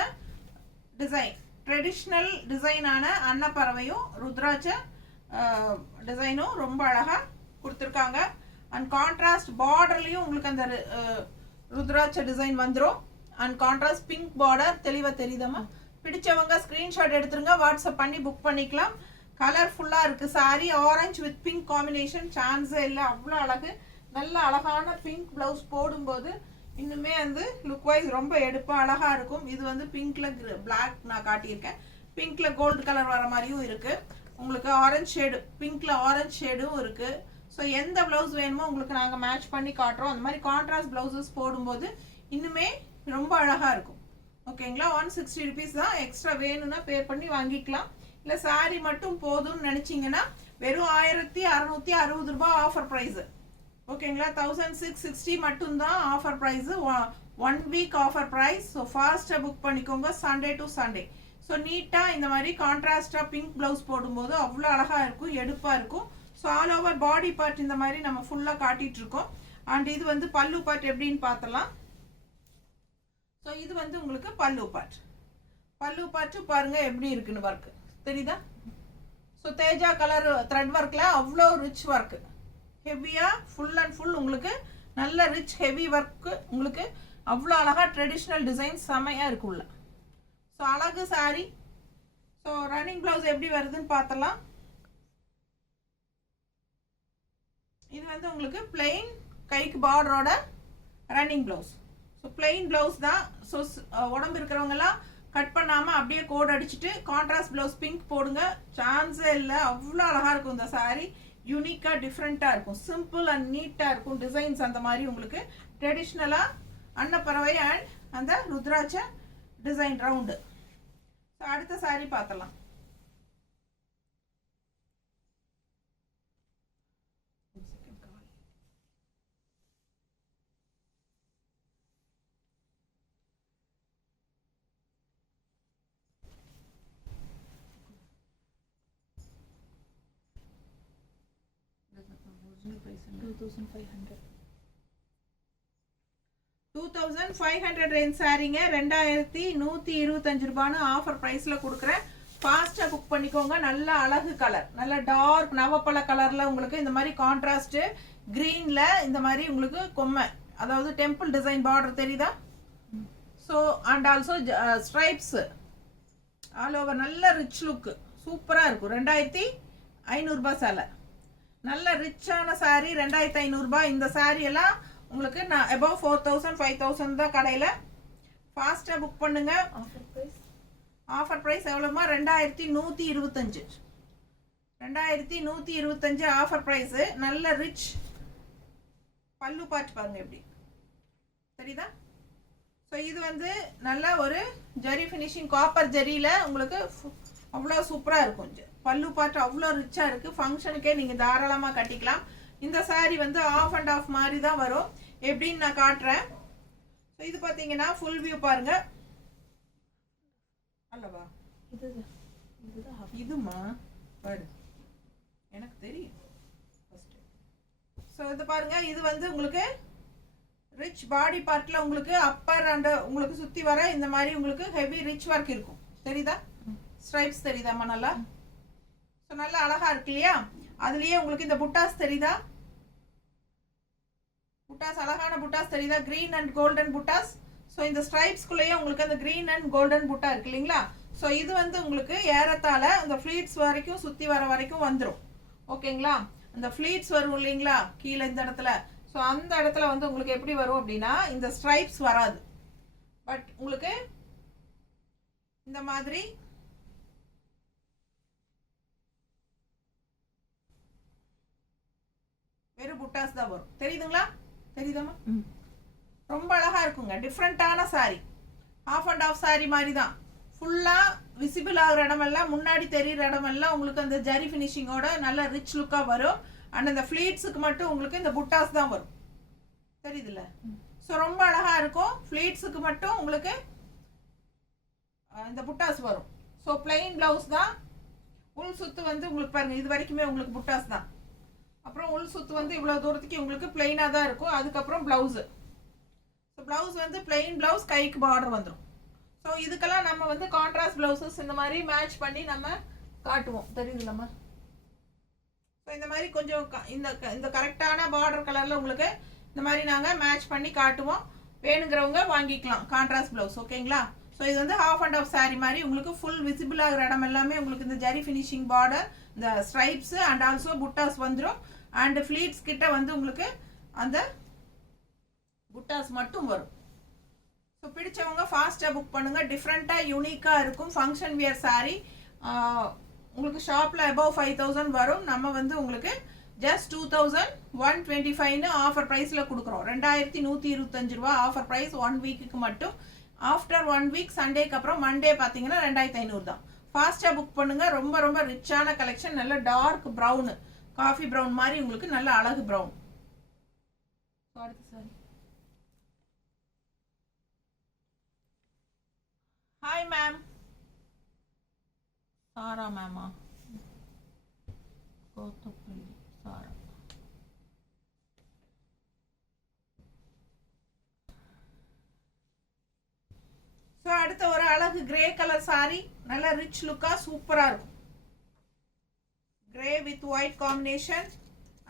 டிசைன், ட்ரெடிஷ்னல் டிசைனான அன்னப்பறவையும் ருத்ராட்ச டிசைனும் ரொம்ப அழகாக கொடுத்துருக்காங்க. அண்ட் கான்ட்ராஸ்ட் பார்டர்லையும் உங்களுக்கு அந்த ருத்ராட்ச டிசைன் வந்துடும். அண்ட் கான்ட்ராஸ்ட் பிங்க் பார்டர் தெளிவாக தெரியுதாம்மா? பிடிச்சவங்க ஸ்க்ரீன்ஷாட் எடுத்துருங்க, வாட்ஸ்அப் பண்ணி புக் பண்ணிக்கலாம். கலர்ஃபுல்லா இருக்கு sorry. Orange with pink combination சான்ஸே இல்லை, அவ்வளோ அழகு. நல்ல அழகான பிங்க் பிளவுஸ் போடும்போது இன்னுமே வந்து லுக் வைஸ் ரொம்ப எடுப்பா அழகா இருக்கும். இது வந்து பிங்க்ல பிளாக் நான் காட்டியிருக்கேன். பிங்க்ல கோல்டு கலர் வர மாதிரியும் இருக்கு. உங்களுக்கு ஆரஞ்சு ஷேடு, பிங்க்ல ஆரஞ்சு ஷேடும் இருக்கு. ஸோ எந்த பிளவுஸ் வேணுமோ உங்களுக்கு நாங்கள் மேட்ச் பண்ணி காட்டுறோம். அந்த மாதிரி கான்ட்ராஸ்ட் பிளவுசஸ் போடும்போது இன்னுமே ரொம்ப அழகா இருக்கும். ஓகேங்களா? 160 ருபீஸ் தான். எக்ஸ்ட்ரா வேணும்னா பே பண்ணி வாங்கிக்கலாம். இல்லை சாரி மட்டும் போதும்னு நினைச்சீங்கன்னா வெறும் 1660 ரூபாய் ஆஃபர் ப்ரைஸ். ஓகேங்களா? 1660 மட்டும்தான் offer price. 1 week offer price. So ஃபாஸ்ட்டாக புக் பண்ணிக்கோங்க, சண்டே டு சண்டே. ஸோ நீட்டாக இந்த மாதிரி கான்ட்ராஸ்டாக பிங்க் ப்ளவுஸ் போடும்போது அவ்வளோ அழகாக இருக்கும், எடுப்பாக இருக்கும். So all over body part இந்த மாதிரி நம்ம ஃபுல்லாக காட்டிட்டு இருக்கோம். அண்ட் இது வந்து பல்லு பார்ட் எப்படின்னு பார்த்தலாம். ஸோ இது வந்து உங்களுக்கு பல்லு பார்ட். பல்லு பார்ட்டு பாருங்க எப்படி இருக்குன்னு ஒர்க் தெரியுதா? ஸோ தேஜா கலர் த்ரெட் ஒர்க்ல அவ்வளோ ரிச் ஒர்க், ஹெவியா ஃபுல் அண்ட் ஃபுல் உங்களுக்கு நல்ல ரிச் ஹெவி ஒர்க்கு. உங்களுக்கு அவ்வளோ அழகா ட்ரெடிஷ்னல் டிசைன் செமையா இருக்குள்ள. ஸோ அழகு சாரி. ஸோ ரன்னிங் பிளவுஸ் எப்படி வருதுன்னு பார்த்தலாம். இது வந்து உங்களுக்கு பிளெயின் கைக்கு பார்டரோட running blouse. So plain blouse தான். ஸோ உடம்பு இருக்கிறவங்கலாம் கட் பண்ணாம அப்படியே கோட் அடிச்சுட்டு கான்ட்ராஸ்ட் பிளவுஸ் பிங்க் போடுங்க, சான்ஸே இல்லை. அவ்வளோ அழகா இருக்கும் இந்த சாரி. யூனிக்கா டிஃப்ரெண்டா இருக்கும், சிம்பிள் அண்ட் நீட்டா இருக்கும். டிசைன்ஸ் அந்த மாதிரி உங்களுக்கு ட்ரெடிஷ்னலா அன்னப்பறவை அண்ட் அந்த ருத்ராட்ச டிசைன் ரவுண்டு. அடுத்த சாரி பார்த்தலாம். $2,500. 2500 ரேஞ்ச் சாரிங்க. 2125 ரூபான்னு ஆஃபர் பிரைஸ்ல கொடுக்குறேன். ஃபாஸ்டா புக் பண்ணிக்கோங்க. நல்ல அழகு கலர், நல்ல டார்க் நவப்பழ கலர்ல உங்களுக்கு இந்த மாதிரி கான்ட்ராஸ்ட் கிரீன்ல இந்த மாதிரி உங்களுக்கு கொம்மை, அதாவது டெம்பிள் டிசைன் பார்டர் தெரியுதா? So and also stripes all over. நல்ல ரிச் லுக், சூப்பரா இருக்கும். 2500 ரூபாய் சேலை. நல்ல ரிச்சான சாரி 2500 ரூபாய். இந்த சாரி எல்லாம் உங்களுக்கு நான் அபவ் 4000 5000 தான் கடையில. ஃபாஸ்டா புக் பண்ணுங்க. ஆஃபர் பிரைஸ் எவ்வளவுமா? 2125. 2125 ஆஃபர் பிரைஸ். நல்ல ரிச் பல்லு பார்ட் பாருங்க எப்படி தெரியுதா? ஸோ இது வந்து நல்ல ஒரு ஜரி ஃபினிஷிங், காப்பர் ஜரியில உங்களுக்கு அவ்வளோ சூப்பரா இருக்கும். பல்லு பார்ட் அவ்வளோ ரிச்சா இருக்கு. ஃபங்க்ஷனுக்கே நீங்க தாராளமா கட்டிக்கலாம். இந்த சாரி வந்து ஆஃப் அண்ட் ஆஃப் மாதிரி தான் வரும். எப்படின்னு நான் காட்டுறேன். ஸோ இது பார்த்தீங்கன்னா ஃபுல் வியூ பாருங்க. அல்லவா இதுமா பாரு, எனக்கு தெரியும். ஸோ இது பாருங்க, இது வந்து உங்களுக்கு ரிச் பாடி பார்ட்ல உங்களுக்கு அப்பர் அண்ட் உங்களுக்கு சுத்தி வர இந்த மாதிரி உங்களுக்கு ஹெவி ரிச் ஒர்க் இருக்கும். தெரியுதா? ஸ்ட்ரைப்ஸ் தெரியுதாம்மா நல்லா? ஸோ நல்லா அழகா இருக்கு இல்லையா? அதுலயே உங்களுக்கு இந்த புட்டாஸ் தெரியுதா? புட்டாஸ், அழகான புட்டாஸ் தெரியுதா? Green and golden buttas. So இந்த ஸ்ட்ரைப்ஸ்குள்ளேயே உங்களுக்கு அந்த கிரீன் அண்ட் கோல்டன் புட்டா இருக்கு இல்லைங்களா? ஸோ இது வந்து உங்களுக்கு ஏறத்தாழ இந்த ஃபிளீட்ஸ் வரைக்கும் சுத்தி வர வரைக்கும் வந்துடும். ஓகேங்களா? அந்த ஃபிளீட்ஸ் வரும் இல்லைங்களா கீழே இந்த இடத்துல. ஸோ அந்த இடத்துல வந்து உங்களுக்கு எப்படி வரும் அப்படின்னா இந்த ஸ்ட்ரைப்ஸ் வராது. பட் உங்களுக்கு இந்த மாதிரி வெறும் புட்டாஸ் தான் வரும். தெரியுதுங்களா? தெரியுதாமா? ரொம்ப அழகா இருக்குங்க. டிஃப்ரெண்டான saree, half and half saree மாதிரி தான். ஃபுல்லா விசிபிள் ஆகிற இடமெல்லாம், முன்னாடி தெரியுற இடமெல்லாம் உங்களுக்கு அந்த ஜரி ஃபினிஷிங்கோட நல்ல ரிச் லுக்கா வரும். அண்ட் அந்த ஃபிளீட்ஸுக்கு மட்டும் உங்களுக்கு இந்த புட்டாஸ் தான் வரும். தெரியுதுல்ல? ஸோ ரொம்ப அழகா இருக்கும். ஃபிளீட்ஸுக்கு மட்டும் உங்களுக்கு இந்த புட்டாஸ் வரும். ஸோ பிளைன் பிளவுஸ் தான். உள் சுத்து வந்து உங்களுக்கு பாருங்க, இது வரைக்குமே உங்களுக்கு புட்டாஸ் தான். அப்புறம் உள் சுத்து வந்து இவ்வளவு தூரத்துக்கு உங்களுக்கு பிளைனா தான் இருக்கும். அதுக்கப்புறம் பிளவுஸ். ஸோ பிளவுஸ் வந்து பிளைன் பிளவுஸ், கைக்கு பார்டர் வந்துடும். ஸோ இதுக்கெல்லாம் நம்ம வந்து கான்ட்ராஸ்ட் பிளவுசஸ் இந்த மாதிரி மேட்ச் பண்ணி நம்ம காட்டுவோம். தெரியுதுல்லம்மா? ஸோ இந்த மாதிரி கொஞ்சம் இந்த கரெக்டான பார்டர் கலர்ல உங்களுக்கு இந்த மாதிரி நாங்கள் மேட்ச் பண்ணி காட்டுவோம். வேணுங்கிறவங்க வாங்கிக்கலாம் கான்ட்ராஸ்ட் பிளவுஸ். ஓகேங்களா? ஸோ இது வந்து ஹாஃப் அண்ட் ஆஃப் saree மாதிரி உங்களுக்கு ஃபுல் விசிபிள் ஆகிற இடம் எல்லாமே உங்களுக்கு இந்த ஜரி ஃபினிஷிங் பார்டர், இந்த ஸ்ட்ரைப்ஸு அண்ட் ஆல்சோ புட்டாஸ் வந்துடும். அண்ட் ஃப்ளீட்ஸ் கிட்ட வந்து உங்களுக்கு அந்த புட்டாஸ் மட்டும் வரும். ஸோ பிடிச்சவங்க ஃபாஸ்ட்டாக புக் பண்ணுங்கள். டிஃப்ரெண்ட்டாக யூனிக்காக இருக்கும். ஃபங்க்ஷன் வியர் saree உங்களுக்கு ஷாப்பில் above 5000 வரும். நம்ம வந்து உங்களுக்கு ஜஸ்ட் 2125 ஆஃபர் ப்ரைஸில் கொடுக்குறோம். 2125 ரூபா ஆஃபர் ப்ரைஸ் 1 வீக்குக்கு மட்டும். ஆஃப்டர் 1 வீக் சண்டேக்கு அப்புறம் மண்டே பார்த்தீங்கன்னா 2500 தான். ஃபாஸ்ட்டாக புக் பண்ணுங்கள். ரொம்ப ரொம்ப ரிச்சான கலெக்ஷன். நல்ல டார்க் ப்ரௌனு, காஃபி ப்ரௌன் மாதிரி உங்களுக்கு நல்ல அழகு ப்ரௌன். அடுத்து சாரி. Hi ma'am. சாரா மேமா? கோத்தப்பள்ளி சாரா. ஸோ அடுத்த ஒரு அழகு கிரே கலர் சாரி. நல்ல ரிச் லுக்கா சூப்பராக இருக்கும். Grey with white combination.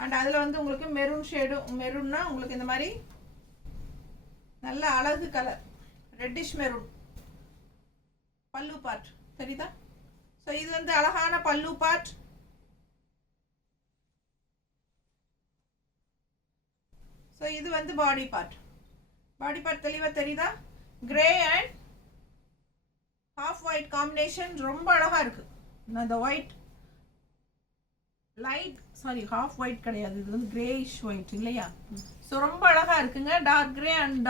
And அதில் வந்து உங்களுக்கு மெரூன் ஷேடும், மெரூன்னா உங்களுக்கு இந்த மாதிரி நல்ல அழகு கலர் ரெட்டிஷ் மெரூன். பல்லு பார்ட் தெரியுதா? ஸோ இது வந்து அழகான பல்லு பார்ட். ஸோ இது வந்து பாடி பார்ட். பாடி பார்ட் தெளிவாக தெரியுதா? Grey and half white combination ரொம்ப அழகாக இருக்குது. இந்த white light, sorry half white கிடையாது, இது வந்து கிரேயிஷ் ஒயிட் இல்லையா? ஸோ ரொம்ப அழகாக இருக்குங்க. Dark grey and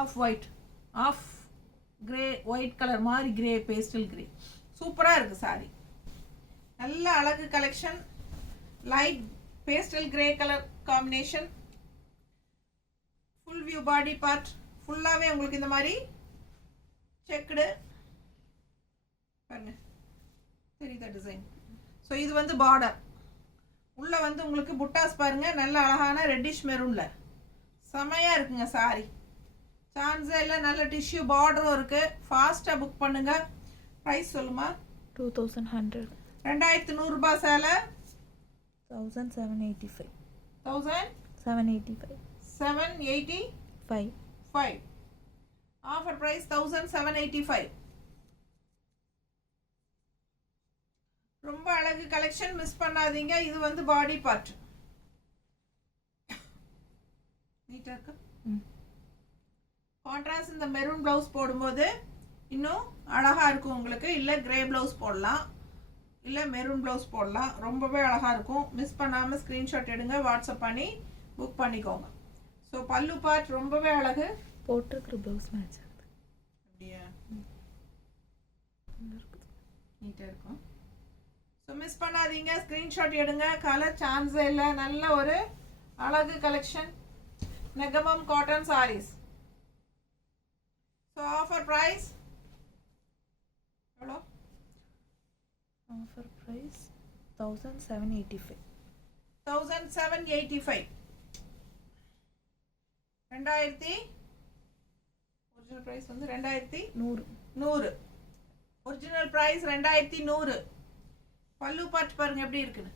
off white, off grey white colour மாதிரி கிரே, பேஸ்டல் கிரே. சூப்பராக இருக்குது சாரி. நல்ல அழகு collection. Light pastel grey colour combination. Full view body part ஃபுல்லாகவே உங்களுக்கு இந்த மாதிரி செக்குடு பாருங்க, தெரியுதா டிசைன்? ஸோ இது வந்து பார்டர். உள்ளே வந்து உங்களுக்கு புட்டாஸ் பாருங்க, நல்ல அழகான ரெட்டிஷ் மெரூனில் செமையாக இருக்குங்க சாரி. சான்ஸே இல்லை. நல்ல டிஷ்யூ பார்டரும் இருக்குது. ஃபாஸ்ட்டாக புக் பண்ணுங்கள். ப்ரைஸ் சொல்லுமா? 2100. 2100 ரூபாய் சேலை. 1785. 1785. 785. Offer price 1785. ரொம்ப அழகு கலெக்ஷன், மிஸ் பண்ணாதீங்க. இது வந்து பாடி பார்ட். நீட்டாக இருக்கு. கான்ட்ராஸ்ட் இந்த மெரூன் ப்ளவுஸ் போடும்போது இன்னும் அழகாக இருக்கும் உங்களுக்கு. இல்லை கிரே ப்ளவுஸ் போடலாம், இல்லை மெரூன் ப்ளவுஸ் போடலாம். ரொம்பவே அழகாக இருக்கும். மிஸ் பண்ணாமல் ஸ்க்ரீன்ஷாட் எடுங்க, வாட்ஸ்அப் பண்ணி புக் பண்ணிக்கோங்க. ஸோ பல்லு பார்ட் ரொம்பவே அழகு. போட்டிருக்கிற ப்ளவுஸ் மேட்ச் ஆகுது. அப்படியா? நீட்டாக இருக்கும். ஸோ மிஸ் பண்ணாதீங்க, ஸ்க்ரீன்ஷாட் எடுங்க. கலர் சான்ஸே இல்லை. நல்ல ஒரு அழகு collection. Negamam cotton saris. So offer price எவ்வளோ? Offer price 1785. 1785. 2000. ஒரிஜினல் ப்ரைஸ் வந்து 2100. Original price 2100. பல்லு பார்ட் பாருங்க எப்படி இருக்குன்னு.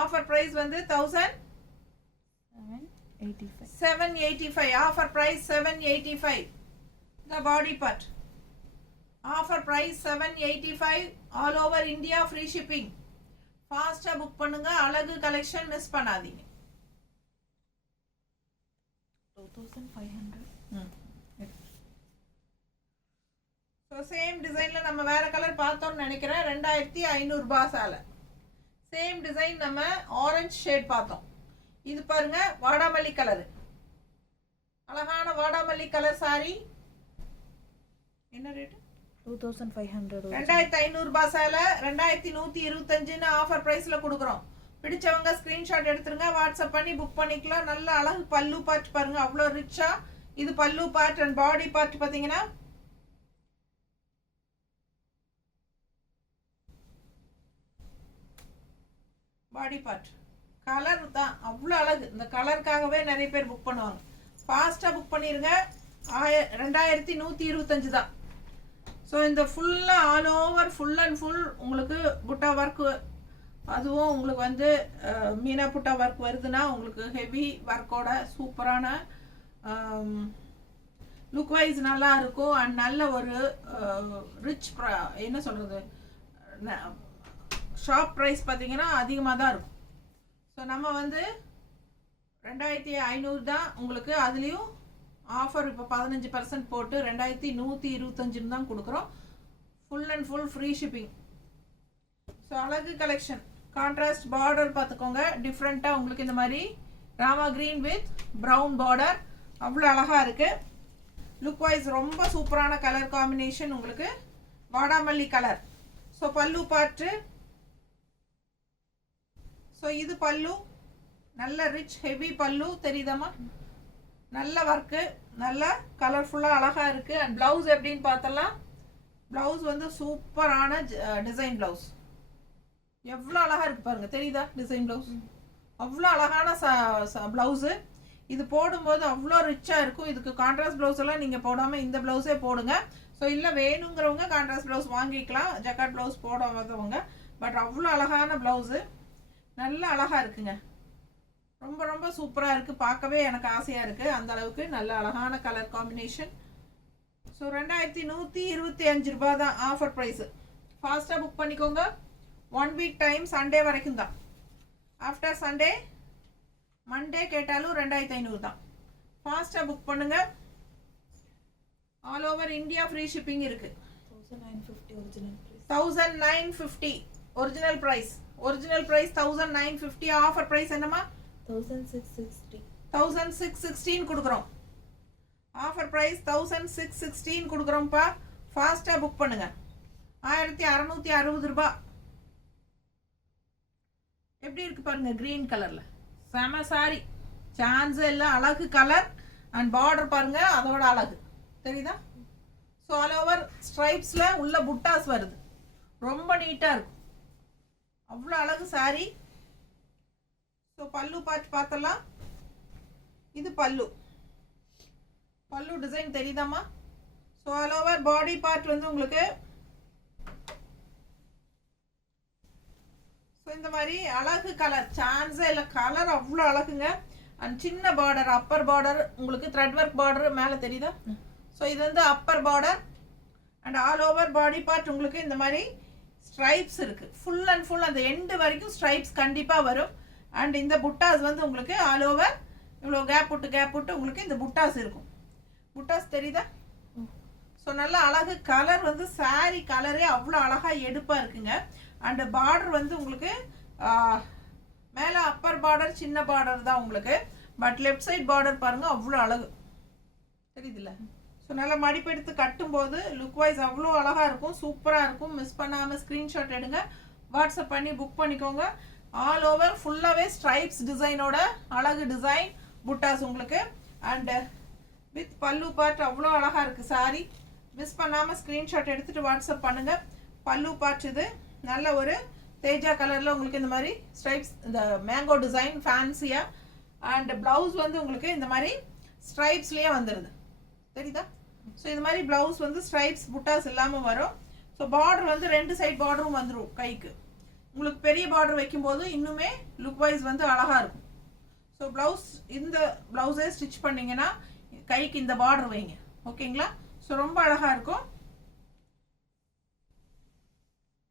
ஆஃபர் ப்ரைஸ் வந்து 1785. Offer price 785. The body part. Offer price 785. All over India free shipping. Fast book பண்ணுங்க. அழகு கலெக்ஷன் மிஸ் பண்ணாதீங்க. 2500. ஸோ சேம் டிசைனில் நம்ம வேறு கலர் பார்த்தோம்னு நினைக்கிறேன். 2500 ரூபாய் சாலை. சேம் டிசைன் நம்ம ஆரஞ்சு ஷேட் பார்த்தோம். இது பாருங்க வாடாமல்லி கலரு, அழகான வாடாமல்லி கலர் சாரி. என்ன ரேட்டு? 2500. 2500 ரூபாய் சாலை 2125 ஆஃபர் ப்ரைஸில் கொடுக்குறோம். பிடிச்சவங்க ஸ்க்ரீன்ஷாட் எடுத்துருங்க, வாட்ஸ்அப் பண்ணி புக் பண்ணிக்கலாம். நல்ல அழகு பல்லு பார்ட் பாருங்க, அவ்வளோ ரிச்சா. இது பல்லு பார்ட் அண்ட் பாடி பார்ட் பார்த்தீங்கன்னா பாடி பார்ட் கலர் தான் அவ்வளோ அழகு. இந்த கலருக்காகவே நிறைய பேர் புக் பண்ணுவாங்க. ஃபாஸ்ட்டாக புக் பண்ணிடுங்க. 2125 தான். ஸோ இந்த ஃபுல்லாக all over full and full உங்களுக்கு புட்டா ஒர்க்கு, அதுவும் உங்களுக்கு வந்து மீனா புட்டா ஒர்க் வருதுன்னா உங்களுக்கு ஹெவி ஒர்க்கோட சூப்பரான லுக் வைஸ் நல்லா இருக்கும் அண்ட் நல்ல ஒரு ரிச் என்ன சொல்கிறது ஷாப் ப்ரைஸ் பார்த்தீங்கன்னா அதிகமாக தான் இருக்கும். ஸோ நம்ம வந்து 2500 தான் உங்களுக்கு. அதுலேயும் ஆஃபர் இப்போ 15% போட்டு 2125 தான் கொடுக்குறோம். Full and full free shipping. So அழகு கலெக்ஷன். கான்ட்ராஸ்ட் பார்டர் பார்த்துக்கோங்க. டிஃப்ரெண்ட்டாக உங்களுக்கு இந்த மாதிரி Rama green with brown border அவ்வளோ அழகாக இருக்குது. லுக் வைஸ் ரொம்ப சூப்பரான கலர் காம்பினேஷன். உங்களுக்கு வாடாமல்லி கலர். ஸோ பல்லு பார்ட்டு. ஸோ இது பல்லு நல்ல ரிச் ஹெவி பல்லு தெரியுதாம்மா? நல்ல ஒர்க்கு, நல்ல கலர்ஃபுல்லாக அழகாக இருக்குது. அண்ட் ப்ளவுஸ் எப்படின்னு பார்த்தலாம். ப்ளவுஸ் வந்து சூப்பரான டிசைன் ப்ளவுஸ். எவ்வளோ அழகாக இருக்குது பாருங்கள், தெரியுதா? டிசைன் ப்ளவுஸ் அவ்வளோ அழகான ப்ளவுஸு. இது போடும்போது அவ்வளோ ரிச்சாக இருக்கும். இதுக்கு கான்ட்ராஸ்ட் ப்ளவுஸ் எல்லாம் நீங்கள் போடாமல் இந்த ப்ளவுஸே போடுங்க. ஸோ இல்லை வேணுங்கிறவங்க கான்ட்ராஸ்ட் ப்ளவுஸ் வாங்கிக்கலாம், ஜக்காட் ப்ளவுஸ் போடாதவங்க. பட் அவ்வளோ அழகான ப்ளவுஸு, நல்ல அழகாக இருக்குங்க. ரொம்ப ரொம்ப சூப்பராக இருக்குது. பார்க்கவே எனக்கு ஆசையாக இருக்குது. அந்த அளவுக்கு நல்ல அழகான கலர் காம்பினேஷன். ஸோ 2125 ரூபா தான் ஆஃபர் ப்ரைஸு. ஃபாஸ்ட்டாக புக் பண்ணிக்கோங்க. 1 வீக் டைம், சண்டே வரைக்கும் தான். ஆஃப்டர் சண்டே மண்டே கேட்டாலும் 2500 தான். ஃபாஸ்ட்டாக புக் பண்ணுங்க. All over India free shipping இருக்கு. 1950 original price. Original price 1950. Offer price என்னமா? 1616 கொடுக்குறோம். ஆஃபர் ப்ரைஸ் 1616 கொடுக்குறோம்ப்பா. ஃபாஸ்ட்டாக புக் பண்ணுங்க. 1660 ரூபா. எப்படி இருக்கு பாருங்க, கிரீன் கலர்ல செம சாரி. சான்ஸ் எல்லாம் அழகு கலர். அண்ட் பார்டர் பாருங்க, அதோட அழகு தெரியுதா? ஸோ ஆல் ஓவர் ஸ்ட்ரைப்ஸ்ல உள்ள புட்டாஸ் வருது. ரொம்ப நீட்டா இருக்கும். அவ்வளோ அழகு சாரி. ஸோ பல்லு பார்த்தலாம். இது பல்லு. பல்லு டிசைன் தெரியுதாம்மா? So all over body part வந்து உங்களுக்கு ஸோ இந்த மாதிரி அழகு கலர். சான்ஸே இல்லை, கலர் அவ்வளோ அழகுங்க. அண்ட் சின்ன பார்டர், அப்பர் பார்டர் உங்களுக்கு த்ரெட் ஒர்க் பார்டர் மேலே தெரியுதா? ஸோ இது வந்து Appar border. And all over body part உங்களுக்கு இந்த மாதிரி ஸ்ட்ரைப்ஸ் இருக்குது. ஃபுல் அண்ட் ஃபுல் அந்த எண்டு வரைக்கும் ஸ்ட்ரைப்ஸ் கண்டிப்பாக வரும். அண்ட் இந்த புட்டாஸ் வந்து உங்களுக்கு ஆல் ஓவர் இவ்வளோ கேப் விட்டு உங்களுக்கு இந்த புட்டாஸ் இருக்கும். புட்டாஸ் தெரியுதா? ஸோ நல்ல அழகு கலர். வந்து சாரி கலரே அவ்வளோ அழகாக எடுப்பாக இருக்குங்க. அண்ட் பார்டர் வந்து உங்களுக்கு மேலே அப்பர் பார்டர் சின்ன பார்டர் தான் உங்களுக்கு. பட் லெஃப்ட் சைட் பார்டர் பாருங்க, அவ்வளோ அழகு தெரியுதுல்ல? ஸோ நல்லா மடிப்பெடுத்து கட்டும்போது லுக் வைஸ் அவ்வளோ அழகாக இருக்கும், சூப்பராக இருக்கும். மிஸ் பண்ணாமல் ஸ்க்ரீன்ஷாட் எடுங்க, வாட்ஸ்அப் பண்ணி புக் பண்ணிக்கோங்க. ஆல் ஓவர் ஃபுல்லாகவே ஸ்ட்ரைப்ஸ் டிசைனோட அழகு டிசைன் புட்டாஸ் உங்களுக்கு. அண்டு வித் பல்லு பார்ட் அவ்வளோ அழகாக இருக்குது சாரி. மிஸ் பண்ணாமல் ஸ்க்ரீன்ஷாட் எடுத்துகிட்டு வாட்ஸ்அப் பண்ணுங்கள். பல்லு பார்ட் இது நல்ல ஒரு தேஜா கலரில் உங்களுக்கு இந்த மாதிரி ஸ்ட்ரைப்ஸ், இந்த மேங்கோ டிசைன் ஃபேன்சியாக. அண்ட் ப்ளவுஸ் வந்து உங்களுக்கு இந்த மாதிரி ஸ்ட்ரைப்ஸ்லேயே வந்துடுது தெரியுதா? ஸோ இது மாதிரி ப்ளவுஸ் வந்து ஸ்ட்ரைப்ஸ் புட்டாஸ் இல்லாமல் வரும். ஸோ பார்டர் வந்து 2 சைட் பார்டரும் வந்துடும் கைக்கு. உங்களுக்கு பெரிய பார்டர் வைக்கும்போது இன்னுமே லுக் வைஸ் வந்து அழகாக இருக்கும். ஸோ ப்ளவுஸ் இந்த ப்ளவுஸே ஸ்டிச் பண்ணிங்கன்னா கைக்கு இந்த பார்டர் வைங்க, ஓகேங்களா? ஸோ ரொம்ப அழகாக இருக்கும்.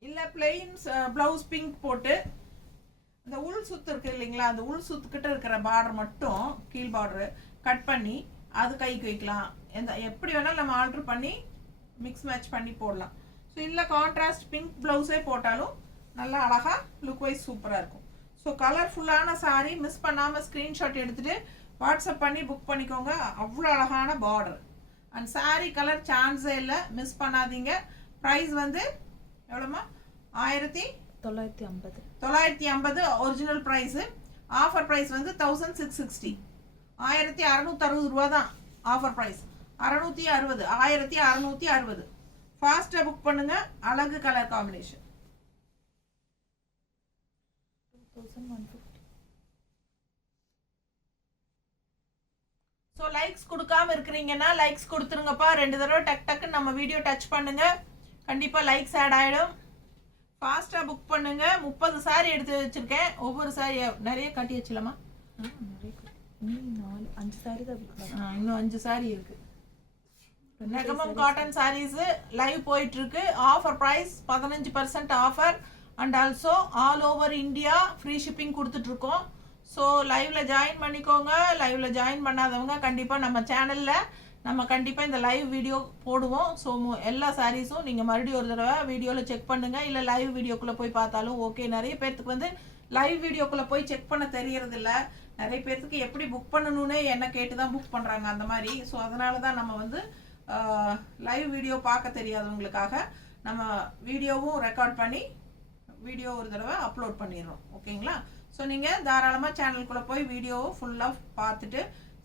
இல்லை பிளெயின்ஸ் ப்ளவுஸ் பிங்க் போட்டு இந்த உள் சுத்து இருக்கு இல்லைங்களா, அந்த உள் சுத்துக்கிட்ட இருக்கிற பார்டர் மட்டும் கீழ் பார்டரு கட் பண்ணி அது கைக்கு வைக்கலாம். எப்படி வேணாலும் நம்ம ஆல்ட்ரு பண்ணி மிக்ஸ் மேட்ச் பண்ணி போடலாம். ஸோ இல்லை கான்ட்ராஸ்ட் பிங்க் ப்ளவுஸே போட்டாலும் நல்லா அழகாக லுக் வைஸ் சூப்பராக இருக்கும். ஸோ கலர்ஃபுல்லான சாரீ மிஸ் பண்ணாமல் ஸ்க்ரீன்ஷாட் எடுத்துகிட்டு வாட்ஸ்அப் பண்ணி புக் பண்ணிக்கோங்க. அவ்வளோ அழகான பார்டர் அண்ட் சாரீ கலர் சான்ஸே இல்லை, மிஸ் பண்ணாதீங்க. ப்ரைஸ் வந்து எவ்வளோமா? 1950 ஒரிஜினல் ப்ரைஸு. ஆஃபர் ப்ரைஸ் வந்து 1660. 1660 ரூபா தான் ஆஃபர் ப்ரைஸ். 1660. ஃபாஸ்ட்டாக புக் பண்ணுங்க. அழகு கலர் காம்பினேஷன். 2150. ஸோ லைக்ஸ் கொடுக்காம இருக்கிறீங்கன்னா லைக்ஸ் கொடுத்துருங்கப்பா. 2 தடவை டக்குன்னு நம்ம வீடியோ டச் பண்ணுங்க, கண்டிப்பாக லைக்ஸ் ஆட் ஆகிடும். ஃபாஸ்ட்டாக புக் பண்ணுங்க. 30 சாரி எடுத்து வச்சிருக்கேன். ஒவ்வொரு சாரி நிறைய கட்டி வச்சலாமா? இன்னும் 5 சாரி தான். இன்னும் 5 சாரி இருக்கு. நெகமம் காட்டன் சாரீஸ் லைவ் போயிட்டு இருக்கு. Offer price 15% offer and also all over India free shipping கொடுத்துட்டு இருக்கோம். ஸோ லைவ்ல ஜாயின் பண்ணிக்கோங்க. லைவ்ல ஜாயின் பண்ணாதவங்க கண்டிப்பாக நம்ம சேனலில் நம்ம கண்டிப்பாக இந்த லைவ் வீடியோ போடுவோம். ஸோ எல்லா சாரீஸும் நீங்கள் மறுபடியும் ஒரு தடவை வீடியோவில் செக் பண்ணுங்கள், இல்லை லைவ் வீடியோக்குள்ளே போய் பார்த்தாலும் ஓகே. நிறைய பேர்த்துக்கு வந்து லைவ் வீடியோக்குள்ளே போய் செக் பண்ண தெரியறதில்ல. நிறைய பேர்த்துக்கு எப்படி புக் பண்ணணும்னு என்ன கேட்டு தான் புக் பண்ணுறாங்க அந்த மாதிரி. ஸோ அதனால தான் நம்ம வந்து லைவ் வீடியோ பார்க்க தெரியாதவங்களுக்காக நம்ம வீடியோவும் ரெக்கார்ட் பண்ணி வீடியோ ஒரு தடவை அப்லோட் பண்ணிடுறோம். ஓகேங்களா? ஸோ நீங்கள் தாராளமாக சேனலுக்குள்ளே போய் வீடியோவை ஃபுல்லாக பார்த்துட்டு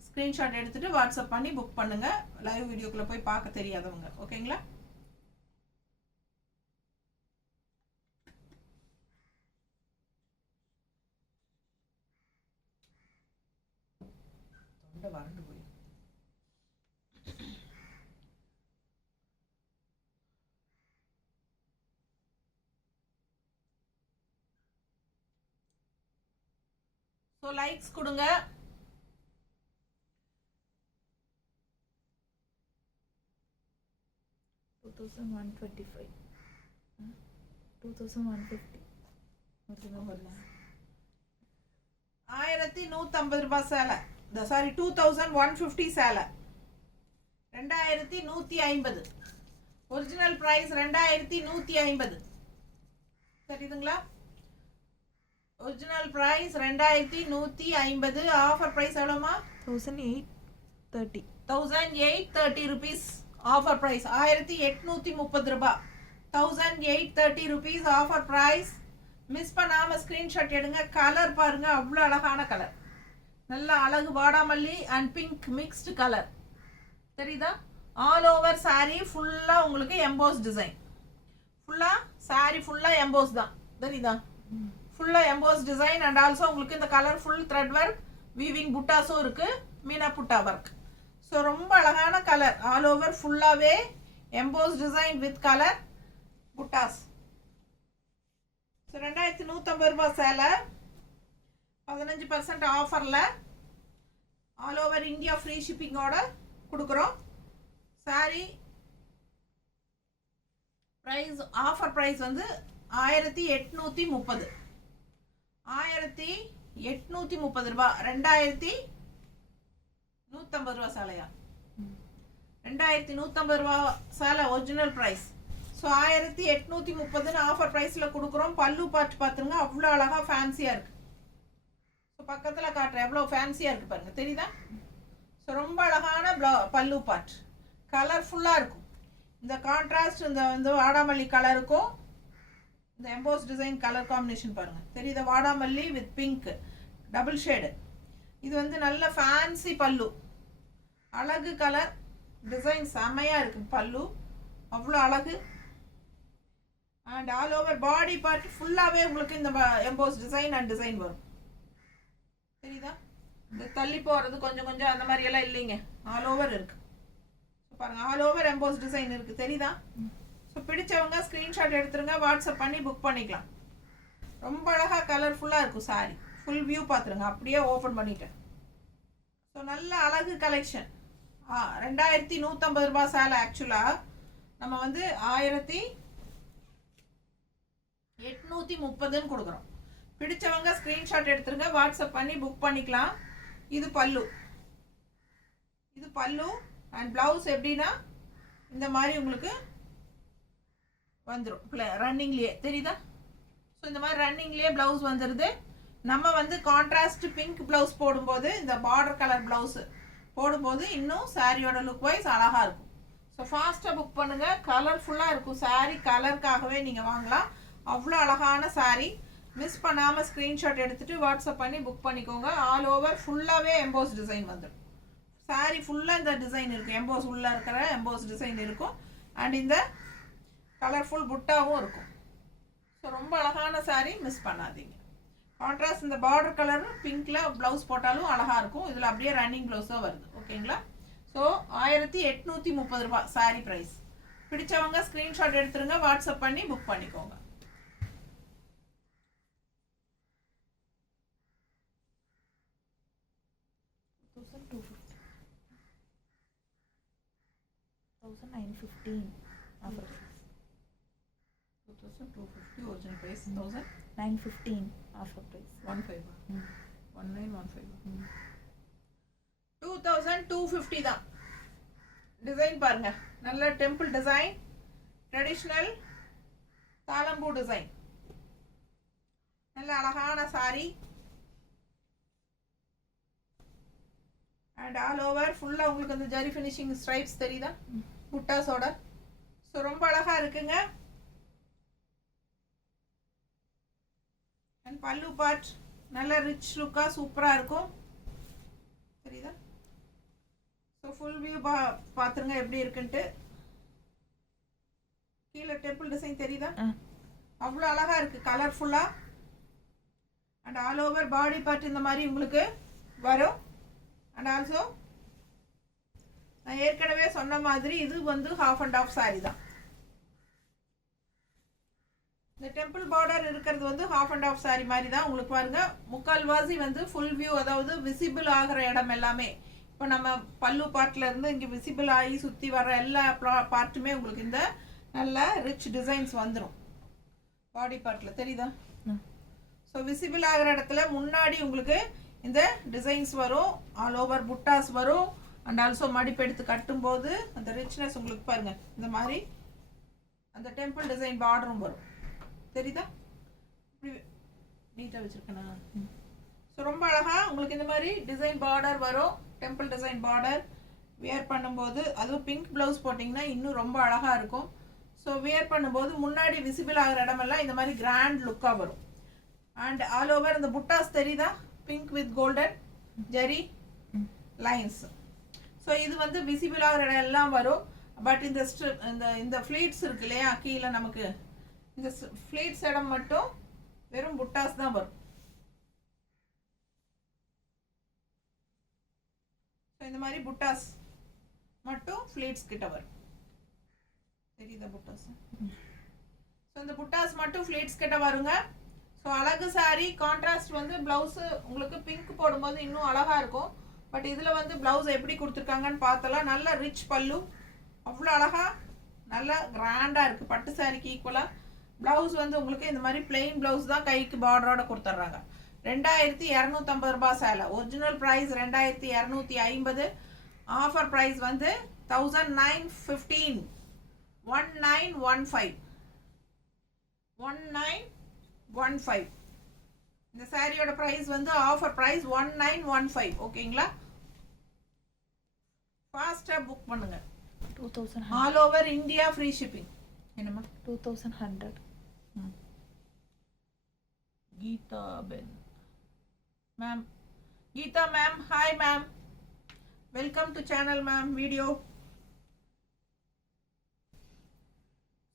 ஸ்க்ரீன்ஷாட் எடுத்துகிட்டு வாட்ஸ்அப் பண்ணி புக் பண்ணுங்கள், லைவ் வீடியோக்குள்ளே போய் பார்க்க தெரியாதவங்க. ஓகேங்களா? தொண்டை வறண்டு போய் ஸோ லைக்ஸ் கொடுங்க. $2,125 $2,150 1150 சேலை. சாரி 2150 சேலை 2150. Original price 2150. சரிதுங்களா? Original price 2150. ஆஃபர் பிரைஸ் எவ்வளோமா? 1830 1830 rupees. ஆஃபர் பிரைஸ் 1830 ரூபாய். 1830 rupees ஆஃபர் பிரைஸ். மிஸ் பண்ணாம ஸ்கிரீன்ஷாட் எடுங்க. கலர் பாருங்க, அவ்வளோ அழகான கலர், நல்ல அழகு வாடாமல்லி அண்ட் பிங்க் மிக்ஸ்டு கலர். தெரியுதா? ஆல் ஓவர் சாரி ஃபுல்லா உங்களுக்கு எம்போஸ் டிசைன். ஃபுல்லா சாரி ஃபுல்லா எம்போஸ் தான். தெரியுதா? ஃபுல்லா எம்போஸ் டிசைன் அண்ட் ஆல்சோ உங்களுக்கு இந்த colour full thread work weaving புட்டாஸும் இருக்கு, மீனா புட்டா ஒர்க். ஸோ ரொம்ப அழகான கலர். ஆல் ஓவர் ஃபுல்லாகவே எம்போஸ் டிசைன் வித் கலர் புட்டாஸ். ஸோ 2150 ரூபாய் சேலை 15% ஆஃபரில் ஆல் ஓவர் இந்தியா ஃப்ரீ ஷிப்பிங்கோட கொடுக்குறோம். சாரி ப்ரைஸ் ஆஃபர் ப்ரைஸ் வந்து 1830. 1830 ரூபாய். 2150 ரூபா சேலையா? 2150 ரூபா சேலை ஒரிஜினல் ப்ரைஸ். ஸோ 1830 ஆஃபர் ப்ரைஸில் கொடுக்குறோம். பல்லு பார்த்து பார்த்துருங்க, அவ்வளோ அழகாக ஃபேன்சியாக இருக்குது. ஸோ பக்கத்தில் காட்டுறேன் எவ்வளோ ஃபேன்சியாக இருக்குது பாருங்கள். தெரியுதா? ஸோ ரொம்ப அழகான பல்லு பார்ட் கலர்ஃபுல்லாக இருக்கும். இந்த கான்ட்ராஸ்ட் இந்த வந்து வாடாமல்லி கலருக்கும் இந்த எம்போஸ் டிசைன் கலர் காம்பினேஷன் பாருங்கள். தெரியுதா? வாடாமல்லி வித் பிங்க் டபுள் ஷேடு. இது வந்து நல்ல ஃபேன்சி பல்லு, அழகு கலர் டிசைன் செம்மையாக இருக்குது. பல்லு அவ்வளோ அழகு and all over body part ஃபுல்லாகவே உங்களுக்கு இந்த எம்போஸ் டிசைன் அண்ட் டிசைன் வரும். தெரியுதா? இந்த தள்ளி போகிறது கொஞ்சம் கொஞ்சம் அந்த மாதிரி எல்லாம் இல்லைங்க, ஆல் ஓவர் இருக்கு. பாருங்க, ஆல் ஓவர் எம்போஸ் டிசைன் இருக்கு. தெரியுதா? ஸோ பிடிச்சவங்க ஸ்க்ரீன்ஷாட் எடுத்துருங்க, வாட்ஸ்அப் பண்ணி புக் பண்ணிக்கலாம். ரொம்ப அழகாக கலர்ஃபுல்லாக இருக்கும் சாரி. ஃபுல் வியூ பார்த்துருங்க, அப்படியே ஓப்பன் பண்ணிட்டேன். ஸோ நல்ல அழகு கலெக்ஷன். 2150 ரூபாய் சேலை ஆக்சுவலாக நம்ம வந்து 1830 கொடுக்குறோம். பிடிச்சவங்க ஸ்க்ரீன்ஷாட் எடுத்துருங்க, வாட்ஸ்அப் பண்ணி புக் பண்ணிக்கலாம். இது பல்லு, இது பல்லு அண்ட் பிளவுஸ் எப்படின்னா இந்த மாதிரி உங்களுக்கு வந்துடும் ரன்னிங்லேயே. தெரியுதா? ஸோ இந்த மாதிரி ரன்னிங்லேயே பிளவுஸ் வந்துடுது. நம்ம வந்து கான்ட்ராஸ்ட் பிங்க் பிளவுஸ் போடும்போது, இந்த பார்டர் கலர் பிளவுஸ் போடும்போது இன்னும் சாரியோட லுக் வைஸ் அழகாக இருக்கும். ஸோ ஃபாஸ்ட்டாக புக் பண்ணுங்கள், கலர்ஃபுல்லாக இருக்கும் சாரி. கலருக்காகவே நீங்கள் வாங்கலாம். அவ்வளோ அழகான சாரி. மிஸ் பண்ணாமல் ஸ்க்ரீன்ஷாட் எடுத்துகிட்டு வாட்ஸ்அப் பண்ணி புக் பண்ணிக்கோங்க. ஆல் ஓவர் ஃபுல்லாகவே எம்போஸ் டிசைன் வந்துடும். சாரி ஃபுல்லாக இந்த டிசைன் இருக்குது, எம்போஸ் உள்ளே இருக்கிற எம்போஸ் டிசைன் இருக்கும் அண்ட் இந்த கலர்ஃபுல் புட்டாவும் இருக்கும். ஸோ ரொம்ப அழகான சாரி, மிஸ் பண்ணாதீங்க. கான்ட்ராஸ்ட் இந்த பார்டர் கலர் பிங்க்ல ப்ளவுஸ் போட்டாலும் அழகாக இருக்கும். இதில் அப்படியே ரன்னிங் ப்ளவுஸாக வருது. ஓகேங்களா? ஸோ 1830 ரூபாய் சாரி ப்ரைஸ். பிடிச்சவங்க ஸ்க்ரீன்ஷாட் எடுத்துருங்க, வாட்ஸ்அப் பண்ணி புக் பண்ணிக்கோங்க. 915 offer price. 2250 original price 1000 915 offer price. 15 1915 ம். 2250 தான். டிசைன் பாருங்க, நல்ல டெம்பிள் டிசைன், ட்ரெடிஷ்னல் தாளம்பூ டிசைன், நல்ல அழகான சாரி அண்ட் ஆல் ஓவர் ஃபுல்லா உங்களுக்கு அந்த ஜரி ஃபினிஷிங் ஸ்ட்ரைப்ஸ் தெரியுதா புட்டாஸோட. ஸோ ரொம்ப அழகா இருக்குங்க. அண்ட் பல்லு பார்ட் நல்ல ரிச் லுக்கா சூப்பரா இருக்கும், தெரியுதா? ஸோ ஃபுல் வியூ பார்த்துருங்க எப்படி இருக்குன்ட்டு. கீழே டெம்பிள் டிசைன் தெரியுதா? அவ்வளோ அழகா இருக்கு, கலர்ஃபுல்லா. And all over body part இந்த மாதிரி உங்களுக்கு வரும். அண்ட் ஆல்சோ நான் ஏற்கனவே சொன்ன மாதிரி இது வந்து ஹாஃப் அண்ட் ஆஃப் சாரி தான். இந்த டெம்பிள் பார்டர் இருக்கிறது வந்து ஹாஃப் அண்ட் ஆஃப் சாரி மாதிரி தான் உங்களுக்கு பாருங்க. முக்கால்வாசி வந்து ஃபுல் வியூ, அதாவது விசிபிள் ஆகிற இடம் எல்லாமே இப்போ நம்ம பல்லு பார்ட்ல இருந்து இங்கே விசிபிள் ஆகி சுற்றி வர எல்லா பார்ட்டுமே உங்களுக்கு இந்த நல்ல ரிச் டிசைன்ஸ் வந்துடும் பாடி பார்ட்ல, தெரியுதா? ஸோ விசிபிள் ஆகிற இடத்துல முன்னாடி உங்களுக்கு இந்த டிசைன்ஸ் வரும், ஆல் ஓவர் புட்டாஸ் வரும். அண்ட் ஆல்சோ மடிப்பு எடுத்து கட்டும்போது அந்த ரிச்னஸ் உங்களுக்கு பாருங்க, இந்த மாதிரி அந்த டெம்பிள் டிசைன் பார்டரும் வரும், தெரியுதா? இப்படி நீட்டாக வச்சிருக்கேனா? ஸோ ரொம்ப அழகா உங்களுக்கு இந்த மாதிரி டிசைன் பார்டர் வரும், டெம்பிள் டிசைன் பார்டர். வியர் பண்ணும்போது அதுவும் பிங்க் ப்ளவுஸ் போட்டிங்கன்னா இன்னும் ரொம்ப அழகா இருக்கும். ஸோ வியர் பண்ணும்போது முன்னாடி விசிபிள் ஆகிற இடமெல்லாம் இந்த மாதிரி கிராண்ட் லுக்காக வரும். அண்ட் ஆல் ஓவர் இந்த புட்டாஸ் தெரியுதா? Pink with golden zari lines. So இது வந்து விசிபிள் ஆகிற இடம் எல்லாம் வரும். பட் இந்த இந்த ஃப்ளீட்ஸ் இருக்கு இல்லையா கீழே, நமக்கு இந்த ஃப்ளீட்ஸ் இடம் மட்டும் வெறும் புட்டாஸ் தான் வரும். ஸோ இந்த மாதிரி புட்டாஸ் மட்டும் ஃப்ளீட்ஸ் கிட்ட வரும், தெரியுதா புட்டாஸ்? ஸோ இந்த புட்டாஸ் மட்டும் ஃப்ளீட்ஸ் கிட்ட வருங்க. ஸோ அழகு சாரி கான்ட்ராஸ்ட் வந்து பிளவுஸ் உங்களுக்கு பிங்க் போடும்போது இன்னும் அழகா இருக்கும். பட் இதில் வந்து பிளவுஸ் எப்படி கொடுத்துருக்காங்கன்னு பார்த்தலாம். நல்ல ரிச் பல்லு, அவ்வளோ அழகா நல்லா கிராண்டாக இருக்குது, பட்டு சாரிக்கு ஈக்குவலாக. பிளவுஸ் வந்து உங்களுக்கு இந்த மாதிரி பிளெயின் பிளவுஸ் தான் கைக்கு பார்டரோட கொடுத்துட்றாங்க. 2250 ரூபாய் சேலை. ஒரிஜினல் ப்ரைஸ் 2250, ஆஃபர் ப்ரைஸ் வந்து 1915. 1915 1915. இந்த சாரியோட பிரைஸ் வந்து ஆஃபர் பிரைஸ் 1915. ஓகேங்களா? ஃபாஸ்டா புக் பண்ணுங்க. 2100. All over India free shipping. என்னமா? 2100. Geetha ben ma'am. Geetha ma'am, hi ma'am, welcome to channel ma'am video.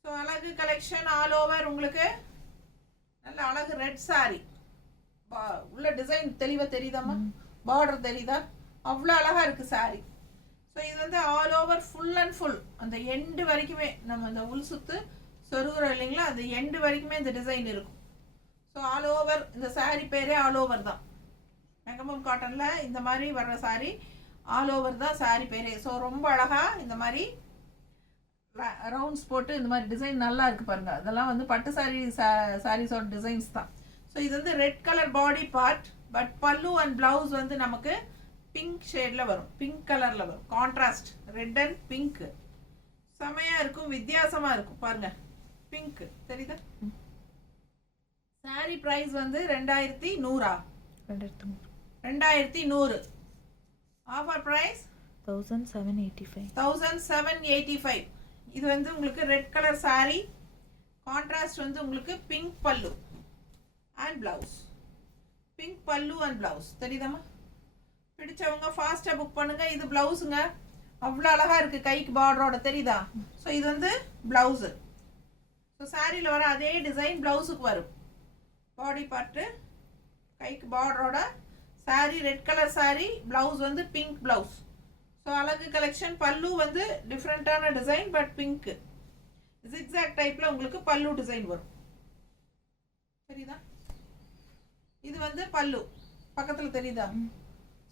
So அழகு கலெக்ஷன் ஆல் ஓவர் உங்களுக்கு நல்ல அழகு ரெட் சாரி. உள்ள டிசைன் தெளிவாக தெரியுதாம்மா? பார்டர் தெரியுதா? அவ்வளோ அழகா இருக்கு சாரி. ஸோ இது வந்து all over full and full அந்த எண்டு வரைக்குமே நம்ம அந்த உள் சுத்து சொருகுறோம் இல்லைங்களா, அந்த எண்டு வரைக்குமே இந்த டிசைன் இருக்கும். ஸோ ஆல் ஓவர் இந்த சாரி பேரே ஆல் ஓவர் தான். மெகமம் காட்டனில் இந்த மாதிரி வர்ற சாரி ஆல் ஓவர் தான் சாரி பேரே. ஸோ ரொம்ப அழகா இந்த மாதிரி ரவுண்ட்ஸ் போட்டு இந்த மாதிரி டிசைன் நல்லா இருக்கு பாருங்க. அதெல்லாம் வந்து பட்டு சாரீஸோட டிசைன்ஸ் தான். ஸோ இது வந்து red colour body part. But பல்லு அண்ட் பிளவுஸ் வந்து நமக்கு பிங்க் ஷேடில் வரும், பிங்க் கலரில் வரும். கான்ட்ராஸ்ட் ரெட் அண்ட் பிங்க் செமையாக இருக்கும், வித்தியாசமாக இருக்கும் பாருங்க. பிங்க் தெரியுதா? சாரி ப்ரைஸ் வந்து 2100. 2100. Offer price 1785. 1785. இது வந்து உங்களுக்கு ரெட் கலர் சாரி, கான்ட்ராஸ்ட் வந்து உங்களுக்கு பிங்க் பல்லு அண்ட் பிளவுஸ். பிங்க் பல்லு அண்ட் பிளவுஸ் தெரியுதாம்மா? பிடிச்சவங்க ஃபாஸ்டா புக் பண்ணுங்க. இது பிளவுஸுங்க, அவ்வளோ அழகா இருக்கு கைக்கு பார்டரோட, தெரியுதா? ஸோ இது வந்து பிளவுஸு. ஸோ சாரியில் வர அதே டிசைன் பிளவுஸுக்கு வரும். பாடி பார்ட்டு கைக்கு பார்டரோட sari red colour sari, blouse வந்து பிங்க் பிளவுஸ். ஸோ அழகு கலெக்ஷன். பல்லு வந்து டிஃப்ரெண்ட்டான டிசைன் பட் பிங்க் ஜிக்ஸாக் டைப்ல உங்களுக்கு பல்லு டிசைன் வரும், தெரியுதா? இது வந்து பல்லு பக்கத்துல தெரியுதா?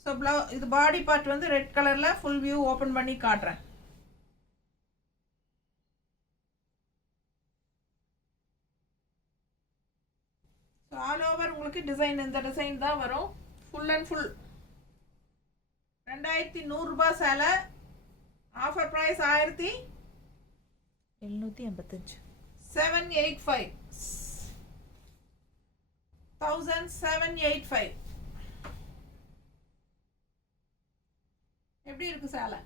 ஸோ இது பாடி பார்ட் வந்து ரெட் கலர்ல ஃபுல் வியூ ஓப்பன் பண்ணி காட்டுறேன். ஸோ ஆல் ஓவர் உங்களுக்கு டிசைன் இந்த டிசைன் தான் வரும். ஃபுல் அண்ட் ஃபுல் 2100 ரூபாய் சேலை. Offer price 1785. 785. 1785. எப்படி இருக்கு சேலை?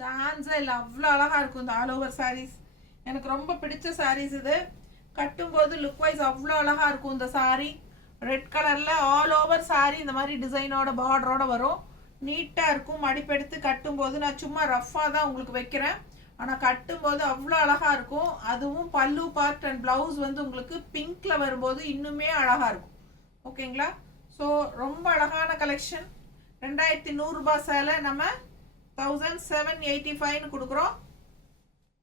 சான்ஸே இல்லை, அவ்வளோ அழகாக இருக்கும் இந்த ஆல் ஓவர் சாரீஸ். எனக்கு ரொம்ப பிடிச்ச சாரீஸ் இது. கட்டும்போது லுக் வைஸ் அவ்வளோ அழகாக இருக்கும் இந்த சாரீ. ரெட் கலரில் ஆல் ஓவர் சாரீ இந்த மாதிரி டிசைனோட பார்டரோட வரும். நீட்டாக இருக்கும். மடிப்பெடுத்து கட்டும்போது நான் சும்மா ரஃப்பாக தான் உங்களுக்கு வைக்கிறேன், ஆனால் கட்டும்போது அவ்வளோ அழகாக இருக்கும். அதுவும் பல்லு பார்ட் அண்ட் ப்ளவுஸ் வந்து உங்களுக்கு பிங்க்கில் வரும்போது இன்னுமே அழகாக இருக்கும். ஓகேங்களா? ஸோ ரொம்ப அழகான கலெக்ஷன். 2100 ரூபாய் சேலை நம்ம 1785 கொடுக்குறோம்.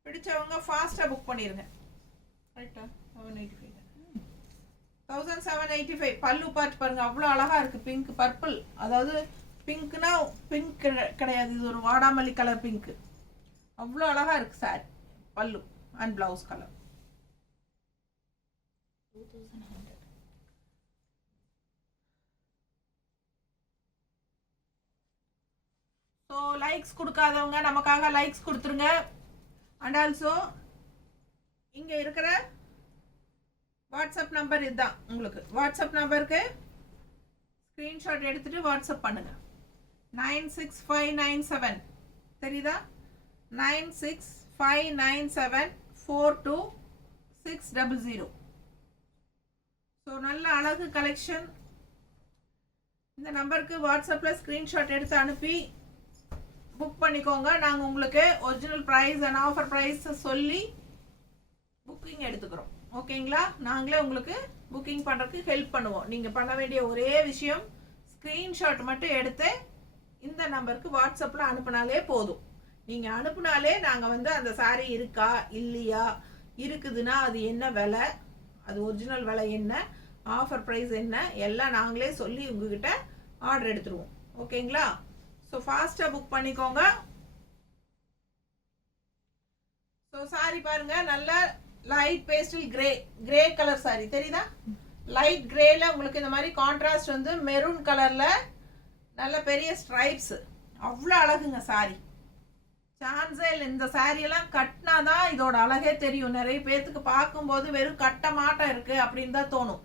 பிடிச்சவங்க ஃபாஸ்ட்டாக புக் பண்ணிடுங்க. ரைட்டா? 1785. பல்லு பார்ட் பாருங்க, அவ்வளோ அழகாக இருக்குது. பிங்க் பர்பிள், அதாவது பிங்க்னா பிங்க் கிடையாது, இது ஒரு வாடாமல்லி கலர் பிங்க். அவ்வளோ அழகாக இருக்குது sari. Pallu and blouse colour. 2100. So likes கொடுக்காதவங்க நமக்காக லைக்ஸ் கொடுத்துருங்க. அண்ட் ஆல்சோ இங்கே இருக்கிற வாட்ஸ்அப் நம்பர் இதுதான். உங்களுக்கு வாட்ஸ்அப் நம்பருக்கு ஸ்க்ரீன்ஷாட் எடுத்துகிட்டு வாட்ஸ்அப் பண்ணுங்கள். 96597 தெரியுதா? 96597422600. ஸோ நல்ல அழகு கலெக்ஷன். இந்த நம்பருக்கு வாட்ஸ்அப்பில் ஸ்க்ரீன்ஷாட் எடுத்து அனுப்பி புக் பண்ணிக்கோங்க. நாங்கள் உங்களுக்கு original price and offer price சொல்லி புக்கிங் எடுத்துக்கிறோம். ஓகேங்களா? நாங்களே உங்களுக்கு புக்கிங் பண்ணுறதுக்கு ஹெல்ப் பண்ணுவோம். நீங்கள் பண்ண வேண்டிய ஒரே விஷயம் ஸ்க்ரீன்ஷாட் மட்டும் எடுத்து இந்த நம்பருக்கு வாட்ஸ்அப்பில் அனுப்புனாலே போதும். நீங்கள் அனுப்புனாலே நாங்கள் வந்து அந்த சாரீ இருக்கா இல்லையா, இருக்குதுன்னா அது என்ன விலை, அது ஒரிஜினல் விலை என்ன, ஆஃபர் ப்ரைஸ் என்ன, எல்லாம் நாங்களே சொல்லி உங்ககிட்ட ஆர்டர் எடுத்துருவோம். ஓகேங்களா? ஸோ ஃபாஸ்ட்டாக புக் பண்ணிக்கோங்க. ஸோ சாரி பாருங்க, நல்ல light pastel grey colour sorry தெரியுதா? லைட் கிரேல உங்களுக்கு இந்த மாதிரி கான்ட்ராஸ்ட் வந்து மெரூன் கலர்ல நல்ல பெரிய ஸ்ட்ரைப்ஸ். அவ்வளோ அழகுங்க சாரி. சான்ஸே இல்லை. இந்த சாரியெல்லாம் கட்டினாதான் இதோட அழகே தெரியும். நிறைய பேர்த்துக்கு பார்க்கும்போது வெறும் கட்ட மாட்டம் இருக்கு அப்படின்னு தான் தோணும்.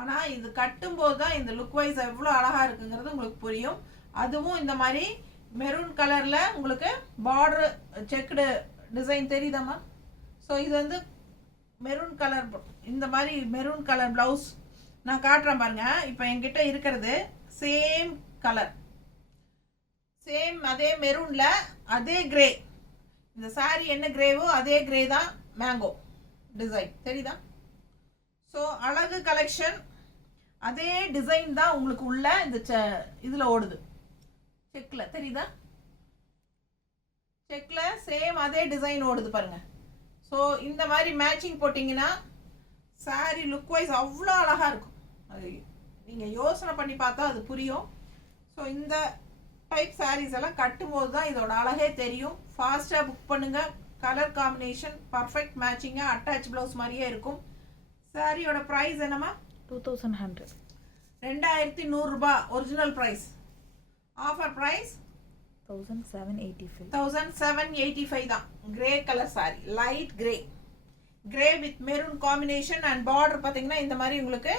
ஆனால் இது கட்டும்போது தான் இந்த லுக் வைஸ் எவ்வளோ அழகா இருக்குங்கிறது உங்களுக்கு புரியும். அதுவும் இந்த மாதிரி மெரூன் கலர்ல உங்களுக்கு பார்டர் செக்குடு டிசைன் தெரியுதாம்மா? ஸோ இது வந்து மெரூன் கலர், இந்த மாதிரி மெரூன் கலர் ப்ளவுஸ் நான் காட்டுறேன் பாருங்க. இப்போ என்கிட்ட இருக்கிறது சேம் கலர், சேம் அதே மெரூன்ல அதே கிரே. இந்த சாரி என்ன கிரேவோ அதே கிரே தான் மேங்கோ டிசைன் தெரியுதா? ஸோ அழகு கலெக்ஷன். அதே டிசைன் தான் உங்களுக்கு உள்ள இந்த இதில் ஓடுது, செக்கில் தெரியுதா? செக்கில் சேம் அதே டிசைன் ஓடுது பாருங்க. ஸோ இந்த மாதிரி மேட்சிங் போட்டிங்கன்னா சாரி லுக் வைஸ் அவ்வளோ அழகாக இருக்கும். அது நீங்கள் யோசனை பண்ணி பார்த்தா அது புரியும். ஸோ இந்த டைப் சாரீஸ் எல்லாம் கட்டும்போது தான் இதோட அழகே தெரியும். ஃபாஸ்ட்டாக புக் பண்ணுங்கள். கலர் காம்பினேஷன் பர்ஃபெக்ட் மேட்சிங்காக அட்டாச் ப்ளவுஸ் மாதிரியே இருக்கும். சாரியோட ப்ரைஸ் என்னம்மா? 2100. 2100 ரூபாய் ஒரிஜினல் ப்ரைஸ். Offer price 1785. 1785 தான். Grey colour sorry, light grey with maroon combination and border பார்த்தீங்கன்னா இந்த மாதிரி உங்களுக்கு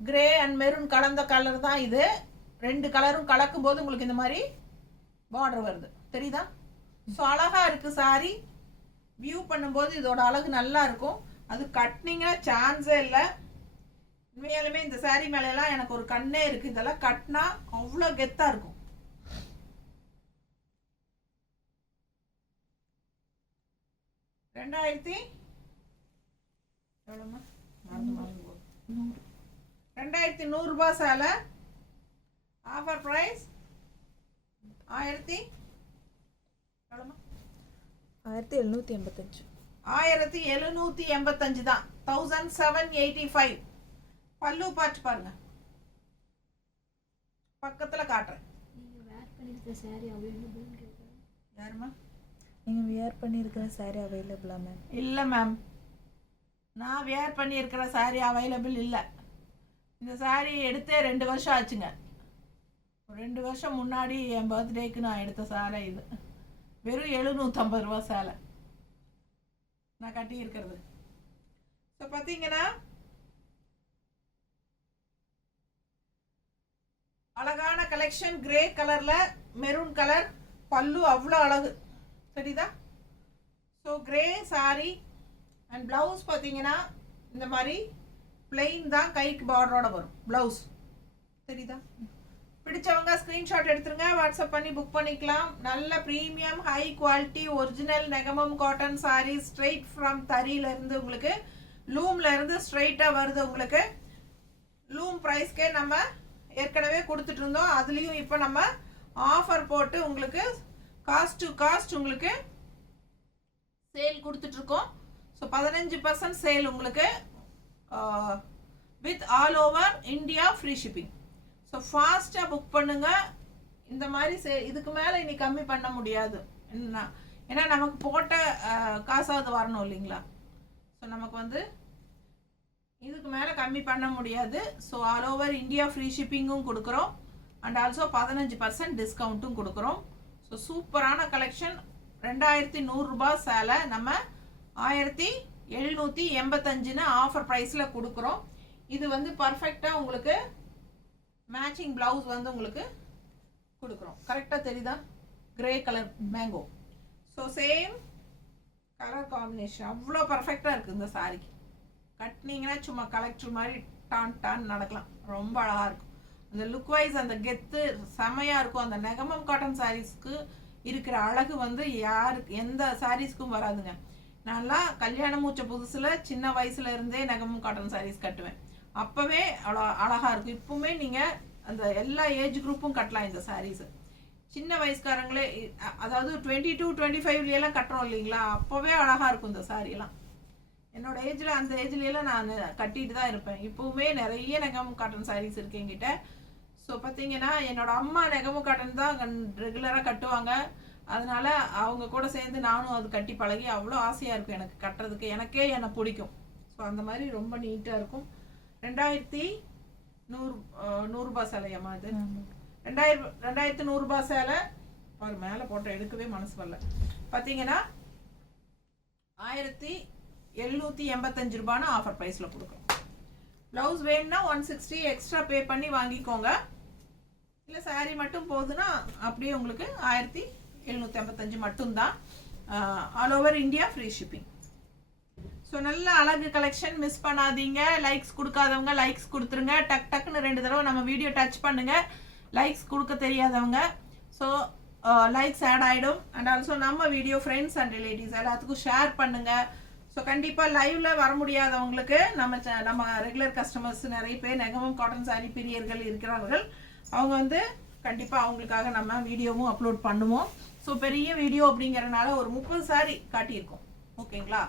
கிரே அண்ட் மெரூன் கலந்த கலர் தான் இது. ரெண்டு கலரும் கலக்கும் போது உங்களுக்கு இந்த மாதிரி பார்டர் வருது தெரியுதா? ஸோ அழகா இருக்கு சாரி. வியூ பண்ணும்போது இதோட அழகு நல்லா இருக்கும். அது கட்டினீங்கன்னா சான்ஸே இல்லை. உண்மையாலுமே இந்த சாரி மேலெல்லாம் எனக்கு ஒரு கண்ணே இருக்கு. இதெல்லாம் கட்டினா அவ்வளோ கெத்தா இருக்கும். எவ்வளோம்மா? 2100 ரூபாய் சேலை. Offer price 1785. 1785 தான். 1785. பல்லு பார்ட் பாருங்க, பக்கத்துல காட்டுறேன். நீங்க வேர் பண்ணிருக்க saree அவைலபிள்னு கேக்குறேன். யாருமா? நீங்கள் வியர் பண்ணியிருக்கிற சாரி அவைலபிளா மேம்? இல்லை மேம், நான் வேர் பண்ணியிருக்கிற சாரி அவைலபிள் இல்லை. இந்த சாரீ எடுத்தே 2 வருஷம் ஆச்சுங்க. 2 வருஷம் முன்னாடி என் பர்த்டேக்கு நான் எடுத்த சேலை இது. வெறும் 750 ரூபா சேலை நான் கட்டி இருக்கிறது. ஸோ பார்த்தீங்கன்னா அழகான கலெக்ஷன். கிரே கலர்ல மெரூன் கலர் பல்லு அவ்வளோ அழகு Saritha. So grey sari and blouse பார்த்தீங்கன்னா இந்த மாதிரி பிளெயின் தான், கைக்கு பார்டரோட வரும் பிளவுஸ் சரிதா. பிடிச்சவங்க ஸ்க்ரீன்ஷாட் எடுத்துருங்க, வாட்ஸ்அப் பண்ணி புக் பண்ணிக்கலாம். நல்ல premium high quality original Negamam cotton sari straight from தறியிலேருந்து உங்களுக்கு லூம்ல இருந்து ஸ்ட்ரெயிட்டாக வருது. உங்களுக்கு லூம் ப்ரைஸ்க்கே நம்ம ஏற்கனவே கொடுத்துட்டு இருந்தோம். அதுலேயும் இப்போ நம்ம ஆஃபர் போட்டு உங்களுக்கு காஸ்ட் டு காஸ்ட் உங்களுக்கு சேல் கொடுத்துட்ருக்கோம். ஸோ 15% சேல் உங்களுக்கு with all over India free shipping. So ஃபாஸ்ட்டாக புக் பண்ணுங்க. இந்த மாதிரி இதுக்கு மேலே இனி கம்மி பண்ண முடியாது. ஏன்னா நமக்கு போட்ட காசாவது வரணும் இல்லைங்களா. ஸோ நமக்கு வந்து இதுக்கு மேலே கம்மி பண்ண முடியாது. So all over India free ஷிப்பிங்கும் கொடுக்குறோம் அண்ட் ஆல்சோ 15% டிஸ்கவுண்ட்டும் கொடுக்குறோம். ஸோ சூப்பரான கலெக்ஷன். 2100 ரூபாய் சேலை நம்ம 1785 ஆஃபர் ப்ரைஸில் கொடுக்குறோம். இது வந்து பர்ஃபெக்டாக உங்களுக்கு மேட்சிங் பிளவுஸ் வந்து உங்களுக்கு கொடுக்குறோம். கரெக்டாக தெரியுதா? Grey colour mango. So same colour combination அவ்வளோ பர்ஃபெக்டாக இருக்குது இந்த சாரிக்கு. கட்டினீங்கன்னா சும்மா கலெக்டர் மாதிரி டான் நடக்கலாம். ரொம்ப அழகாக இருக்கும். அந்த லுக் வைஸ் அந்த கெத்து செமையாக இருக்கும். அந்த நெகமம் காட்டன் சாரீஸ்க்கு இருக்கிற அழகு வந்து யாருக்கு எந்த சாரீஸ்க்கும் வராதுங்க. நான்லாம் கல்யாணம் மூச்ச புதுசில் சின்ன வயசுல இருந்தே நெகமம் காட்டன் சாரீஸ் கட்டுவேன். அப்போவே அவ்வளோ அழகாக இருக்கும். இப்போவுமே நீங்கள் அந்த எல்லா ஏஜ் குரூப்பும் கட்டலாம் இந்த சாரீஸு. சின்ன வயசுக்காரங்களே அதாவது 22, 25 கட்டுறோம் இல்லைங்களா, அப்போவே அழகாக இருக்கும் இந்த சாரியெல்லாம். என்னோட ஏஜில் அந்த ஏஜ்லாம் நான் கட்டிட்டு தான் இருப்பேன். இப்போவுமே நிறைய நெகமம் காட்டன் சாரீஸ் இருக்கு என்கிட்ட. ஸோ பார்த்தீங்கன்னா என்னோட அம்மா நெகமம் காட்டன் தான் ரெகுலராக கட்டுவாங்க. அதனால அவங்க கூட சேர்ந்து நானும் அது கட்டி பழகி அவ்வளோ ஆசையாக இருக்கும் எனக்கு கட்டுறதுக்கு. எனக்கே என்னை பிடிக்கும். ஸோ அந்த மாதிரி ரொம்ப நீட்டாக இருக்கும். 2100 ரூபாய் சேலையம்மா இது. 2100 ரூபாய் சேலை. அவர் மேலே போட்ட எடுக்கவே மனசு வரல. பார்த்தீங்கன்னா 1785 ரூபான்னு ஆஃபர் ப்ரைஸில் கொடுக்குறோம். ப்ளவுஸ் வேணும்னா 160 எக்ஸ்ட்ரா பே பண்ணி வாங்கிக்கோங்க. இல்லை சாரீ மட்டும் போகுதுன்னா அப்படியே உங்களுக்கு 1785 மட்டும்தான். All over India free shipping. So நல்ல அழகு கலெக்ஷன். மிஸ் பண்ணாதீங்க. லைக்ஸ் கொடுக்காதவங்க லைக்ஸ் கொடுத்துருங்க. டக்குன்னு 2 தடவை நம்ம வீடியோ டச் பண்ணுங்க. லைக்ஸ் கொடுக்க தெரியாதவங்க ஸோ லைக்ஸ் ஆட் ஆகிடும். அண்ட் ஆல்சோ நம்ம வீடியோ ஃப்ரெண்ட்ஸ் அண்ட் ரிலேட்டிவ்ஸ் எல்லாத்துக்கும் ஷேர் பண்ணுங்க. ஸோ கண்டிப்பாக லைவ்ல வர முடியாதவங்களுக்கு நம்ம ரெகுலர் கஸ்டமர்ஸ் நிறைய பேர் நெகமம் காட்டன் சாரீ பிரியர்கள் இருக்கிறார்கள். அவங்க வந்து கண்டிப்பாக அவங்களுக்காக நம்ம வீடியோவும் அப்லோட் பண்ணுவோம். ஸோ பெரிய வீடியோ அப்படிங்கிறனால ஒரு 30 சாரீ காட்டியிருக்கோம். ஓகேங்களா.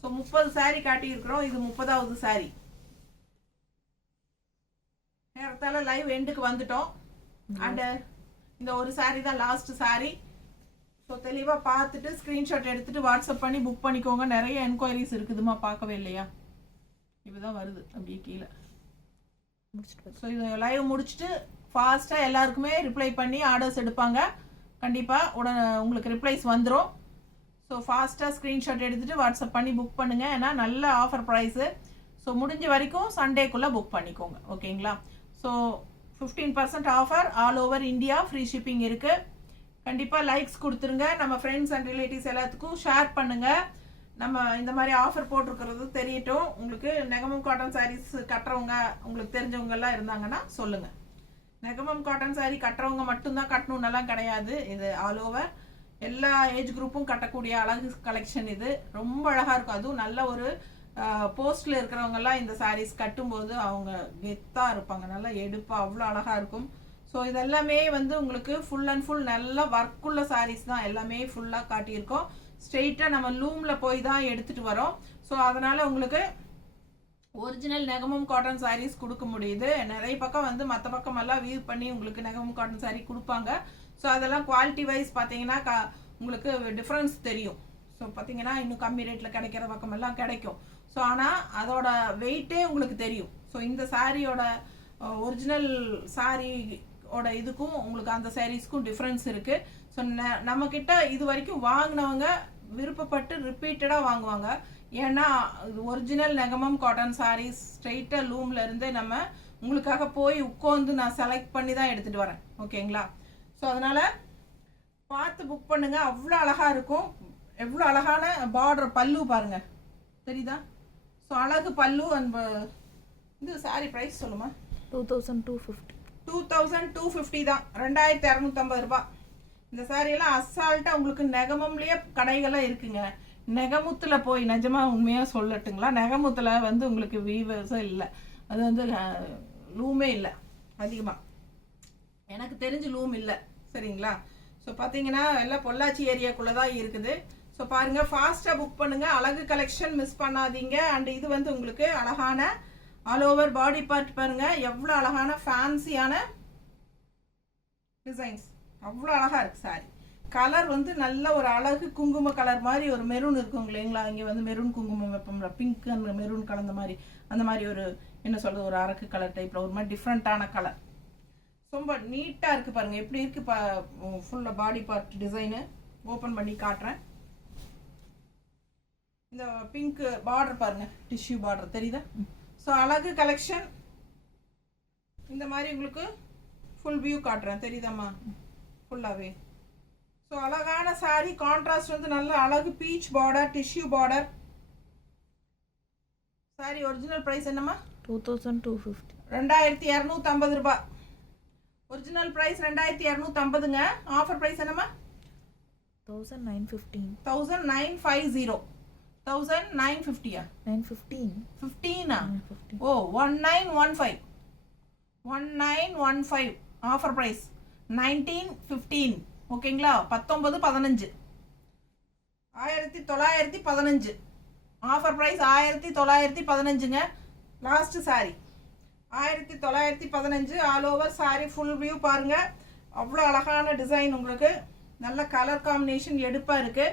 ஸோ 30 சாரீ காட்டியிருக்கிறோம். இது 30வது சாரீ. நேரத்தால லைவ் எண்டுக்கு வந்துட்டோம். அண்ட் இந்த ஒரு சாரீ தான் லாஸ்ட் சாரீ. ஸோ தெளிவாக பார்த்துட்டு ஸ்க்ரீன்ஷாட் எடுத்துட்டு வாட்ஸ்அப் பண்ணி புக் பண்ணிக்கோங்க. நிறைய என்கொயரிஸ் இருக்குதுமா, பார்க்கவே இல்லையா? இப்போதான் வருது அப்படியே கீழே. ஸோ இது லைவ் முடிச்சுட்டு ஃபாஸ்ட்டாக எல்லாருக்குமே ரிப்ளை பண்ணி ஆர்டர்ஸ் எடுப்பாங்க. கண்டிப்பாக உங்களுக்கு ரிப்ளைஸ் வந்துடும். ஸோ ஃபாஸ்ட்டாக ஸ்க்ரீன்ஷாட் எடுத்துகிட்டு வாட்ஸ்அப் பண்ணி புக் பண்ணுங்கள். ஏன்னா நல்ல ஆஃபர் ப்ரைஸு. ஸோ முடிஞ்ச வரைக்கும் சண்டேக்குள்ளே புக் பண்ணிக்கோங்க. ஓகேங்களா. So 15% offer all over India free shipping இருக்குது. கண்டிப்பாக லைக்ஸ் கொடுத்துருங்க. நம்ம ஃப்ரெண்ட்ஸ் அண்ட் ரிலேட்டிவ்ஸ் எல்லாத்துக்கும் ஷேர் பண்ணுங்கள். நம்ம இந்த மாதிரி ஆஃபர் போட்டிருக்கிறது தெரியட்டும். உங்களுக்கு நெகமம் காட்டன் சாரீஸ் கட்டுறவங்க உங்களுக்கு தெரிஞ்சவங்கெல்லாம் இருந்தாங்கன்னா சொல்லுங்கள். நெகமம் காட்டன் சாரீ கட்டுறவங்க மட்டும்தான் கட்டணுன்னெல்லாம் கிடையாது. இது ஆல் ஓவர் எல்லா ஏஜ் குரூப்பும் கட்டக்கூடிய அழகு கலெக்ஷன். இது ரொம்ப அழகாக இருக்கும். அதுவும் நல்ல ஒரு போஸ்டில் இருக்கிறவங்கெல்லாம் இந்த சாரீஸ் கட்டும்போது அவங்க கெத்தாக இருப்பாங்க. நல்லா எடுப்பாக அவ்வளோ அழகாக இருக்கும். ஸோ இதெல்லாமே வந்து உங்களுக்கு ஃபுல் அண்ட் ஃபுல் நல்ல ஒர்க்குள்ள சாரீஸ் தான். எல்லாமே ஃபுல்லாக காட்டியிருக்கோம். ஸ்ட்ரெயிட்டாக நம்ம லூமில் போய் தான் எடுத்துகிட்டு வரோம். ஸோ அதனால் உங்களுக்கு ஒரிஜினல் நெகமம் காட்டன் சாரீஸ் கொடுக்க முடியுது. நிறைய பக்கம் வந்து மற்ற பக்கமெல்லாம் வியூ பண்ணி உங்களுக்கு நெகமம் காட்டன் சாரீ கொடுப்பாங்க. ஸோ அதெல்லாம் குவாலிட்டி வைஸ் பார்த்தீங்கன்னா உங்களுக்கு டிஃப்ரென்ஸ் தெரியும். ஸோ பார்த்தீங்கன்னா இன்னும் கம்மி ரேட்டில் கிடைக்கிற பக்கமெல்லாம் கிடைக்கும். ஸோ ஆனால் அதோட வெயிட்டே உங்களுக்கு தெரியும். ஸோ இந்த சாரியோட ஒரிஜினல் சாரியோட இதுக்கும் உங்களுக்கு அந்த சாரீஸ்க்கும் டிஃப்ரென்ஸ் இருக்குது. ஸோ நம்மக்கிட்ட இது வரைக்கும் வாங்கினவங்க விருப்பப்பட்டு ரிப்பீட்டடாக வாங்குவாங்க. ஏன்னா ஒரிஜினல் நெகமம் காட்டன் சாரீஸ் ஸ்ட்ரெயிட்டாக லூமில் இருந்தே நம்ம உங்களுக்காக போய் உட்காந்து நான் செலக்ட் பண்ணி தான் எடுத்துகிட்டு வரேன். ஓகேங்களா? ஸோ அதனால் பார்த்து புக் பண்ணுங்க. அவ்வளோ அழகாக இருக்கும். எவ்வளோ அழகான பார்டர் பல்லு பாருங்க, தெரியுதா? ஸோ அழகு பல்லு. அண்ட் இது சாரி ப்ரைஸ் சொல்லுமா? 2250. 2250 தான், 2250 ரூபாய். இந்த சாரியெல்லாம் அசால்ட்டாக உங்களுக்கு நெகமம்லேயே கடைகள்லாம் இருக்குங்க. நெகமுத்தில் போய் நிஜமாக உண்மையாக சொல்லட்டுங்களா, நெகமுத்தில் வந்து உங்களுக்கு வீவர்ஸும் இல்லை, அது வந்து லூமே இல்லை அதிகமாக, எனக்கு தெரிஞ்சு லூம் இல்லை. சரிங்களா? ஸோ பார்த்தீங்கன்னா எல்லாம் பொள்ளாச்சி ஏரியாக்குள்ளே தான் இருக்குது. ஸோ பாருங்கள், ஃபாஸ்ட்டாக புக் பண்ணுங்கள். அழகு கலெக்ஷன் மிஸ் பண்ணாதீங்க. அண்ட் இது வந்து உங்களுக்கு அழகான ஆல் ஓவர் பாடி பார்ட் பாருங்கள், எவ்வளோ அழகான ஃபேன்சியான டிசைன்ஸ், அவ்வளோ அழகாக இருக்குது சாரி. கலர் வந்து நல்ல ஒரு அழகு குங்கும கலர் மாதிரி ஒரு மெரூன் இருக்கும் இல்லைங்களா, இங்கே வந்து மெரூன் குங்குமம் வைப்போம்ல, பிங்க் அண்ட் மெரூன் கலந்த மாதிரி, அந்த மாதிரி ஒரு என்ன சொல்கிறது, ஒரு அரக்கு கலர் டைப்பில் ஒரு மாதிரி டிஃப்ரெண்ட்டான கலர். ரொம்ப நீட்டாக இருக்குது பாருங்கள், எப்படி இருக்குது ஃபுல்லாக பாடி பார்ட் டிசைனு. ஓப்பன் பண்ணி காட்டுறேன். இந்த பிங்க் பார்டர் பாருங்கள், டிஷ்யூ பார்டர் தெரியுதா? ஸோ அழகு கலெக்ஷன். இந்த மாதிரி உங்களுக்கு ஃபுல் வியூ காட்டுறேன், தெரியுதாம்மா? ஃபுல்லாகவே. ஸோ அழகான சாரி. கான்ட்ராஸ்ட் வந்து நல்ல அழகு peach border, tissue border. Sari original price என்னம்மா? 2250. 2250 ரூபாய். ஒரிஜினல் ப்ரைஸ் 2250ங்க. ஆஃபர் ப்ரைஸ் என்னம்மா? 1915. 1950. 1950 915. 15 ஓ 1915. 1915 ஆஃபர் ப்ரைஸ் 1915. ஓகேங்களா? 1915. 1915 ஆஃபர் ப்ரைஸ் 1915ங்க. Last sari 1915. All over sari full view பாருங்க, அவ்வளோ அழகான டிசைன், உங்களுக்கு நல்ல கலர் காம்பினேஷன் எடுப்பாக இருக்கு.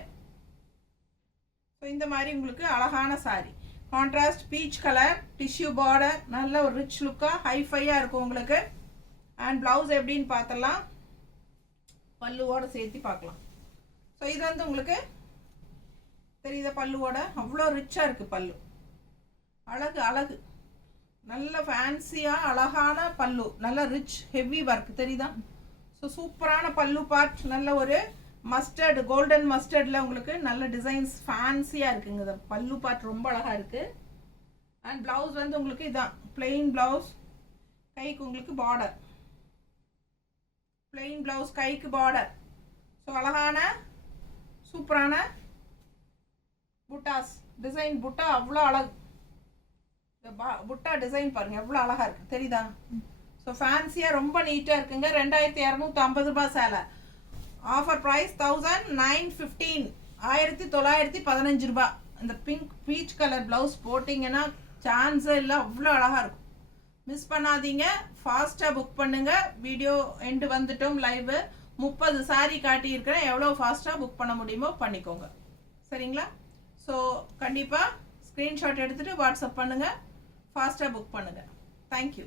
ஸோ இந்த மாதிரி உங்களுக்கு அழகான sorry, contrast peach colour, tissue border, நல்ல ஒரு ரிச் லுக்காக ஹைஃபையாக இருக்கும் உங்களுக்கு. அண்ட் ப்ளவுஸ் எப்படின்னு பார்த்தலாம், பல்லுவோட சேர்த்து பார்க்கலாம். ஸோ இது வந்து உங்களுக்கு தெரியுத பல்லுவோட அவ்வளோ ரிச்சாக இருக்குது பல்லு. அழகு அழகு, நல்ல ஃபேன்சியாக அழகான பல்லு, நல்ல ரிச் ஹெவி ஒர்க், தெரியுதா? ஸோ சூப்பரான பல்லு பார்ட், நல்ல ஒரு மஸ்டர்ட், கோல்டன் மஸ்டர்டில் உங்களுக்கு நல்ல டிசைன்ஸ் ஃபேன்சியாக இருக்குங்க. இந்த பல்லு பார்ட் ரொம்ப அழகாக இருக்குது. அண்ட் ப்ளவுஸ் வந்து உங்களுக்கு இதான் பிளெயின் ப்ளவுஸ், கைக்கு உங்களுக்கு பார்டர், பிளெயின் ப்ளவுஸ் கைக்கு பார்டர். ஸோ அழகான சூப்பரான புட்டாஸ் டிசைன், புட்டா அவ்வளோ அழகு. இந்த புட்டா டிசைன் பாருங்கள் எவ்வளோ அழகாக இருக்குது, தெரியுதா? ஸோ ஃபேன்சியாக ரொம்ப நீட்டாக இருக்குங்க. 2250 ரூபாய் சேலை. Offer price 1915. 1915 ரூபாய். இந்த பிங்க் பீச் கலர் ப்ளவுஸ் போட்டிங்கன்னா சான்ஸே இல்லை, அவ்வளோ அழகாக இருக்கும். மிஸ் பண்ணாதீங்க, ஃபாஸ்ட்டாக புக் பண்ணுங்க. வீடியோ எண்டு வந்துட்டோம். லைவ் 30 சாரி காட்டியிருக்கிறேன், எவ்வளோ ஃபாஸ்ட்டாக புக் பண்ண முடியுமோ பண்ணிக்கோங்க. சரிங்களா? ஸோ கண்டிப்பாக ஸ்க்ரீன்ஷாட் எடுத்துகிட்டு வாட்ஸ்அப் பண்ணுங்கள், ஃபாஸ்ட்டாக புக் பண்ணுங்கள். தேங்க்யூ.